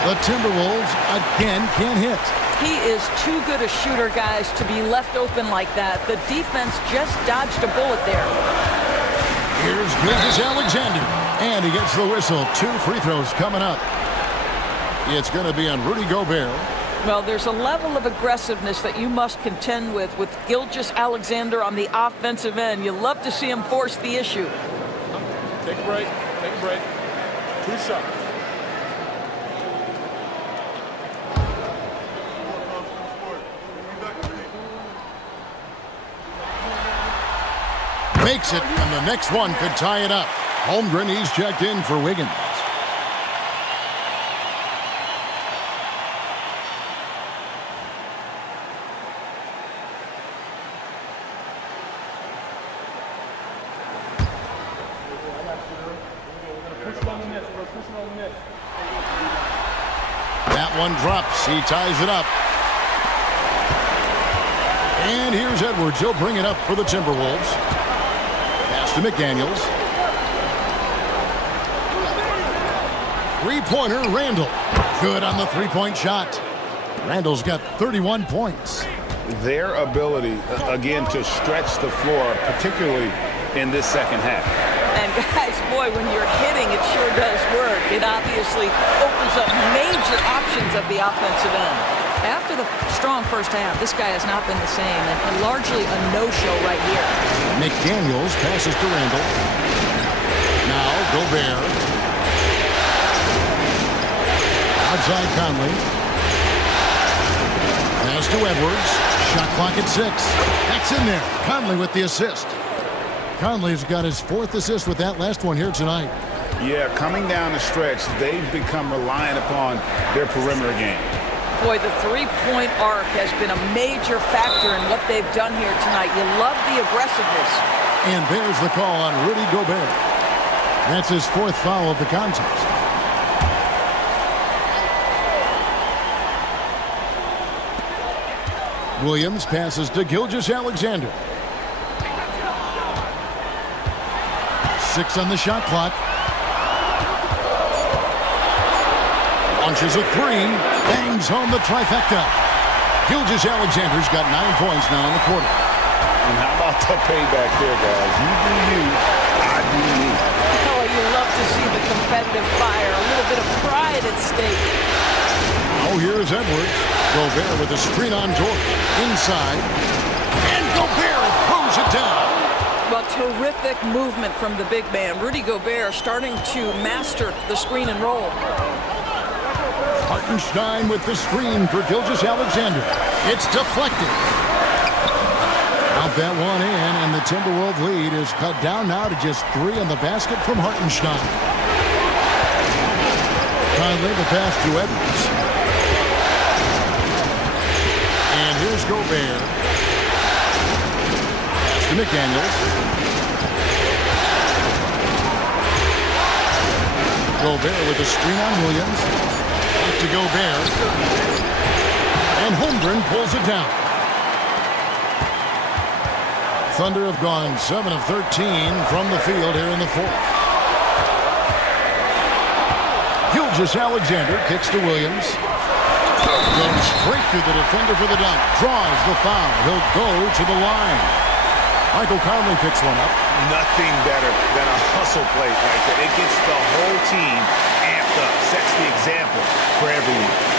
The Timberwolves again can't hit. He is too good a shooter, guys, to be left open like that. The defense just dodged a bullet there. Here's Gilgeous-Alexander. And he gets the whistle. 2 free throws coming up. It's going to be on Rudy Gobert. Well, there's a level of aggressiveness that you must contend with Gilgeous-Alexander on the offensive end. You love to see him force the issue. Take a break. Take a break. 2 shots. Makes it, and the next one could tie it up. Holmgren, he's checked in for Wiggins. That one drops. He ties it up. And here's Edwards. He'll bring it up for the Timberwolves. Pass to McDaniels. Three-pointer, Randall. Good on the three-point shot. Randall's got 31 points. Their ability, again, to stretch the floor, particularly in this second half. And guys, boy, when you're hitting, it sure does work. It obviously opens up major options at the offensive end. After the strong first half, this guy has not been the same, and largely a no-show right here. McDaniels passes to Randall. Now Gobert. Outside Conley. Pass to Edwards. Shot clock at 6. That's in there. Conley with the assist. Conley's got his 4th assist with that last one here tonight. Yeah, coming down the stretch, they've become reliant upon their perimeter game. Boy, the three-point arc has been a major factor in what they've done here tonight. You love the aggressiveness. And there's the call on Rudy Gobert. That's his 4th foul of the contest. Williams passes to Gilgeous-Alexander. 6 on the shot clock. Launches a 3. Bangs home the trifecta. Gilgeous-Alexander's got 9 points now in the quarter. And how about the payback there, guys? You do you, I do me. Oh, you love to see the competitive fire. A little bit of pride at stake. Oh, here's Edwards. Gobert with a screen on George. Inside. And Gobert throws it down. Well, terrific movement from the big man. Rudy Gobert starting to master the screen and roll. Hartenstein with the screen for Gilgeous-Alexander. It's deflected. Out that one in, and the Timberwolves lead is cut down now to just 3 on the basket from Hartenstein. Conley the pass to Edwards. And here's Gobert. Pass to McDaniels. Gobert with a screen on Williams. Back to Gobert. And Holmgren pulls it down. Thunder have gone 7 of 13 from the field here in the 4th. Gilgeous-Alexander kicks to Williams. Goes straight through the defender for the dunk. Draws the foul. He'll go to the line. Michael Conley picks one up. Nothing better than a hustle play like that. It gets the whole team amped up. Sets the example for everyone.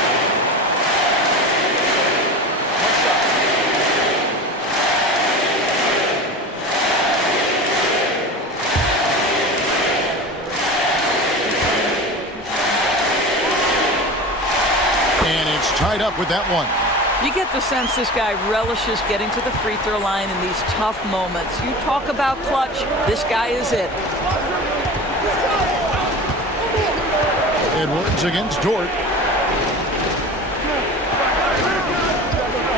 Tied up with that one. You get the sense this guy relishes getting to the free throw line in these tough moments. You talk about clutch, this guy is it. Edwards against Dort.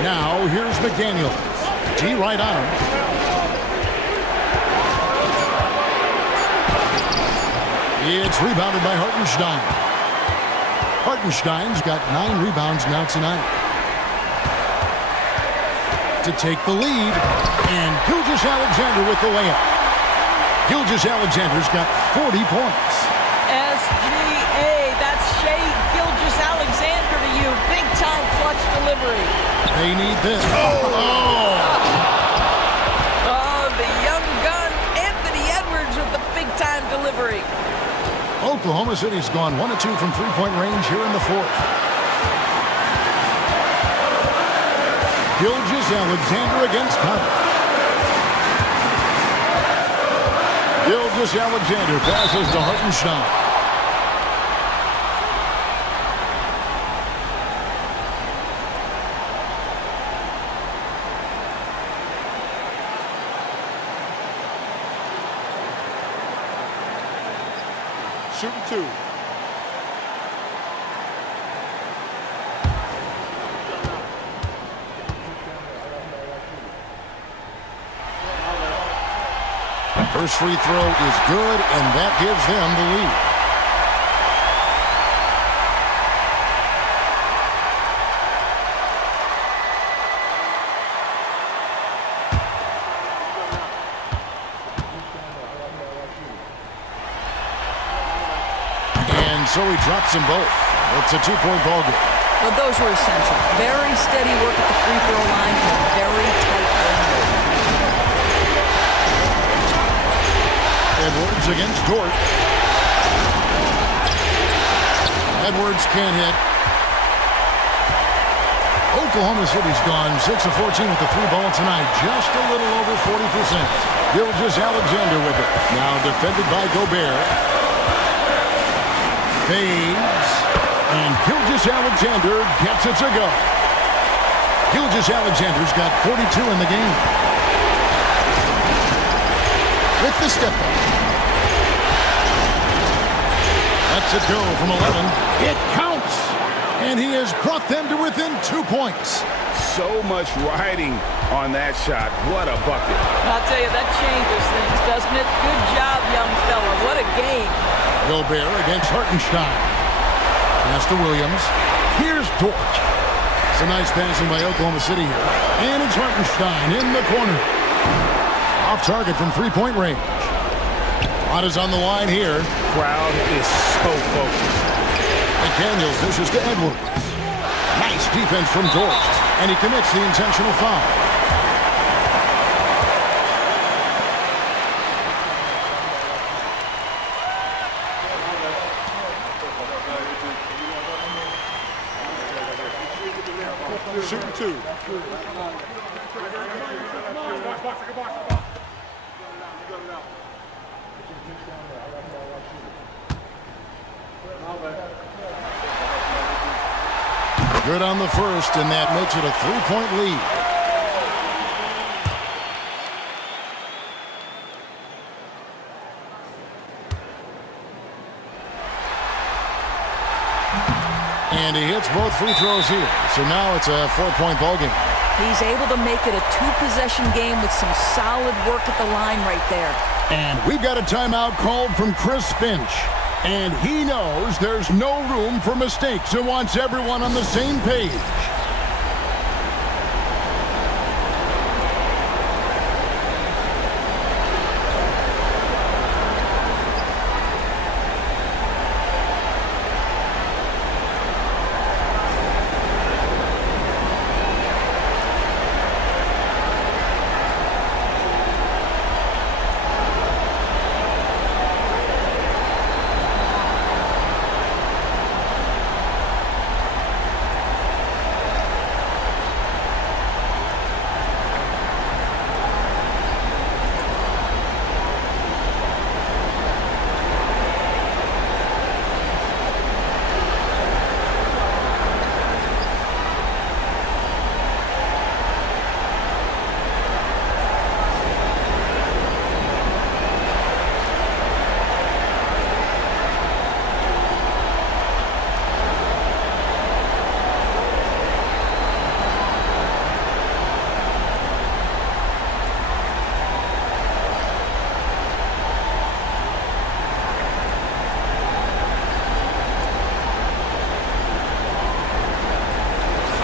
Now here's McDaniels. G right on him. It's rebounded by Hartenstein. Hartenstein's got 9 rebounds now tonight. To take the lead, and Gilgeous-Alexander with the layup. Gilgeous-Alexander's got 40 points. SGA, that's Shai Gilgeous-Alexander to you. Big-time clutch delivery. They need this. The young gun, Anthony Edwards with the big-time delivery. Oklahoma City's gone 1 of 2 from three-point range here in the fourth. Gilgeous-Alexander against Conley. Gilgeous-Alexander passes to Hartenstein. Shooting 2. First free throw is good, and that gives them the lead. And so he drops them both. It's a 2-point ball game. Well, those were essential. Very steady work at the free throw line and a very tight window. Edwards against Dort. Edwards can't hit. Oklahoma City's gone 6 of 14 with the 3-ball tonight. Just a little over 40%. Gilgeous-Alexander with it. Now defended by Gobert. Fades. And Gilgeous-Alexander gets it to go. Gilgeous-Alexander's got 42 in the game. With the step back. Lets it go from 11. It counts. And he has brought them to within 2 points. So much riding on that shot. What a bucket. I'll tell you, that changes things, doesn't it? Good job, young fella. What a game. Gobert against Hartenstein. Pass to Williams. Here's Dort. It's a nice passing by Oklahoma City here. And it's Hartenstein in the corner. Off target from 3-point range. Lot is on the line here. Crowd is so focused. McDaniels dishes to Edwards. Nice defense from Dort. And he commits the intentional foul. Shooting 2. Good on the first, and that makes it a 3-point lead. And he hits both free throws here. So now it's a 4-point ball game. He's able to make it a 2-possession game with some solid work at the line right there. And we've got a timeout called from Chris Finch. And he knows there's no room for mistakes and wants everyone on the same page.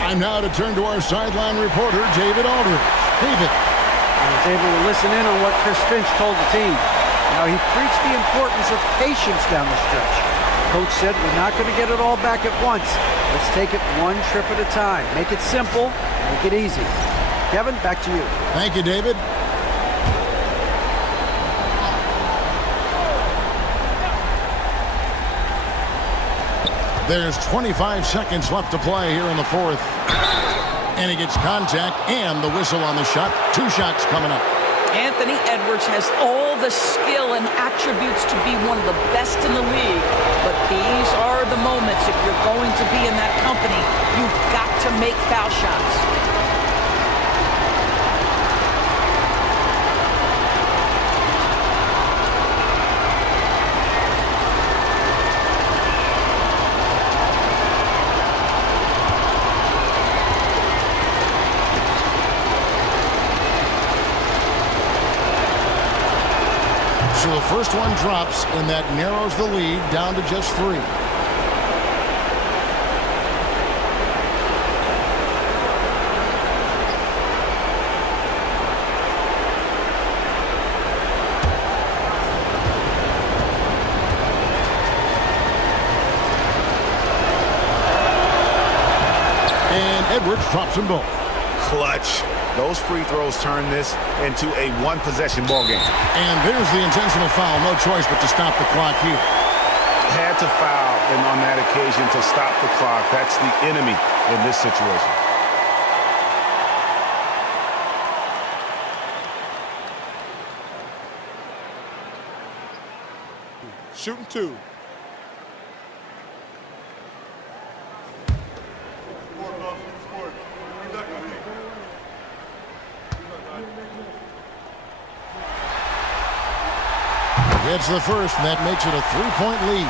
Time now to turn to our sideline reporter, David Aldridge. David. I was able to listen in on what Chris Finch told the team. Now, he preached the importance of patience down the stretch. Coach said, we're not going to get it all back at once. Let's take it one trip at a time. Make it simple, make it easy. Kevin, back to you. Thank you, David. There's 25 seconds left to play here in the fourth. And he gets contact and the whistle on the shot. 2 shots coming up. Anthony Edwards has all the skill and attributes to be one of the best in the league. But these are the moments, if you're going to be in that company, you've got to make foul shots. So the first one drops, and that narrows the lead down to just 3. And Edwards drops them both. Clutch. Those free throws turn this into a one-possession ball game. And there's the intentional foul. No choice but to stop the clock here. Had to foul, and on that occasion to stop the clock. That's the enemy in this situation. Shooting 2. Gets the first, and that makes it a 3-point lead.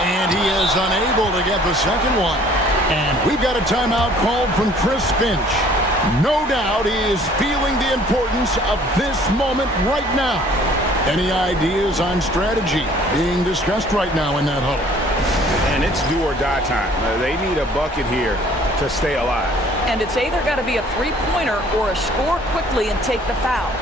And he is unable to get the second one. And we've got a timeout called from Chris Finch. No doubt he is feeling the importance of this moment right now. Any ideas on strategy being discussed right now in that huddle? And it's do or die time. They need a bucket here to stay alive. And it's either got to be a three-pointer or a score quickly and take the foul.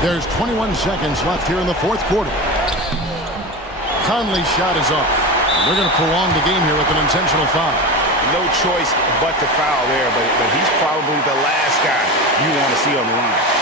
There's 21 seconds left here in the fourth quarter. Conley's shot is off. We're going to prolong the game here with an intentional foul. No choice but to foul there, but he's probably the last guy you want to see on the line.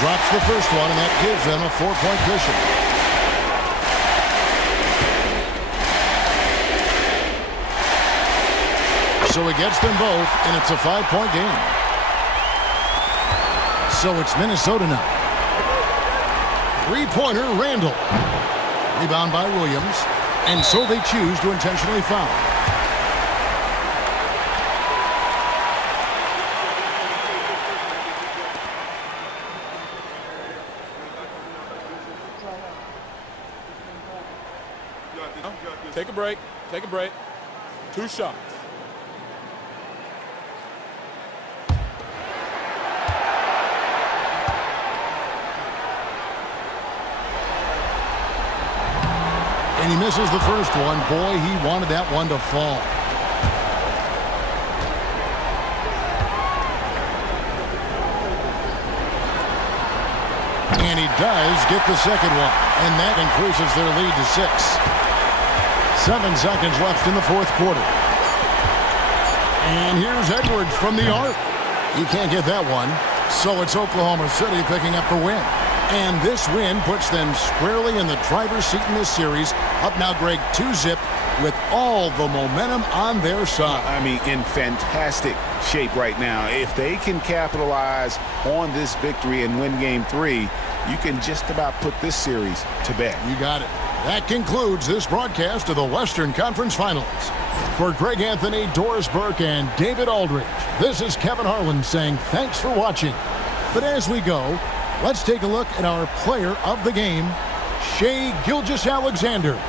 Drops the first one, and that gives them a 4-point cushion. So he gets them both, and it's a 5-point game. So it's Minnesota now. Three-pointer, Randall. Rebound by Williams. And so they choose to intentionally foul. Take a break. Take a break. 2 shots. And he misses the first one. Boy, he wanted that one to fall. And he does get the second one. And that increases their lead to 6. 7 seconds left in the fourth quarter. And here's Edwards from the arc. He can't get that one. So it's Oklahoma City picking up the win. And this win puts them squarely in the driver's seat in this series. Up now, Greg, 2-zip with all the momentum on their side. I mean, in fantastic shape right now. If they can capitalize on this victory and win Game 3, you can just about put this series to bed. You got it. That concludes this broadcast of the Western Conference Finals. For Greg Anthony, Doris Burke, and David Aldridge, this is Kevin Harlan saying thanks for watching. But as we go, let's take a look at our player of the game, Shai Gilgeous-Alexander.